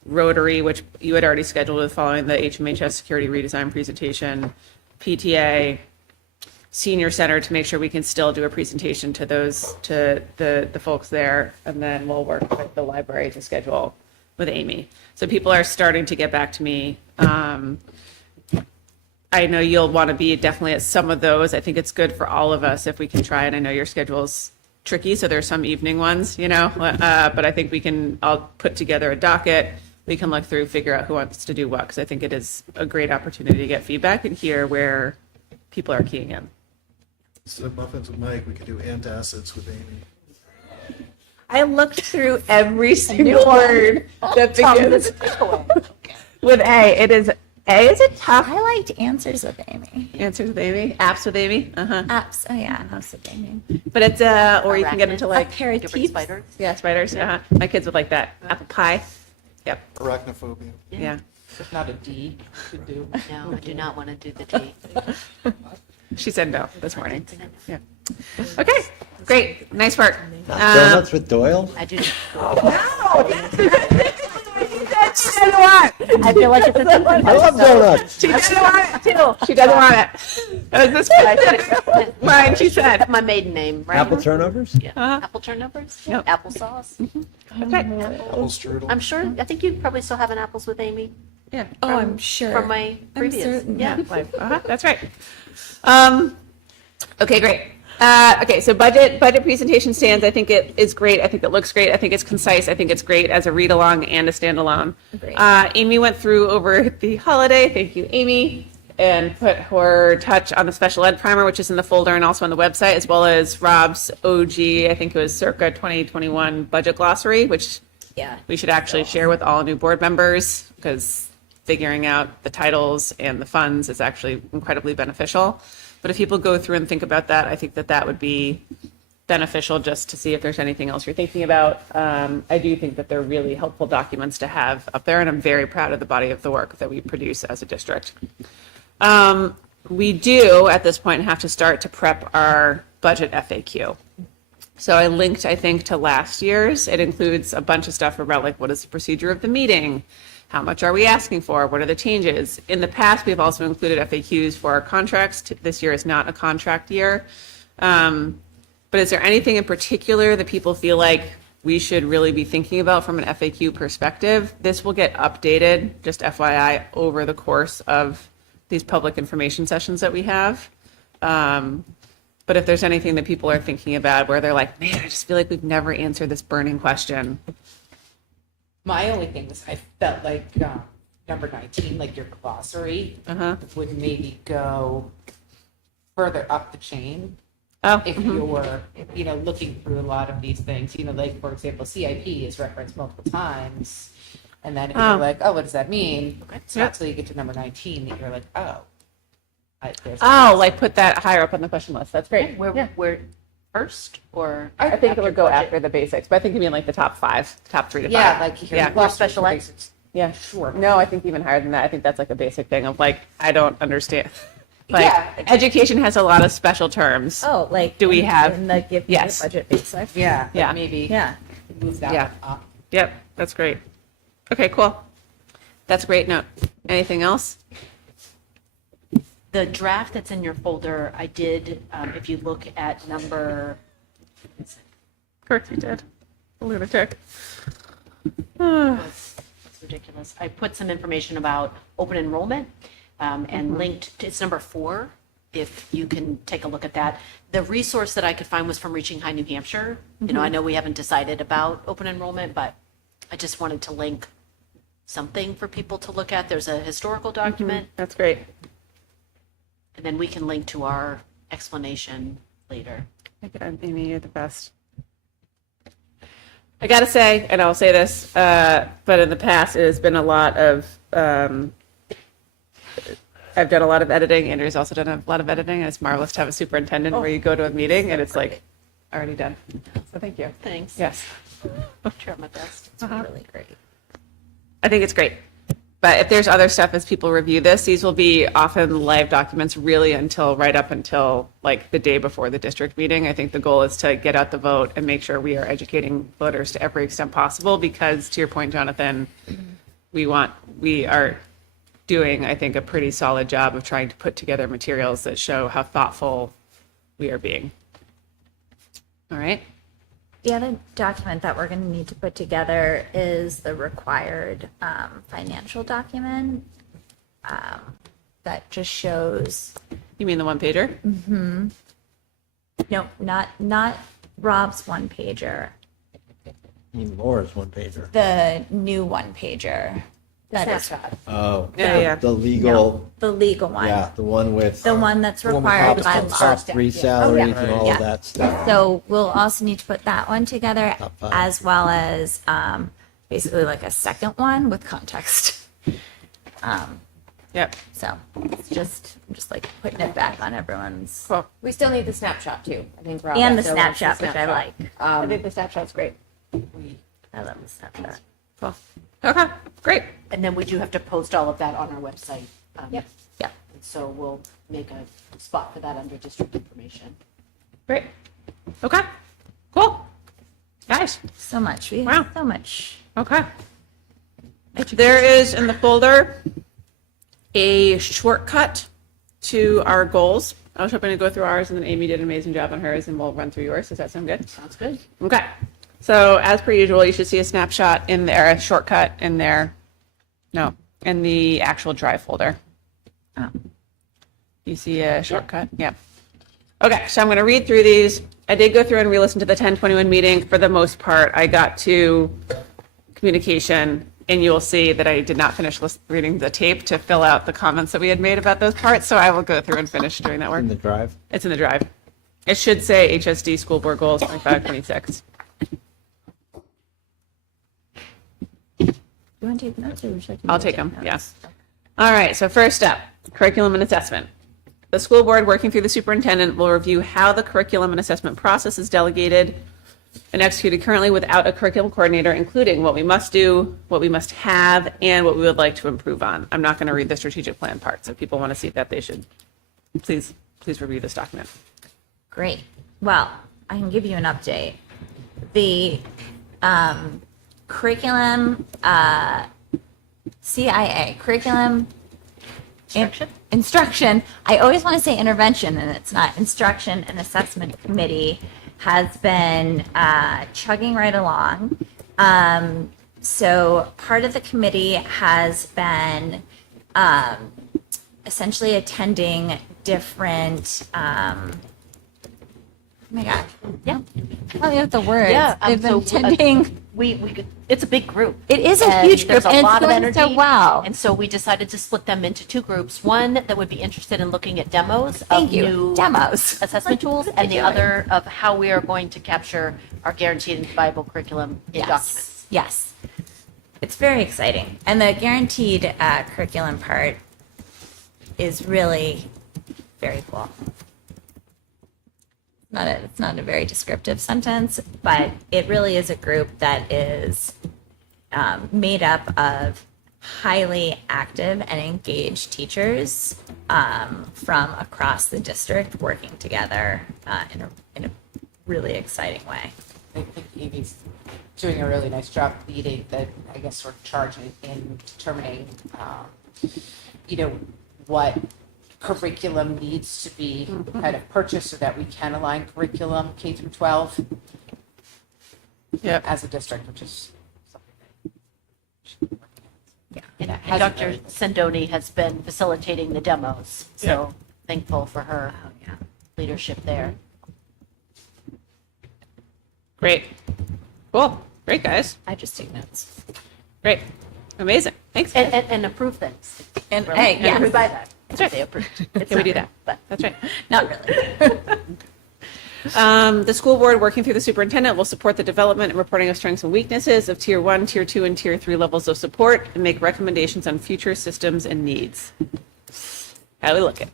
Rotary, which you had already scheduled with following the HMHS security redesign presentation, PTA, Senior Center to make sure we can still do a presentation to those, to the folks there. And then we'll work with the library to schedule with Amy. So people are starting to get back to me. I know you'll want to be definitely at some of those. I think it's good for all of us if we can try, and I know your schedule's tricky, so there's some evening ones, but I think I'll put together a docket. We can look through, figure out who wants to do what, because I think it is a great opportunity to get feedback and hear where people are keying in. Instead of muffins with Mike, we could do antacids with Amy. I looked through every single word that begins with A. A is a tough. I liked answers with Amy. Answers with Amy, apps with Amy. Apps. Oh yeah, apps with Amy. But it's or you can get into like Aperitifs. Spiders. yeah, spiders. My kids would like that. Apple pie. Yep. Arachnophobia. Yeah. If not a D, could do. No, I do not want to do the D. She said no this morning. Yeah. Okay. Great. Nice work. Donuts with Doyle? I do. I feel like it's a I love donuts. She doesn't want it too. She doesn't want it. That was this mine. She said. My maiden name, right? Apple turnovers? Yeah. Apple turnovers. Yep. Applesauce. Okay. Apple strudel. I'm sure. I think you probably still have an apples with Amy Yeah. Oh, I'm sure. from my previous. certain. Yeah. Life. That's right. Okay, great. Okay, so budget presentation stands. I think it is great. I think it looks great. I think it's concise. I think it's great as a read along and a standalone. Agreed. Amy went through over the holiday. Thank you, Amy, and put her touch on the special ed primer, which is in the folder and also on the website, as well as Rob's OG. I think it was circa 2021 budget glossary, which Yeah. we should actually share with all new board members because figuring out the titles and the funds is actually incredibly beneficial. But if people go through and think about that, I think that would be beneficial just to see if there's anything else you're thinking about. I do think that they're really helpful documents to have up there, and I'm very proud of the body of the work that we produce as a district. We do, at this point, have to start to prep our budget FAQ. So I linked, I think, to last year's. It includes a bunch of stuff about like, what is the procedure of the meeting? How much are we asking for? What are the changes? In the past, we've also included FAQs for our contracts. This year is not a contract year. But is there anything in particular that people feel like we should really be thinking about from an FAQ perspective? This will get updated, just FYI, over the course of these public information sessions that we have. But if there's anything that people are thinking about where they're like, man, I just feel like we've never answered this burning question. My only thing was I felt like number 19, like your glossary, would maybe go further up the chain. Oh, If you were, looking through a lot of these things, like, for example, CIP is referenced multiple times. And then if you're like, oh, what does that mean? It's not till you get to number 19 that you're like, oh. Like put that higher up on the question list. That's great. We're first or I think it would go budget? after the basics, but I think you mean like the top 5, top 3 to 5. Yeah, like Yeah. More special ed. Yeah, sure. No, I think even higher than that. I think that's like a basic thing of like, I don't understand. Like, Yeah. education has a lot of special terms. Oh, like Do we in- have- in the give me Yes. a budget basic? Yeah, Yeah. like maybe Yeah. move that Yeah. one up. Yep, that's great. Okay, cool. That's a great note. Anything else? The draft that's in your folder, I did, if you look at number, Of course you did. Lunatic. it's ridiculous. I put some information about open enrollment and linked, it's number 4, if you can take a look at that. The resource that I could find was from Reaching High New Hampshire. I know we haven't decided about open enrollment, but I just wanted to link something for people to look at. There's a historical document, That's great. and then we can link to our explanation later. Amy, you're the best. I gotta say, and I'll say this, but in the past, it has been a lot of, I've done a lot of editing. Andrew's also done a lot of editing, and it's marvelous to have a superintendent where you go to a meeting and it's like already done. So thank you. Thanks. Yes. Try my best. It's really great. I think it's great. But if there's other stuff as people review this, these will be often live documents really right up until like the day before the district meeting. I think the goal is to get out the vote and make sure we are educating voters to every extent possible because to your point, Jonathan, we are doing, I think, a pretty solid job of trying to put together materials that show how thoughtful we are being. All right. The other document that we're going to need to put together is the required financial document that just shows. You mean the one pager? No, not Rob's one pager. I mean, Laura's one pager. The new one pager. That is Oh, Yeah. the legal, the legal one. yeah, the one with The one that's one with required by top law. top three salaries and all Yeah. of that stuff. So we'll also need to put that one together, Top five. as well as basically like a second one with context. Yep. So it's just like putting it back on everyone's. Cool. We still need the snapshot too. I think Rob And the still wants snapshot, which I like. I think the snapshot's great. I love the snapshot. Cool. Okay, great. And then we do have to post all of that on our website. Yep. Yep. And so we'll make a spot for that under district information. Great. Okay. Cool. Guys, So much. We Wow. have so much. okay. There is in the folder a shortcut to our goals. I was hoping to go through ours, and then Amy did an amazing job on hers, and we'll run through yours. Does that sound good? Sounds good. Okay. So as per usual, you should see a snapshot in there, a shortcut in there. No, in the actual drive folder. Oh. You see a shortcut? Yep. Okay, so I'm going to read through these. I did go through and re-listen to the 1021 meeting. For the most part, I got to communication, and you will see that I did not finish reading the tape to fill out the comments that we had made about those parts, so I will go through and finish doing that work. In the drive. It's in the drive. It should say HSD School Board Goals 25, 26. You want to take notes, or would you like me I'll to take them, notes? yes. All right, so first up, curriculum and assessment. The school board, working through the superintendent, will review how the curriculum and assessment process is delegated and executed currently without a curriculum coordinator, including what we must do, what we must have, and what we would like to improve on. I'm not going to read the strategic plan part, so if people want to see that, they should please review this document. Great. Well, I can give you an update. The curriculum, CIA, curriculum instruction. I always want to say intervention, and it's not. Instruction and assessment committee has been chugging right along. So part of the committee has been essentially attending different. Oh my God. Yeah. I don't have the words. Yeah, They've been so, attending. It's a big group. It is a And huge group, there's a and it's lot of going energy. so well. And so we decided to split them into two groups. One that would be interested in looking at demos Thank of you. new Demos. assessment tools, and the other of how we are going to capture our guaranteed and viable curriculum in documents. Yes. It's very exciting. And the guaranteed curriculum part is really very cool. It's not a very descriptive sentence, but it really is a group that is made up of highly active and engaged teachers from across the district working together in a really exciting way. I think Amy's doing a really nice job leading the, I guess, sort of charge in determining, what curriculum needs to be kind of purchased so that we can align curriculum K through 12 Yep. as a district, which is something that And has- Dr. Sendoni has been facilitating the demos, so thankful for her leadership there. Great. Cool. Great, guys. I just take notes. Great. Amazing. Thanks, guys. And approve things. And Really. hey, And yes. we buy that. That's right. They approved. Can we do that? But That's right. Not really. The school board, working through the superintendent, will support the development and reporting of strengths and weaknesses of Tier 1, Tier 2, and Tier 3 levels of support and make recommendations on future systems and needs. How we looking?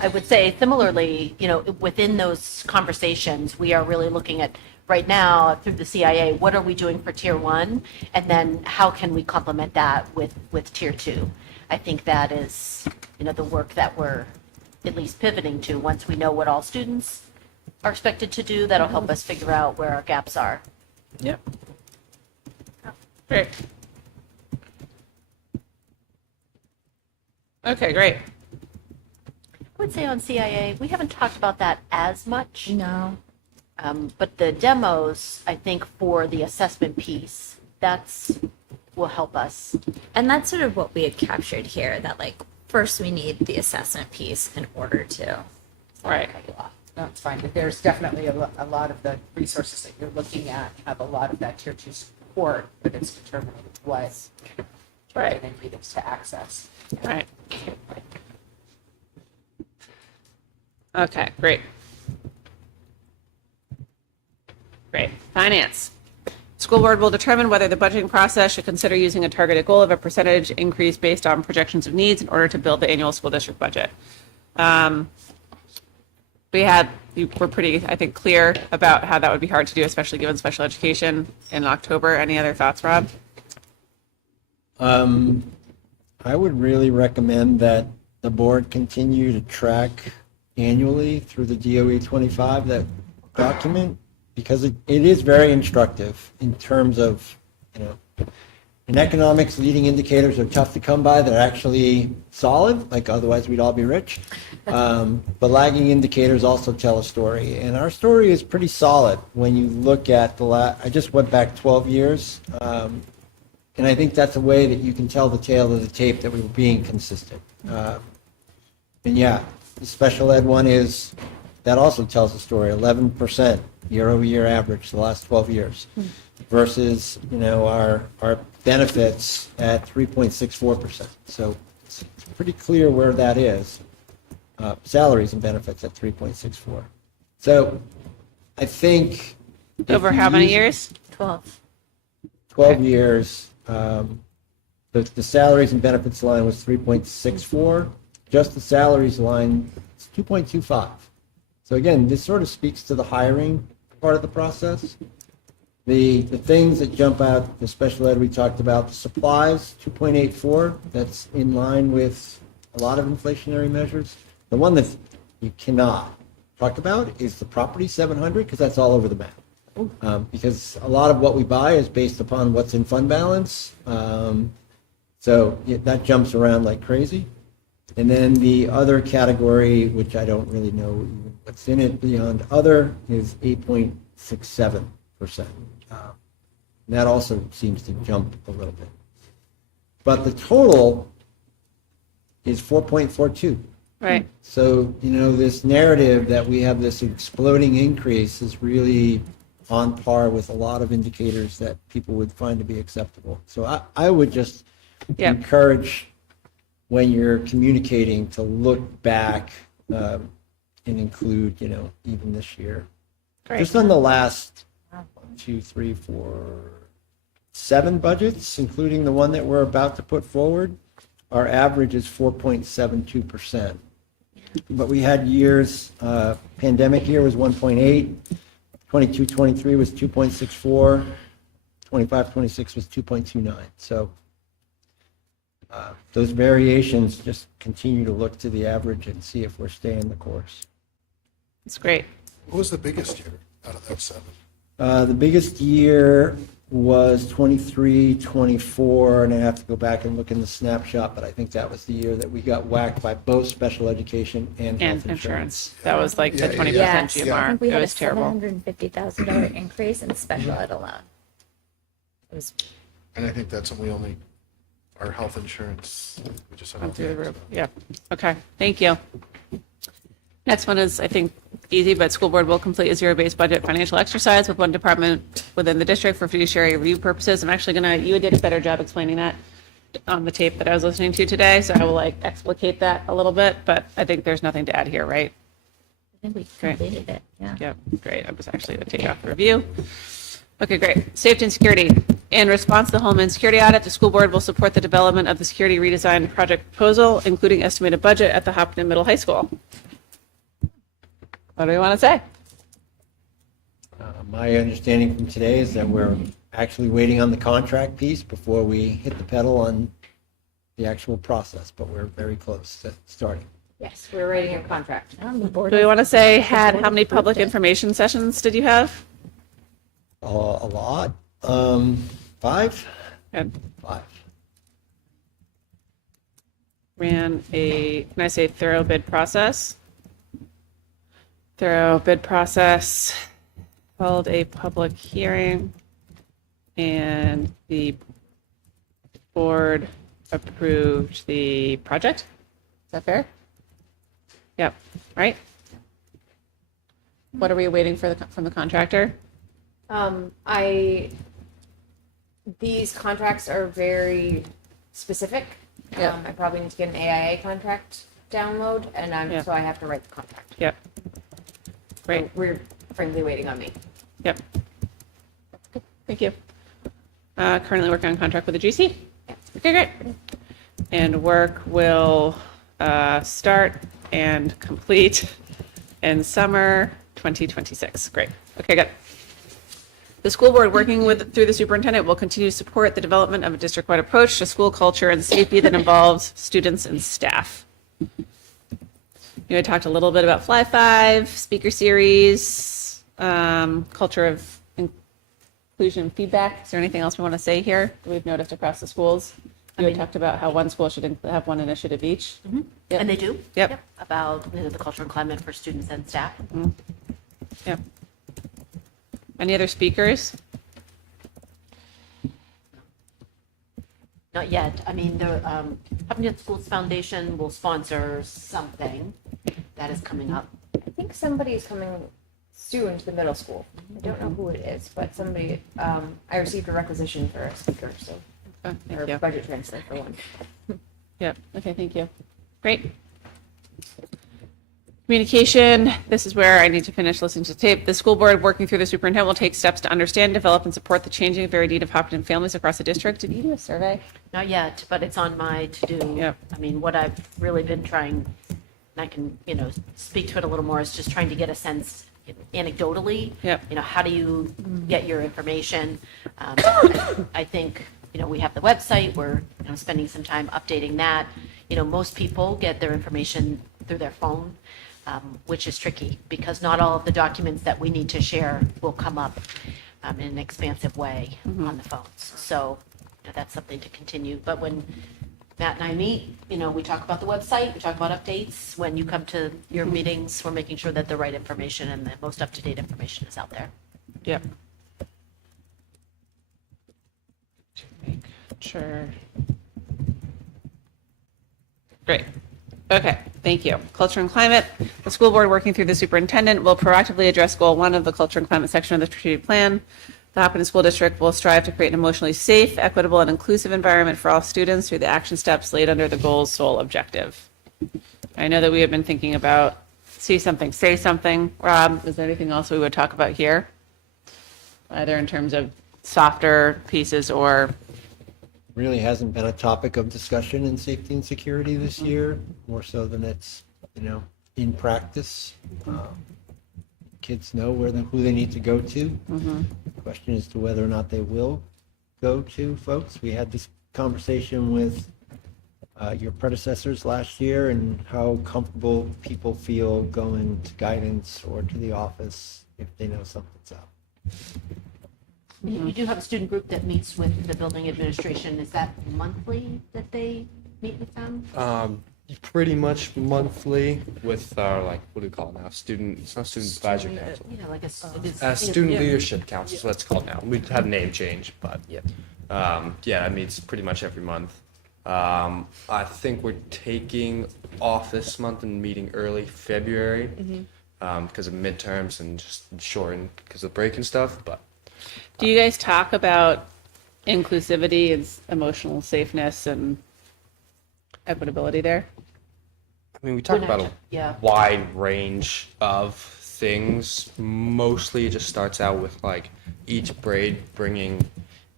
I would say similarly, within those conversations, we are really looking at right now through the CIA, what are we doing for tier 1? And then how can we complement that with tier 2? I think that is, the work that we're at least pivoting to once we know what all students are expected to do that'll help us figure out where our gaps are. Yep. Great. Okay, great. I would say on CIA, we haven't talked about that as much. No. But the demos, I think, for the assessment piece, will help us. And that's sort of what we had captured here, that like first we need the assessment piece in order to. Right. That's fine, but there's definitely a lot of the resources that you're looking at have a lot of that tier 2 support, but it's determining what Right. they need us to access. Right. Okay, great. Great. Finance. School board will determine whether the budgeting process should consider using a targeted goal of a percentage increase based on projections of needs in order to build the annual school district budget. You were pretty, I think, clear about how that would be hard to do, especially given special education in October. Any other thoughts, Rob? I would really recommend that the board continue to track annually through the DOE 25, that document, because it is very instructive in terms of, in economics, leading indicators are tough to come by. They're actually solid, like otherwise we'd all be rich. But lagging indicators also tell a story. And our story is pretty solid when you look at I just went back 12 years. And I think that's a way that you can tell the tale of the tape that we were being consistent. And yeah, the special ed one that also tells a story, 11% year-over-year average the last 12 years versus, our benefits at 3.64%. So it's pretty clear where that is. Salaries and benefits at 3.64. So I think Over how many years? 12. 12 years, the salaries and benefits line was 3.64. Just the salaries line is 2.25. So again, this sort of speaks to the hiring part of the process. The things that jump out, the special ed we talked about, the supplies, 2.84. That's in line with a lot of inflationary measures. The one that you cannot talk about is the property 700, because that's all over the map. Because a lot of what we buy is based upon what's in fund balance. That jumps around like crazy. And then the other category, which I don't really know what's in it beyond other, is 8.67%. That also seems to jump a little bit. But the total is 4.42. Right. So, this narrative that we have this exploding increase is really on par with a lot of indicators that people would find to be acceptable. So I would just encourage, when you're communicating, to look back and include, even this year. Great. Just on the last 1, 2, 3, 4, 7 budgets, including the one that we're about to put forward, our average is 4.72%. But we had years, pandemic year was 1.8, 22-23 was 2.64, 25-26 was 2.29. So those variations, just continue to look to the average and see if we're staying the course. That's great. What was the biggest year out of those 7? The biggest year was 23-24, and I have to go back and look in the snapshot, but I think that was the year that we got whacked by both special education and health insurance. That was like the 20% Yes, I GMR. think we It had a was terrible. $750,000 increase in special ed alone. It was And I think that's when our health insurance, we just had Went through the roof. Yeah. Okay. Thank you. Next one is, I think, easy, but school board will complete a zero-based budget financial exercise with one department within the district for fiduciary review purposes. I'm actually you did a better job explaining that on the tape that I was listening to today, so I will explicate that a little bit, but I think there's nothing to add here, right? I think we Great. completed it, yeah. Yep, great. I was actually going to take off the review. Okay, great. Safety and security. In response to the Homeland Security audit, the school board will support the development of the security redesign project proposal, including estimated budget at the Hopkinton Middle High School. What do we want to say? My understanding from today is that we're actually waiting on the contract piece before we hit the pedal on the actual process, but we're very close to starting. Yes, we're writing a contract. Do we want to say how many public information sessions did you have? A lot. 5? Good. 5. Ran a, can I say thorough bid process? Thorough bid process, held a public hearing, and the board approved the project. Is that fair? Yep, right? What are we waiting for from the contractor? These contracts are very specific. Yeah. I probably need to get an AIA contract download, and Yeah. so I have to write the contract. Yep. Great. So we're frankly waiting on me. Yep. Good. Thank you. Currently working on contract with the GC. Okay, great. And work will start and complete in summer 2026. Great. Okay, good. The school board, working through the superintendent, will continue to support the development of a district-wide approach to school culture and safety that involves students and staff. I talked a little bit about Fly 5, speaker series, culture of inclusion and feedback. Is there anything else we want to say here that we've noticed across the schools? You had talked about how one school should have one initiative each. Yep. And they do? Yep. About the culture and climate for students and staff. Yep. Any other speakers? Not yet. I mean, the Hopkinton Schools Foundation will sponsor something that is coming up. I think somebody's coming soon to the middle school. I don't know who it is, but somebody, I received a requisition for a speaker, so, Oh, or thank you. budget transfer for one. Yep. Okay, thank you. Great. Communication, this is where I need to finish listening to the tape. The school board, working through the superintendent, will take steps to understand, develop, and support the changing and varied need of Hopkinton families across the district. Did you do a survey? Not yet, but it's on my to-do. Yep. I mean, what I've really been trying, and I can, speak to it a little more, is just trying to get a sense anecdotally. Yep. How do you get your information? I think, we have the website. We're, spending some time updating that. Most people get their information through their phone. Which is tricky because not all of the documents that we need to share will come up in an expansive way on the phones. So that's something to continue. But when Matt and I meet, we talk about the website, we talk about updates. When you come to your meetings, we're making sure that the right information and the most up-to-date information is out there. Yep. To make sure. Great. Okay, thank you. Culture and climate. The school board, working through the superintendent, will proactively address goal 1 of the culture and climate section of the strategic plan. The Hopkinton School District will strive to create an emotionally safe, equitable, and inclusive environment for all students through the action steps laid under the goal's sole objective. I know that we have been thinking about see something, say something. Rob, is there anything else we would talk about here? Either in terms of softer pieces or Really hasn't been a topic of discussion in safety and security this year, more so than it's, in practice. Kids know who they need to go to. The question is to whether or not they will go to folks. We had this conversation with your predecessors last year and how comfortable people feel going to guidance or to the office if they know something's up. You do have a student group that meets with the building administration. Is that monthly that they meet with them? Pretty much monthly with our, what do we call it now? It's not student advisory council. Like Student leadership council is what it's called now. We had a name change, but it meets pretty much every month. I think we're taking off this month and meeting early February because of midterms and just shortened because of break and stuff. But do you guys talk about inclusivity and emotional safeness and equitability there? I mean, we talk about a wide range of things. Mostly it just starts out with each grade bringing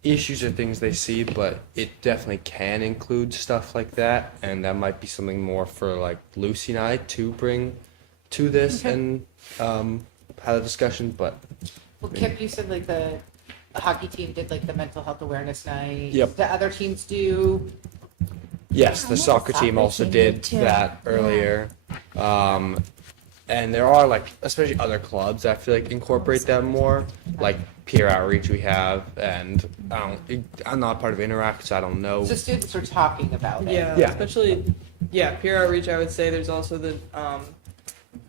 issues or things they see, but it definitely can include stuff like that. And that might be something more for Lucy and I to bring to this and have a discussion. But Well, Kip, you said the hockey team did the mental health awareness night. Yep. The other teams do Yes, the soccer team also did that earlier. And there are like, especially other clubs, I feel like incorporate them more, like peer outreach we have, and I'm not part of Interact, so I don't know. So students are talking about it. Yeah, Yeah. especially, peer outreach, I would say there's also the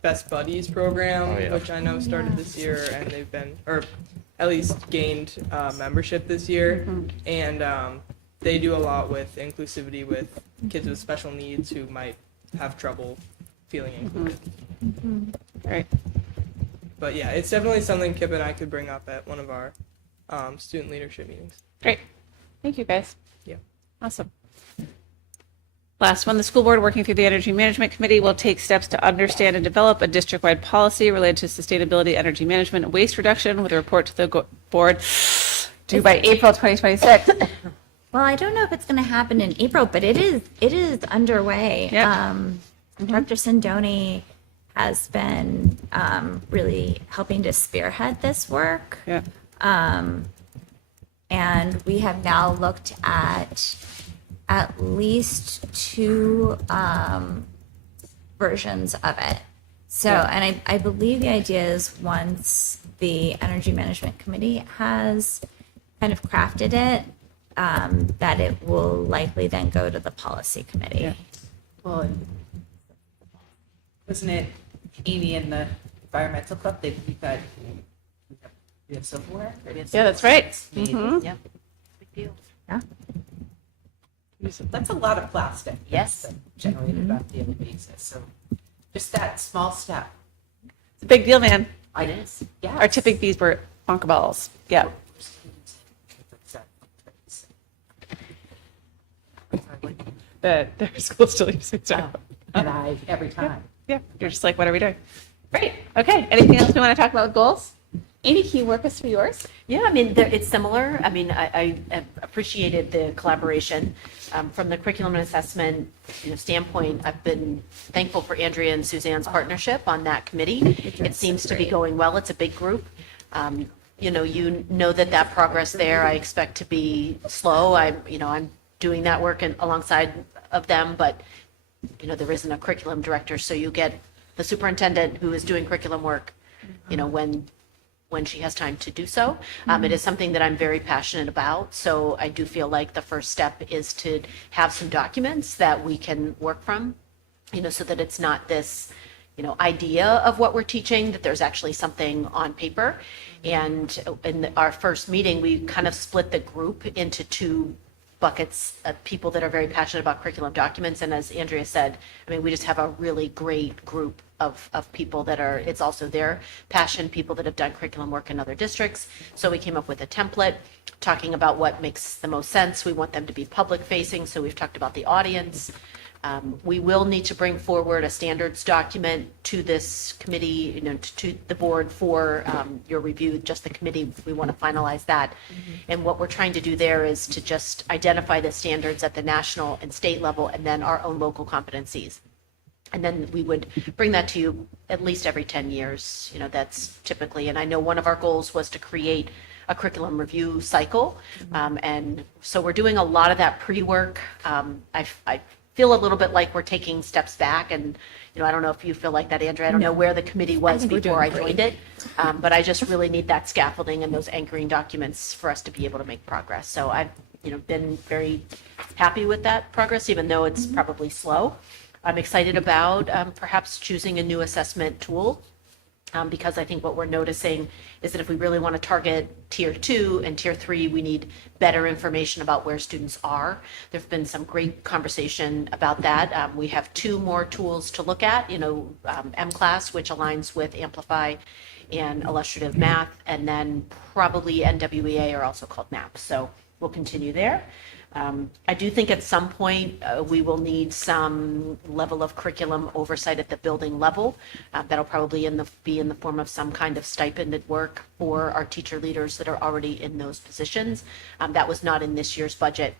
Best Buddies program, Oh, yeah. which I know started this year, and they've been, or at least gained membership this year. And they do a lot with inclusivity with kids with special needs who might have trouble feeling included. Right. But yeah, it's definitely something Kip and I could bring up at one of our student leadership meetings. Great. Thank you, guys. Yeah. Awesome. Last one, the school board working through the Energy Management Committee will take steps to understand and develop a district-wide policy related to sustainability, energy management, and waste reduction with a report to the board due by April 2026. Well, I don't know if it's going to happen in April, but it is underway. Yeah. Dr. Sindoni has been really helping to spearhead this work. Yeah. And we have now looked at least two versions of it. So, and I believe the idea is once the Energy Management Committee has kind of crafted it, that it will likely then go to the policy committee. Yeah. Well, wasn't it Amy and the environmental club? We have silverware. Yeah, that's right. Yep. Big deal. That's a lot of plastic. Yes. That's generated on a daily basis. So just that small step. It's a big deal, man. It is. Yeah. Our tipping fees were bonkaballs. Yeah. Their school still uses it. And I, every time. Yeah, you're just like, what are we doing? Great. Okay. Anything else we want to talk about with goals? Amy, can you work us through yours? Yeah, I mean, it's similar. I mean, I appreciated the collaboration. From the curriculum and assessment standpoint, I've been thankful for Andrea and Suzanne's partnership on that committee. It seems to be going well. It's a big group. You know that progress there, I expect to be slow. I'm doing that work alongside of them, but there isn't a curriculum director, so you get the superintendent who is doing curriculum work, when she has time to do so. It is something that I'm very passionate about. So I do feel like the first step is to have some documents that we can work from, so that it's not this, idea of what we're teaching, that there's actually something on paper. And in our first meeting, we kind of split the group into two buckets of people that are very passionate about curriculum documents. And as Andrea said, I mean, we just have a really great group of people that are, it's also their passion, people that have done curriculum work in other districts. So we came up with a template talking about what makes the most sense. We want them to be public facing. So we've talked about the audience. We will need to bring forward a standards document to this committee, to the board for your review, just the committee. We want to finalize that. And what we're trying to do there is to just identify the standards at the national and state level, and then our own local competencies. And then we would bring that to you at least every 10 years. That's typically, and I know one of our goals was to create a curriculum review cycle. And so we're doing a lot of that pre-work. I feel a little bit like we're taking steps back, and I don't know if you feel like that, Andrea. I don't know where the committee was before I joined it, but I just really need that scaffolding and those anchoring documents for us to be able to make progress. So I've been very happy with that progress, even though it's probably slow. I'm excited about perhaps choosing a new assessment tool. Because I think what we're noticing is that if we really want to target tier 2 and tier 3, we need better information about where students are. There've been some great conversation about that. We have 2 more tools to look at, M-Class, which aligns with Amplify and illustrative math, and then probably NWEA, or also called MAP. So we'll continue there. I do think at some point we will need some level of curriculum oversight at the building level. That'll probably be in the form of some kind of stipended work for our teacher leaders that are already in those positions. That was not in this year's budget,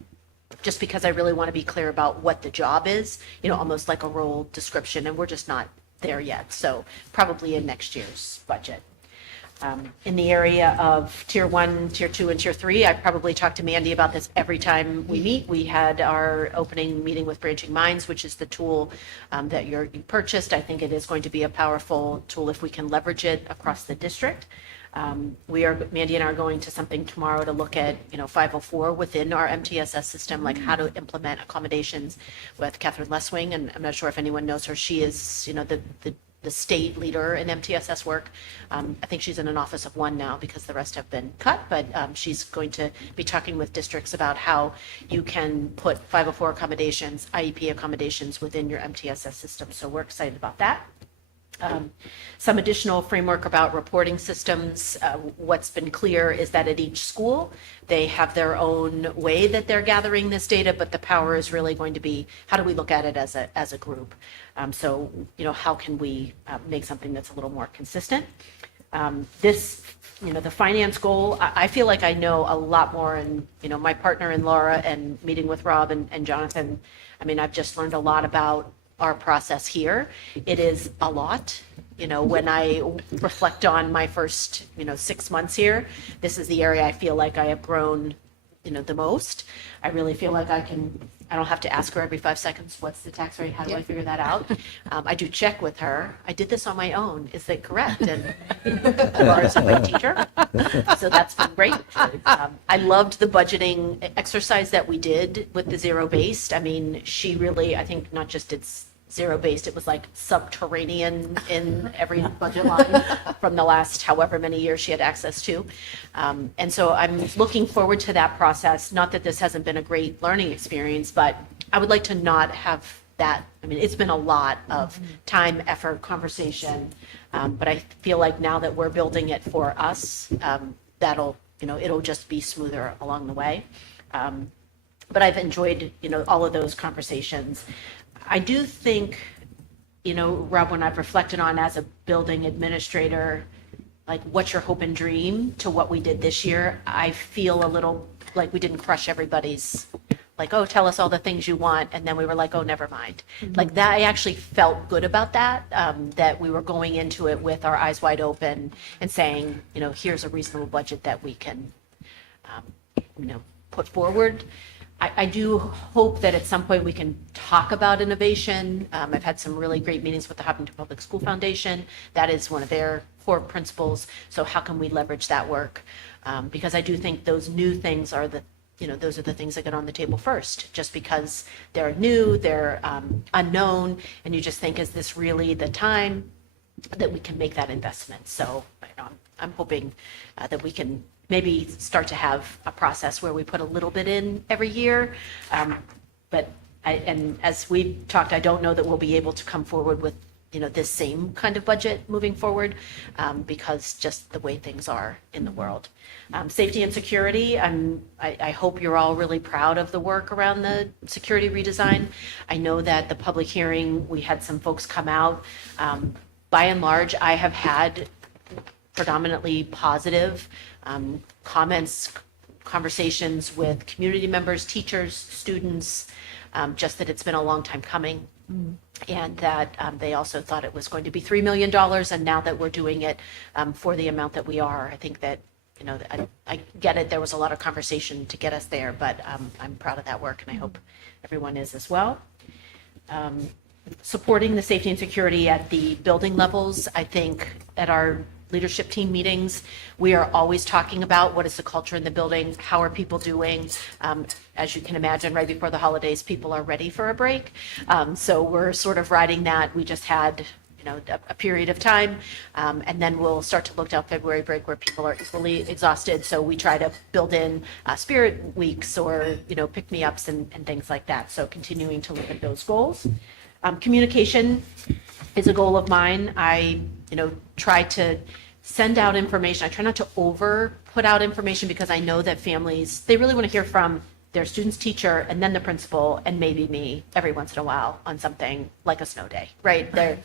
just because I really want to be clear about what the job is, almost like a role description, and we're just not there yet. So probably in next year's budget. In the area of tier 1, tier 2, and tier 3, I probably talk to Mandy about this every time we meet. We had our opening meeting with Branching Minds, which is the tool that you purchased. I think it is going to be a powerful tool if we can leverage it across the district. Mandy and I are going to something tomorrow to look at, 504 within our MTSS system, like how to implement accommodations with Catherine Leswing. And I'm not sure if anyone knows her. She is, the state leader in MTSS work. I think she's in an office of one now because the rest have been cut, but she's going to be talking with districts about how you can put 504 accommodations, IEP accommodations within your MTSS system. So we're excited about that. Some additional framework about reporting systems. What's been clear is that at each school, they have their own way that they're gathering this data, but the power is really going to be, how do we look at it as a group? So, how can we make something that's a little more consistent? The finance goal, I feel like I know a lot more, and, my partner in Laura and meeting with Rob and Jonathan, I've just learned a lot about our process here. It is a lot. When I reflect on my first, 6 months here, this is the area I feel like I have grown, the most. I really feel like I don't have to ask her every 5 seconds, what's the tax rate? How do I figure that out? I do check with her. I did this on my own. Is that correct? And Laura's a great teacher. So that's been great. I loved the budgeting exercise that we did with the zero-based. She really, I think, not just did zero-based, it was like subterranean in every budget line from the last however many years she had access to. And so I'm looking forward to that process. Not that this hasn't been a great learning experience, but I would like to not have that. It's been a lot of time, effort, conversation, but I feel like now that we're building it for us, that'll, it'll just be smoother along the way. But I've enjoyed, all of those conversations. I do think, Rob, when I've reflected on as a building administrator, like what's your hope and dream to what we did this year, I feel a little like we didn't crush everybody's, like, oh, tell us all the things you want. And then we were like, oh, never mind. Mm-hmm. Like that, I actually felt good about that, that we were going into it with our eyes wide open and saying, here's a reasonable budget that we can, put forward. I do hope that at some point we can talk about innovation. I've had some really great meetings with the Hopkinton Public School Foundation. That is one of their core principles. So how can we leverage that work? Because I do think those new things are those are the things that get on the table first, just because they're new, they're unknown, and you just think, is this really the time that we can make that investment? So I'm hoping that we can maybe start to have a process where we put a little bit in every year. But as we've talked, I don't know that we'll be able to come forward with, this same kind of budget moving forward, because just the way things are in the world. Safety and security, I hope you're all really proud of the work around the security redesign. I know that the public hearing, we had some folks come out. By and large, I have had predominantly positive comments, conversations with community members, teachers, students, just that it's been a long time coming. And that they also thought it was going to be $3 million. And now that we're doing it for the amount that we are, I think that, I get it. There was a lot of conversation to get us there, but I'm proud of that work and I hope everyone is as well. Supporting the safety and security at the building levels, I think at our leadership team meetings, we are always talking about what is the culture in the building, how are people doing. As you can imagine, right before the holidays, people are ready for a break. So we're sort of riding that. We just had a period of time, and then we'll start to look down February break where people are equally exhausted. So we try to build in spirit weeks or pick-me-ups and things like that. So continuing to look at those goals. Communication is a goal of mine. I try to send out information. I try not to put out information because I know that families, they really want to hear from their student's teacher and then the principal and maybe me every once in a while on something like a snow day, right? They're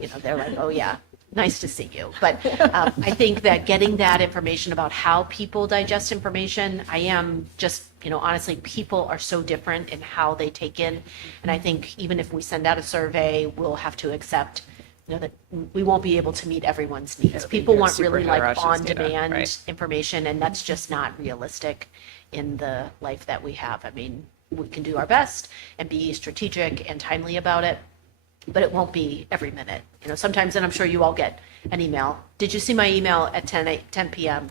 like, oh yeah, nice to see you. But I think that getting that information about how people digest information, I am just, honestly, people are so different in how they take in. And I think even if we send out a survey, we'll have to accept that we won't be able to meet everyone's needs. It'll be People very want super really like heterogeneous data, on-demand right. information, and that's just not realistic in the life that we have. I mean, we can do our best and be strategic and timely about it, but it won't be every minute. Sometimes, and I'm sure you all get an email. Did you see my email at 10 p.m.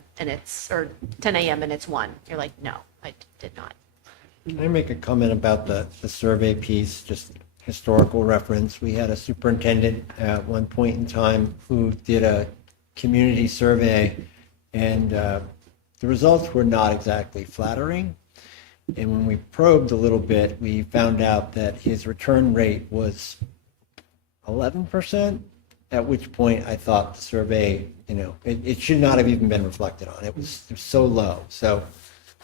or 10 a.m. and it's 1? You're like, no, I did not. Can I make a comment about the survey piece, just historical reference? We had a superintendent at one point in time who did a community survey, and the results were not exactly flattering. And when we probed a little bit, we found out that his return rate was 11%, at which point I thought the survey, it should not have even been reflected on. It was so low. So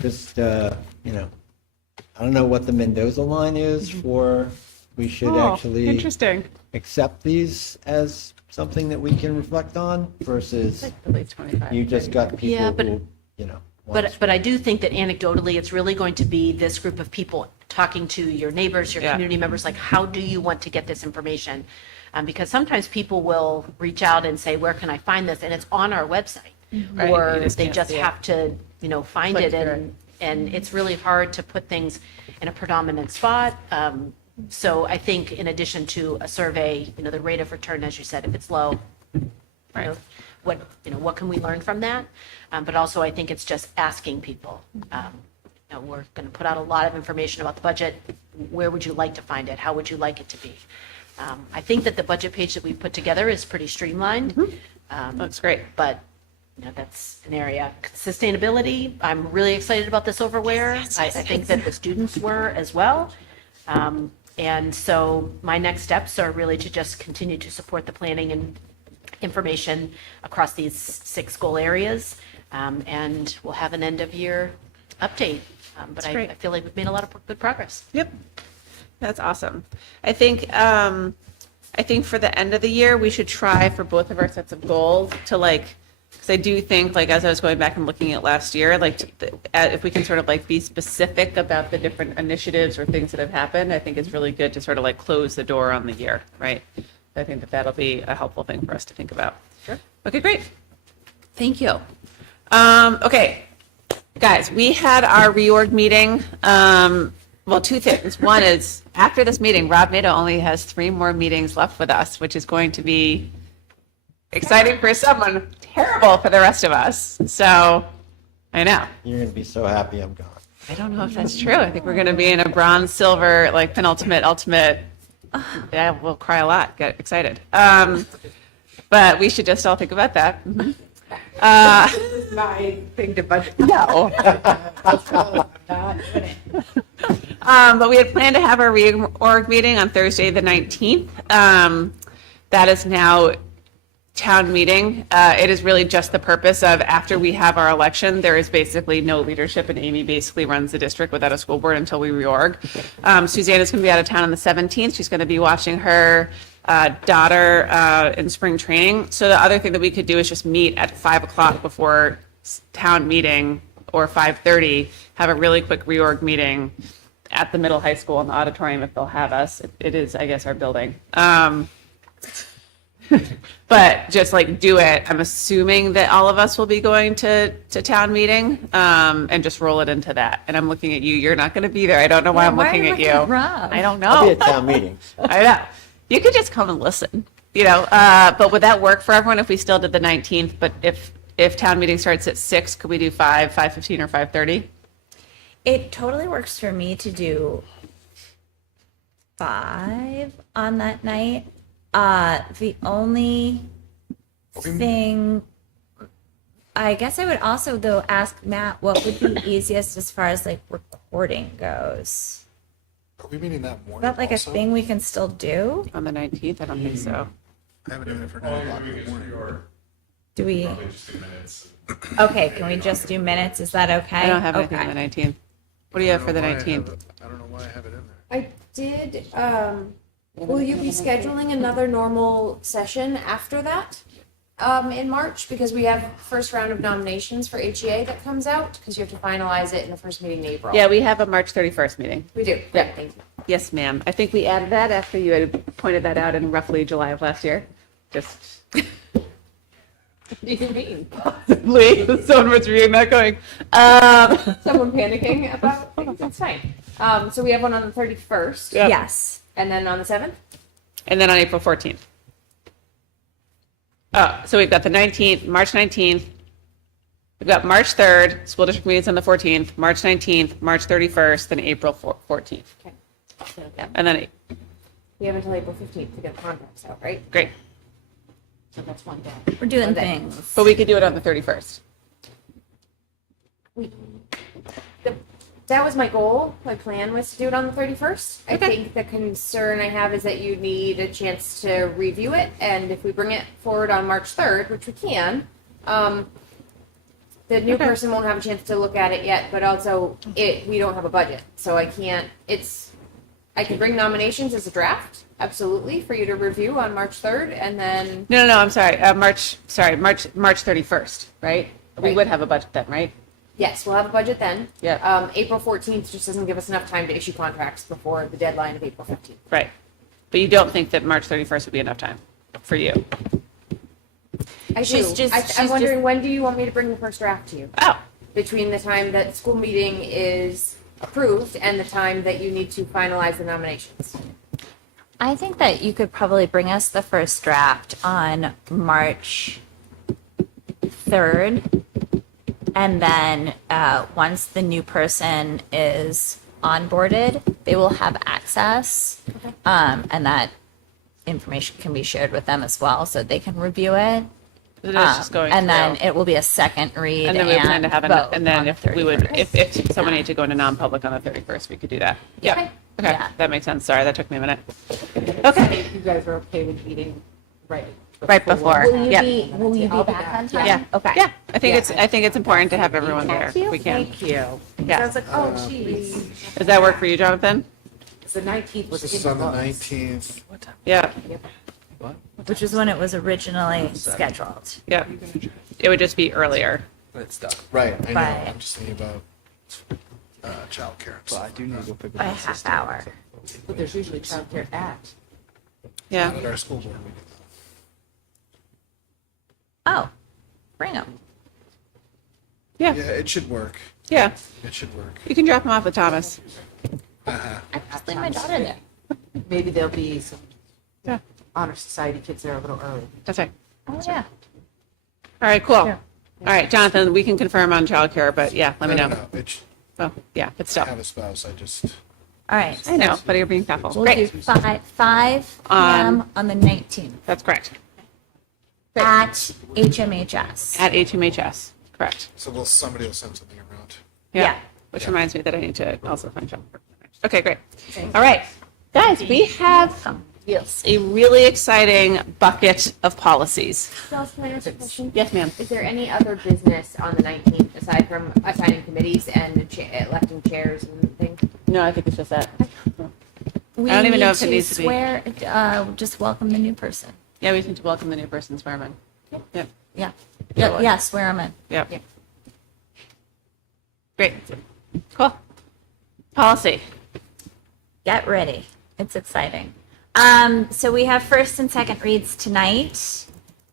just, I don't know what the Mendoza line is for, we should actually Interesting. accept these as something that we can reflect on versus At least 25. you just got people Yeah, but- who, want But I do think that anecdotally, it's really going to be this group of people talking to your neighbors, your Yeah. community members, like, how do you want to get this information? Because sometimes people will reach out and say, where can I find this? And it's on our website. Right, Or you just they can't just see it. have to, find Click it. through And it's really hard to put things in a predominant spot. So I think in addition to a survey, the rate of return, as you said, if it's low, Right. what can we learn from that? But also, I think it's just asking people. We're going to put out a lot of information about the budget. Where would you like to find it? How would you like it to be? I think that the budget page that we put together is pretty streamlined. That's great. But that's an area. Sustainability, I'm really excited about this overwear. I think that the students were as well. And so my next steps are really to just continue to support the planning and information across these 6 goal areas. And we'll have an end of year update. But I great. feel like we've made a lot of good progress. Yep. That's awesome. I think for the end of the year, we should try for both of our sets of goals to because I do think as I was going back and looking at last year, if we can sort of be specific about the different initiatives or things that have happened, I think it's really good to sort of close the door on the year, right? I think that'll be a helpful thing for us to think about. Sure. Okay, great. Thank you. Okay, guys, we had our reorg meeting. Well, 2 things. One is after this meeting, Rob Nato only has 3 more meetings left with us, which is going to be exciting for someone, terrible for the rest of us. So I know. you're going to be so happy I'm gone. I don't know if that's true. I think we're going to be in a bronze, silver, penultimate, ultimate. Yeah, we'll cry a lot. Get excited. But we should just all think about that. My thing to budget. No. But we had planned to have our reorg meeting on Thursday, the 19th. That is now town meeting. It is really just the purpose of after we have our election, there is basically no leadership, and Amy basically runs the district without a school board until we reorg. Suzanne is going to be out of town on the 17th. She's going to be watching her daughter in spring training. So the other thing that we could do is just meet at 5 o'clock before town meeting, or 5:30, have a really quick reorg meeting at the middle high school in the auditorium if they'll have us. It is, I guess, our building. But just do it. I'm assuming that all of us will be going to town meeting, and just roll it into that. And I'm looking at you. You're not going to be there. I don't know why I'm looking at you. I don't I'll be know. at town meetings. I know. You could just come and listen, but would that work for everyone if we still did the 19th? But if town meeting starts at 6, could we do 5:15 or 5:30? It totally works for me to do 5 on that night. The only thing, I guess I would also though ask Matt what would be easiest as far as recording goes. Are we meeting that Is morning that a also? thing we can still do? On the 19th? I don't think so. I have it in there for 9 o'clock in the morning. Do we? Okay, can we just do minutes? Is that okay? I don't have anything Okay. on the 19th. What do you have for the 19th? I don't know why I have it in there. I did, will you be scheduling another normal session after that? In March, because we have first round of nominations for HEA that comes out, because you have to finalize it in the first meeting in April. Yeah, we have a March 31st meeting. We do. Yeah. Thank you. Yes, ma'am. I think we added that after you had pointed that out in roughly July of last year. Just What do you mean? possibly, someone was reading that going, Someone panicking about things? That's fine. So we have one on the 31st. Yep. Yes. And then on the 7th? and then on April 14th. So we've got the 19th, March 19th. We've got March 3rd, school district meetings on the 14th, March 19th, March 31st, and April 14th. Okay. And then, We have until April 15th to get the contracts out, right? great. So that's one day. We're doing Monday. things. But we could do it on the 31st. That was my goal. My plan was to do it on the 31st. I think the concern I have is that you need a chance to review it. And if we bring it forward on March 3rd, which we can, the new person won't have a chance to look at it yet, but also we don't have a budget. So I can bring nominations as a draft, absolutely, for you to review on March 3rd. And then, No, I'm sorry. March 31st, right? We Right. would have a budget then, right? yes, we'll have a budget then. Yeah. April 14th just doesn't give us enough time to issue contracts before the deadline of April 15th. Right. But you don't think that March 31st would be enough time for you? I She's do. just- I'm she's wondering, when do you want me to bring the first draft to you? Oh, Between the time that school meeting is approved and the time that you need to finalize the nominations. I think that you could probably bring us the first draft on March 3rd. And then once the new person is onboarded, they will have access. And that information can be shared with them as well, so they can review it. it is just going And then through. it will be a second read. And then we plan to have vote and then on if the we would, 31st. if someone needed to go into non-public on the 31st, we could do that. Yeah. Okay. Okay, Yeah. that makes sense. Sorry, that took me a minute. Okay, You guys are okay with meeting right before. Will you Yeah. will you be back on time? Yeah. Okay. Yeah, I think it's important to have everyone there. you. We can. Thank you. I Yeah. was like, oh, geez. Does that work for you, Jonathan? The 19th was This is in on the books. 19th. Yeah, Which is when it was originally scheduled. yeah. It would just be earlier. It's done. Right, I know. Right. I'm just thinking about childcare. and stuff. I do need to go pick By a half hour. But there's usually childcare at. Yeah. At our school board meeting. Oh, bring them. Yeah. Yeah, it should work. Yeah. It should work. You can drop them off with Thomas. Uh-huh. I just leave my daughter there. Maybe there'll be some Yeah. honor society kids there a little early. That's right. Oh, yeah. All right, cool. Sure. All right, Jonathan, we can confirm on childcare, but yeah, let me know. No, it Oh, yeah, but I still. have a spouse. I just. All right. I know, but you're being thoughtful. We'll Great. do 5 p.m. on the 19th That's correct. at HMHS. At HMHS. Correct. So somebody will send something around. Yeah. Which reminds me that I need to also find childcare. Okay, great. All right. Guys, we have a really exciting bucket of policies. Dallas, can I ask a question? Yes, ma'am. Is there any other business on the 19th aside from assigning committees and electing chairs and things? No, I think it's just that. We I don't even know need if it needs to be. swear, just welcome the new person. Yeah, we need to welcome the new person, Swearman. Yep. Yeah. Yeah, swear them in. Yep. Great. Cool. Policy. Get ready. It's exciting. So we have first and second reads tonight.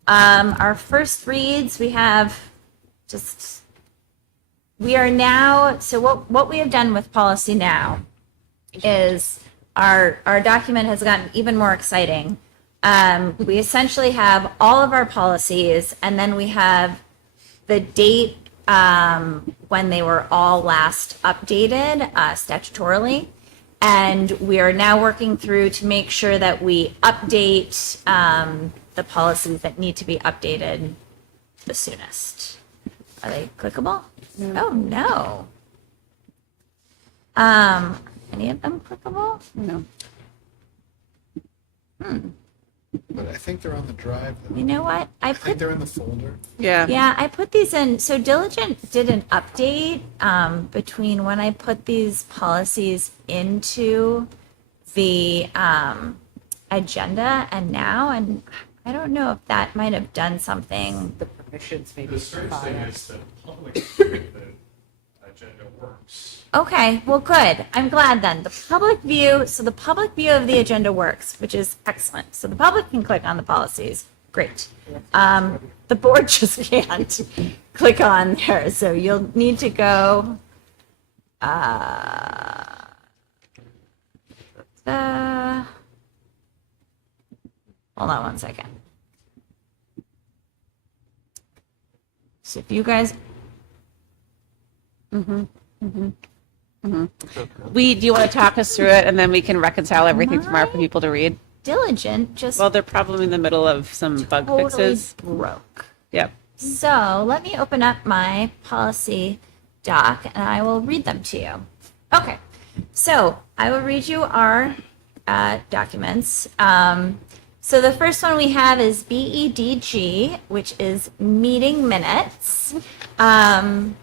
Our first reads, we are now, so what we have done with policy now is our document has gotten even more exciting. We essentially have all of our policies, and then we have the date when they were all last updated statutorily. And we are now working through to make sure that we update the policies that need to be updated the soonest. Are they clickable? Oh, no. Any of them clickable? No. But I think they're on the drive. Though. You know what? I think they're in the folder. Yeah. Yeah, I put these in. So Diligent did an update between when I put these policies into the agenda and now, and I don't know if that might have done something. The permissions maybe. The strange thing is that public view of the agenda works. Okay, well, good. I'm glad then. The public view of the agenda works, which is excellent. So the public can click on the policies. Great. The board just can't click on there, so you'll need to go. Hold on one second. So if you guys, Do you want to talk us through it and then we can reconcile everything tomorrow for people to read? diligent, just Well, they're probably in the middle of some bug totally fixes. broke. Yep. So let me open up my policy doc and I will read them to you. Okay, so I will read you our documents. So the first one we have is BEDG, which is meeting minutes. And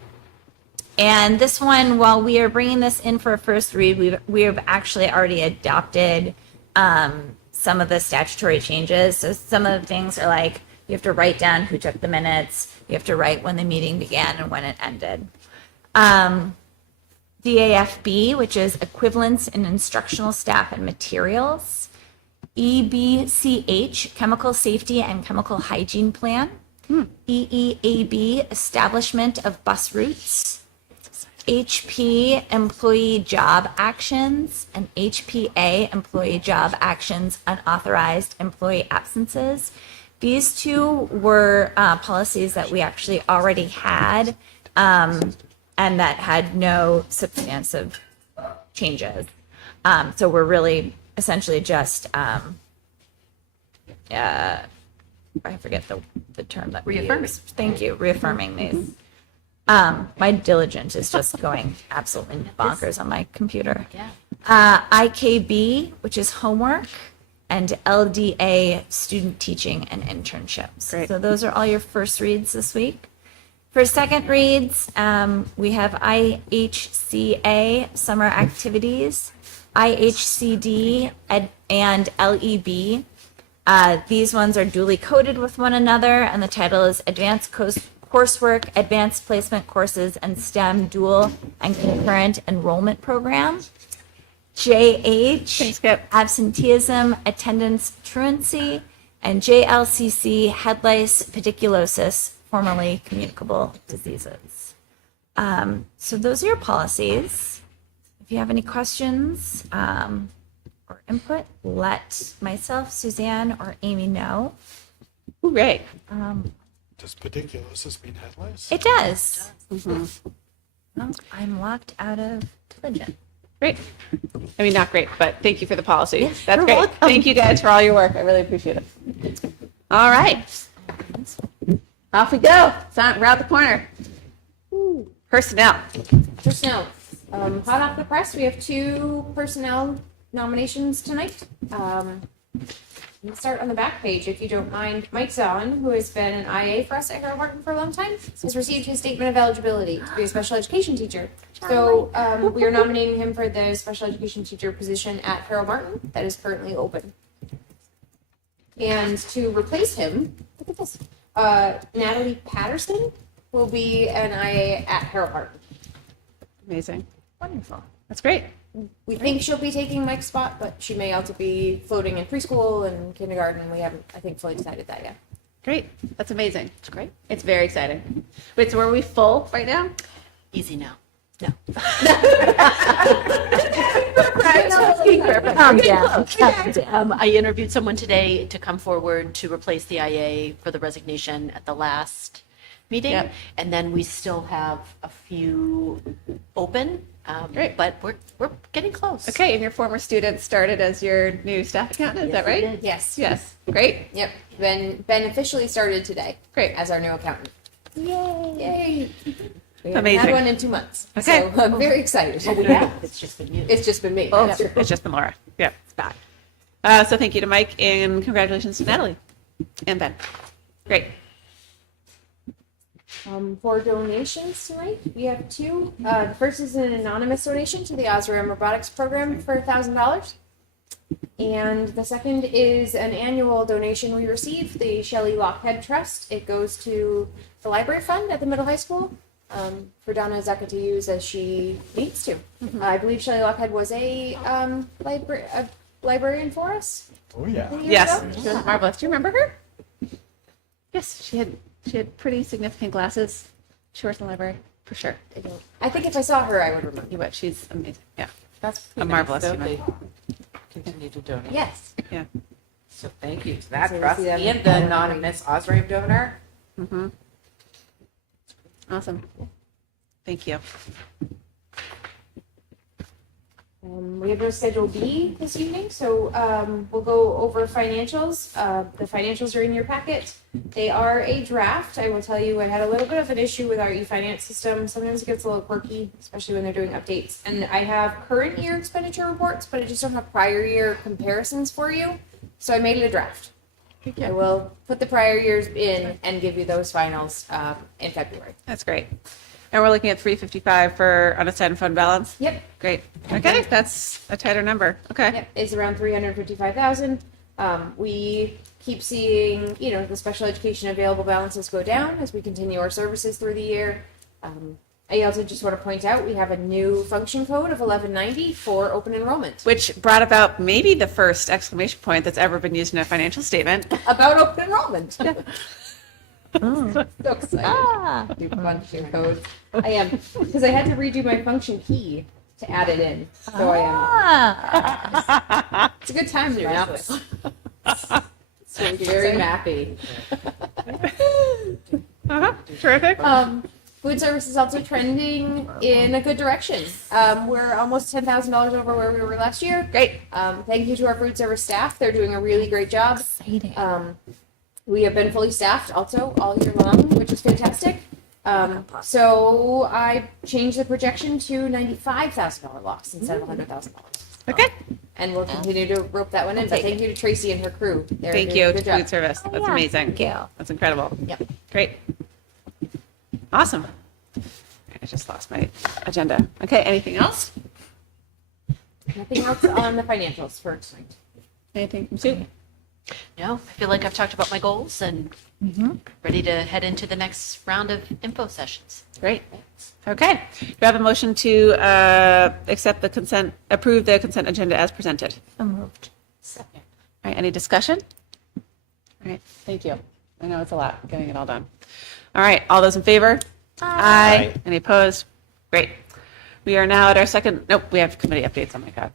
this one, while we are bringing this in for a first read, we have actually already adopted some of the statutory changes. So some of the things are like, you have to write down who took the minutes. You have to write when the meeting began and when it ended. DAFB, which is equivalence in instructional staff and materials. EBCH, chemical safety and chemical hygiene plan. EEAB, establishment of bus routes. HP, employee job actions, and HPA, employee job actions, unauthorized employee absences. These two were policies that we actually already had and that had no substantive changes. So we're really essentially just, I forget the term that we Reaffirming. use. Thank you, reaffirming these. My diligent is just going absolutely bonkers on my computer. Yeah. IKB, which is homework, and LDA, student teaching and internships. Great. So those are all your first reads this week. For second reads, we have IHCA, summer activities, IHCD, and LEB. These ones are duly coded with one another, and the title is Advanced Coursework, Advanced Placement Courses, and STEM Dual and Concurrent Enrollment Program. JH, Absenteeism, Attendance Truancy, and JLCC, Head lice, Pediculosis, formerly communicable diseases. So those are your policies. If you have any questions or input, let myself, Suzanne, or Amy know. Hooray. Does pediculosis mean head lice? It does. Well, I'm locked out of diligent. Great. I mean, not great, but thank you for the policy. Yes, That's you're great. welcome. Thank you guys for all your work. I really appreciate it. All right. Off we go. We're out the corner. Personnel. Personnel. Hot off the press, we have 2 personnel nominations tonight. Let's start on the back page, if you don't mind. Mike Zahn, who has been an IA for us at Harold Martin for a long time, has received his statement of eligibility to be a special education teacher. So we are nominating him for the special education teacher position at Harold Martin that is currently open. And to replace him, look at this, Natalie Patterson will be an IA at Harold Martin. Amazing. Wonderful. That's great. We think she'll be taking Mike's spot, but she may also be floating in preschool and kindergarten. We haven't, I think, fully decided that yet. Great. That's amazing. It's great. It's very exciting. Wait, so are we full right now? Easy now. No. Calm down. Calm down. I interviewed someone today to come forward to replace the IA for the resignation at the last meeting. Yep. And then we still have a few open, Great. but we're getting close. Okay, and your former student started as your new staff accountant, is that Yes, he right? did. Yes. Yes. Great. Yep. Ben officially started today. Great. As our new accountant. Yay! We haven't Amazing. had one in 2 months. Okay. So I'm very excited. Oh, we have. It's just been you. It's just been me. Oh, That's true. it's just been Laura. Yeah. It's bad. So thank you to Mike and congratulations to Natalie and Ben. Great. For donations tonight, we have 2. The first is an anonymous donation to the Osram Robotics Program for $1,000. And the second is an annual donation we receive, the Shelley Lockhead Trust. It goes to the library fund at the middle high school for Donna Zucca to use as she needs to. I believe Shelley Lockhead was a librarian for us. Oh, yeah. a year Yes. ago. She was marvelous. Do you remember her? Yes, she had pretty significant glasses. She works in the library, for sure. I think if I saw her, I would remember. You would. She's amazing. Yeah. That's A marvelous nice, human. though, they continue to donate. Yes. Yeah. So thank you to that So we'll trust see them and the every anonymous Osram donor. Mm-hmm. Awesome. Thank you. We have no Schedule B this evening, so we'll go over financials. The financials are in your packet. They are a draft. I will tell you, I had a little bit of an issue with our e-finance system. Sometimes it gets a little quirky, especially when they're doing updates. And I have current year expenditure reports, but I just don't have prior year comparisons for you. So I made it a draft. I will put the prior years in and give you those finals in February. That's great. And we're looking at 355 for unassigned fund balance? Yep. Great. Okay, that's a tighter number. Okay. Yep, it's around 355,000. We keep seeing, the special education available balances go down as we continue our services through the year. I also just want to point out, we have a new function code of 1190 for open enrollment. Which brought about maybe the first exclamation point that's ever been used in a financial statement. About open enrollment. Oh. So excited. Ah. New function code. I am, because I had to redo my function key to add it in. So I am. It's a good time to Yep. do this. So very mappy. Terrific. Food service is also trending in a good direction. We're almost $10,000 over where we were last year. Great. Thank you to our food service staff. They're doing a really great job. Exciting. We have been fully staffed also all year long, which is fantastic. So I changed the projection to $95,000 loss instead of $100,000. Okay. And we'll continue to rope that one in. But thank you to Tracy and her crew. They're Thank doing you a to good job. food service. That's yeah, amazing. thank you. That's incredible. Yep. Great. Awesome. I just lost my agenda. Okay, anything else? Nothing else on the financials for tonight. Anything from Sue? No, I feel like I've talked about my goals and ready to head into the next round of info sessions. Great. Okay. Do you have a motion to approve the consent agenda as presented? So moved. All right, any discussion? All right, thank you. I know it's a lot getting it all done. All right, all those in favor? Aye. Any opposed? Great. We are now at our second, nope, we have committee updates. Oh my God.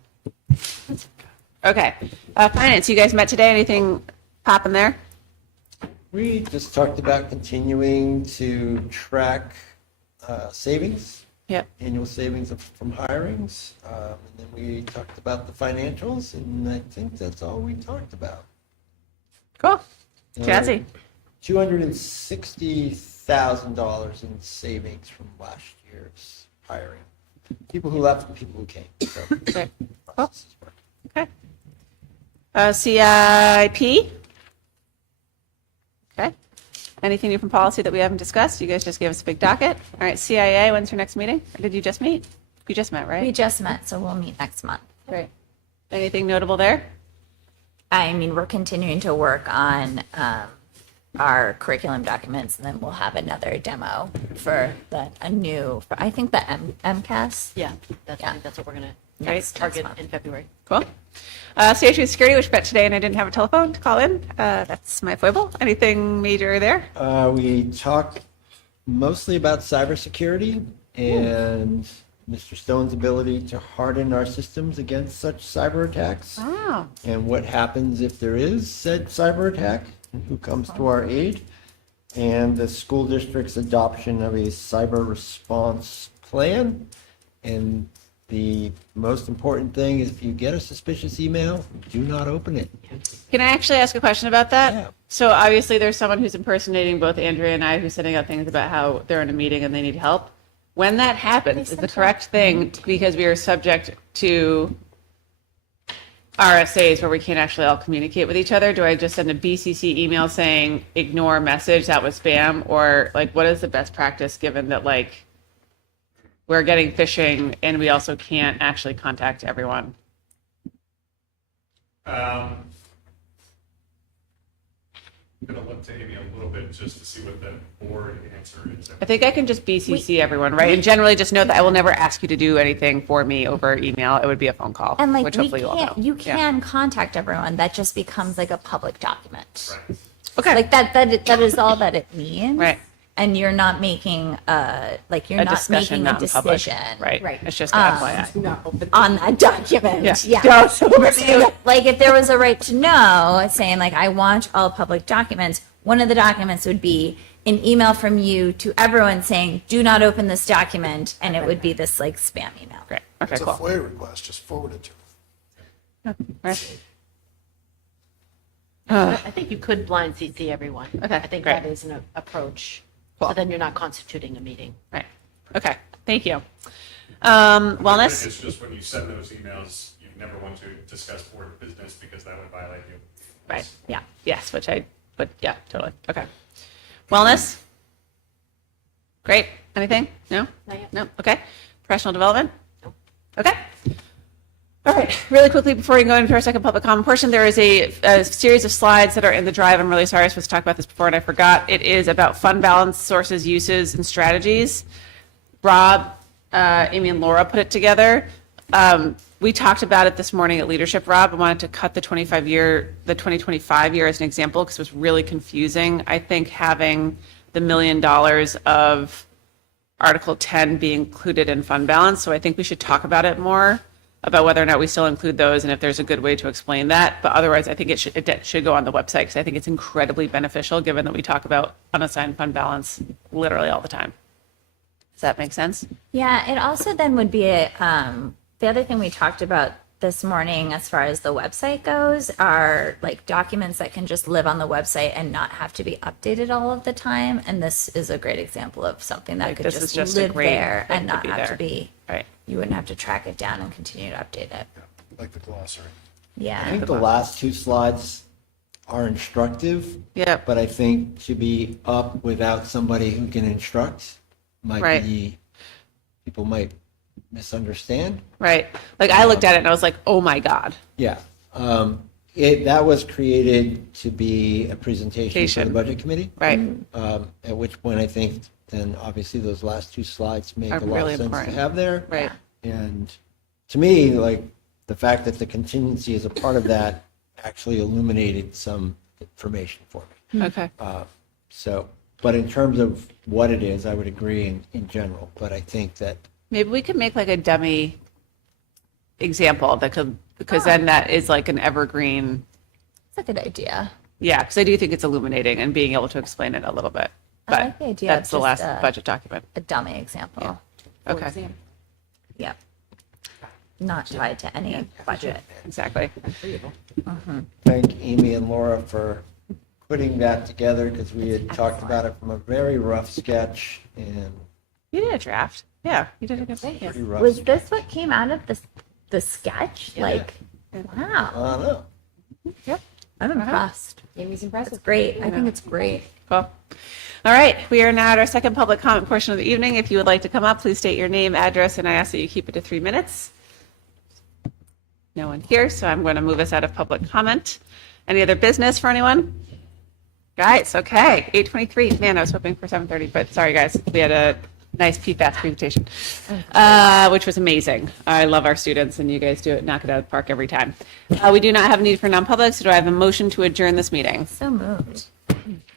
Okay. Finance, you guys met today. Anything popping there? We just talked about continuing to track savings, Yep. annual savings from hirings. And then we talked about the financials, and I think that's all we talked about. Cool. Jazzy. $260,000 in savings from last year's hiring. People who left and people who came. So, Great. Cool. Okay. CIP? Okay. Anything new from policy that we haven't discussed? You guys just gave us a big docket. All right, CIA, when's your next meeting? Or did you just meet? You just met, right? We just met, so we'll meet next month. Great. Anything notable there? I mean, we're continuing to work on our curriculum documents, and then we'll have another demo for I think the MCAS. Yeah, I Yeah. think that's what we're going to Next target month. in February. Cool. Safety and security, which met today, and I didn't have a telephone to call in. That's my foible. Anything major there? we talked mostly about cybersecurity and Mr. Stone's ability to harden our systems against such cyber attacks. Oh. And what happens if there is said cyber attack, and who comes to our aid, and the school district's adoption of a cyber response plan. And the most important thing is if you get a suspicious email, do not open it. Can I actually ask a question about that? Yeah. So obviously there's someone who's impersonating both Andrea and I who's sending out things about how they're in a meeting and they need help. When that happens, is the correct thing, because we are subject to RSAs where we can't actually all communicate with each other, do I just send a BCC email saying ignore message, that was spam? Or like, what is the best practice given that like we're getting phishing and we also can't actually contact everyone? I'm gonna look to Amy a little bit just to see what the board answer is. I think I can just BCC everyone, right? And generally just know that I will never ask you to do anything for me over email. It would be a phone call, And like which hopefully you all know. you Yeah. can contact everyone. That just becomes like a public document. Right. Okay. Like that is all that it means. Right. And you're not making you're A not discussion, making a not in public. decision. Right. Right. It's just FYI. On that document. Yeah. Yeah. Don't oversee it. Like if there was a right to know saying like I want all public documents, one of the documents would be an email from you to everyone saying do not open this document, and it would be this like spam email. Great. Okay, It's a cool. FOIA request, just forward it to them. Right. I think you could blind CC everyone. Okay, I think great. that is an approach. Cool. So then you're not constituting a meeting. Right. Okay. Thank you. It's Wellness. just when you send those emails, you never want to discuss board business because that would violate you. Right. Yeah. Yes. But yeah, totally. Okay. Wellness. Great. Anything? No? Not yet. No. Okay. Professional development? Okay. All right. Really quickly before we go into our second public comment portion, there is a series of slides that are in the drive. I'm really sorry I was supposed to talk about this before and I forgot. It is about fund balance, sources, uses, and strategies. Rob, Amy, and Laura put it together. We talked about it this morning at leadership. Rob, I wanted to cut the 2025 year as an example because it was really confusing. I think having the $1 million of Article 10 be included in fund balance. So I think we should talk about it more, about whether or not we still include those and if there's a good way to explain that. But otherwise, I think it should go on the website because I think it's incredibly beneficial given that we talk about unassigned fund balance literally all the time. Does that make sense? Yeah, it also then would be the other thing we talked about this morning as far as the website goes are like documents that can just live on the website and not have to be updated all of the time. And this is a great example of something that Like, could this is just, just a live great there thing and to not be have to there. be, Right. you wouldn't have to track it down and continue to update it. Like the glossary. I Yeah. think the last two slides are instructive, Yeah. but I think to be up without somebody who can instruct might Right. be, people might misunderstand. Right. Like I looked at it and I was like, oh my God. Yeah. That was created to be a presentation for the Presentation. budget committee. Right. At which point I think then obviously those last two slides make Are a lot really of sense important. to have there. Right. And to me, like the fact that the contingency is a part of that actually illuminated some information for me. Okay. So, but in terms of what it is, I would agree in general. But I think that Maybe we could make like a dummy example that could, because then that is like an evergreen. It's a good idea. Yeah, because I do think it's illuminating and being able to explain it a little bit. I But like the idea of that's the just, last budget document. A dummy example. Okay. Yep. Not tied to any budget. Exactly. thank Amy and Laura for putting that together because we had talked about it from a very rough sketch and You did a draft. Yeah, you did a good thing. pretty rough. Was this what came out of the sketch? Like, I wow. don't know. Yep. I'm impressed. Amy's It's impressive. great. I think it's great. Cool. All right, we are now at our second public comment portion of the evening. If you would like to come up, please state your name, address, and I ask that you keep it to 3 minutes. No one here, so I'm going to move us out of public comment. Any other business for anyone? Guys, okay, 8:23. Man, I was hoping for 7:30, but sorry, guys. We had a nice PFAS presentation, which was amazing. I love our students, and you guys do it, knock it out of the park every time. We do not have a need for non-public, so do I have a motion to adjourn this meeting? So moved.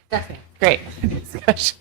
That's me. Great. Discussion.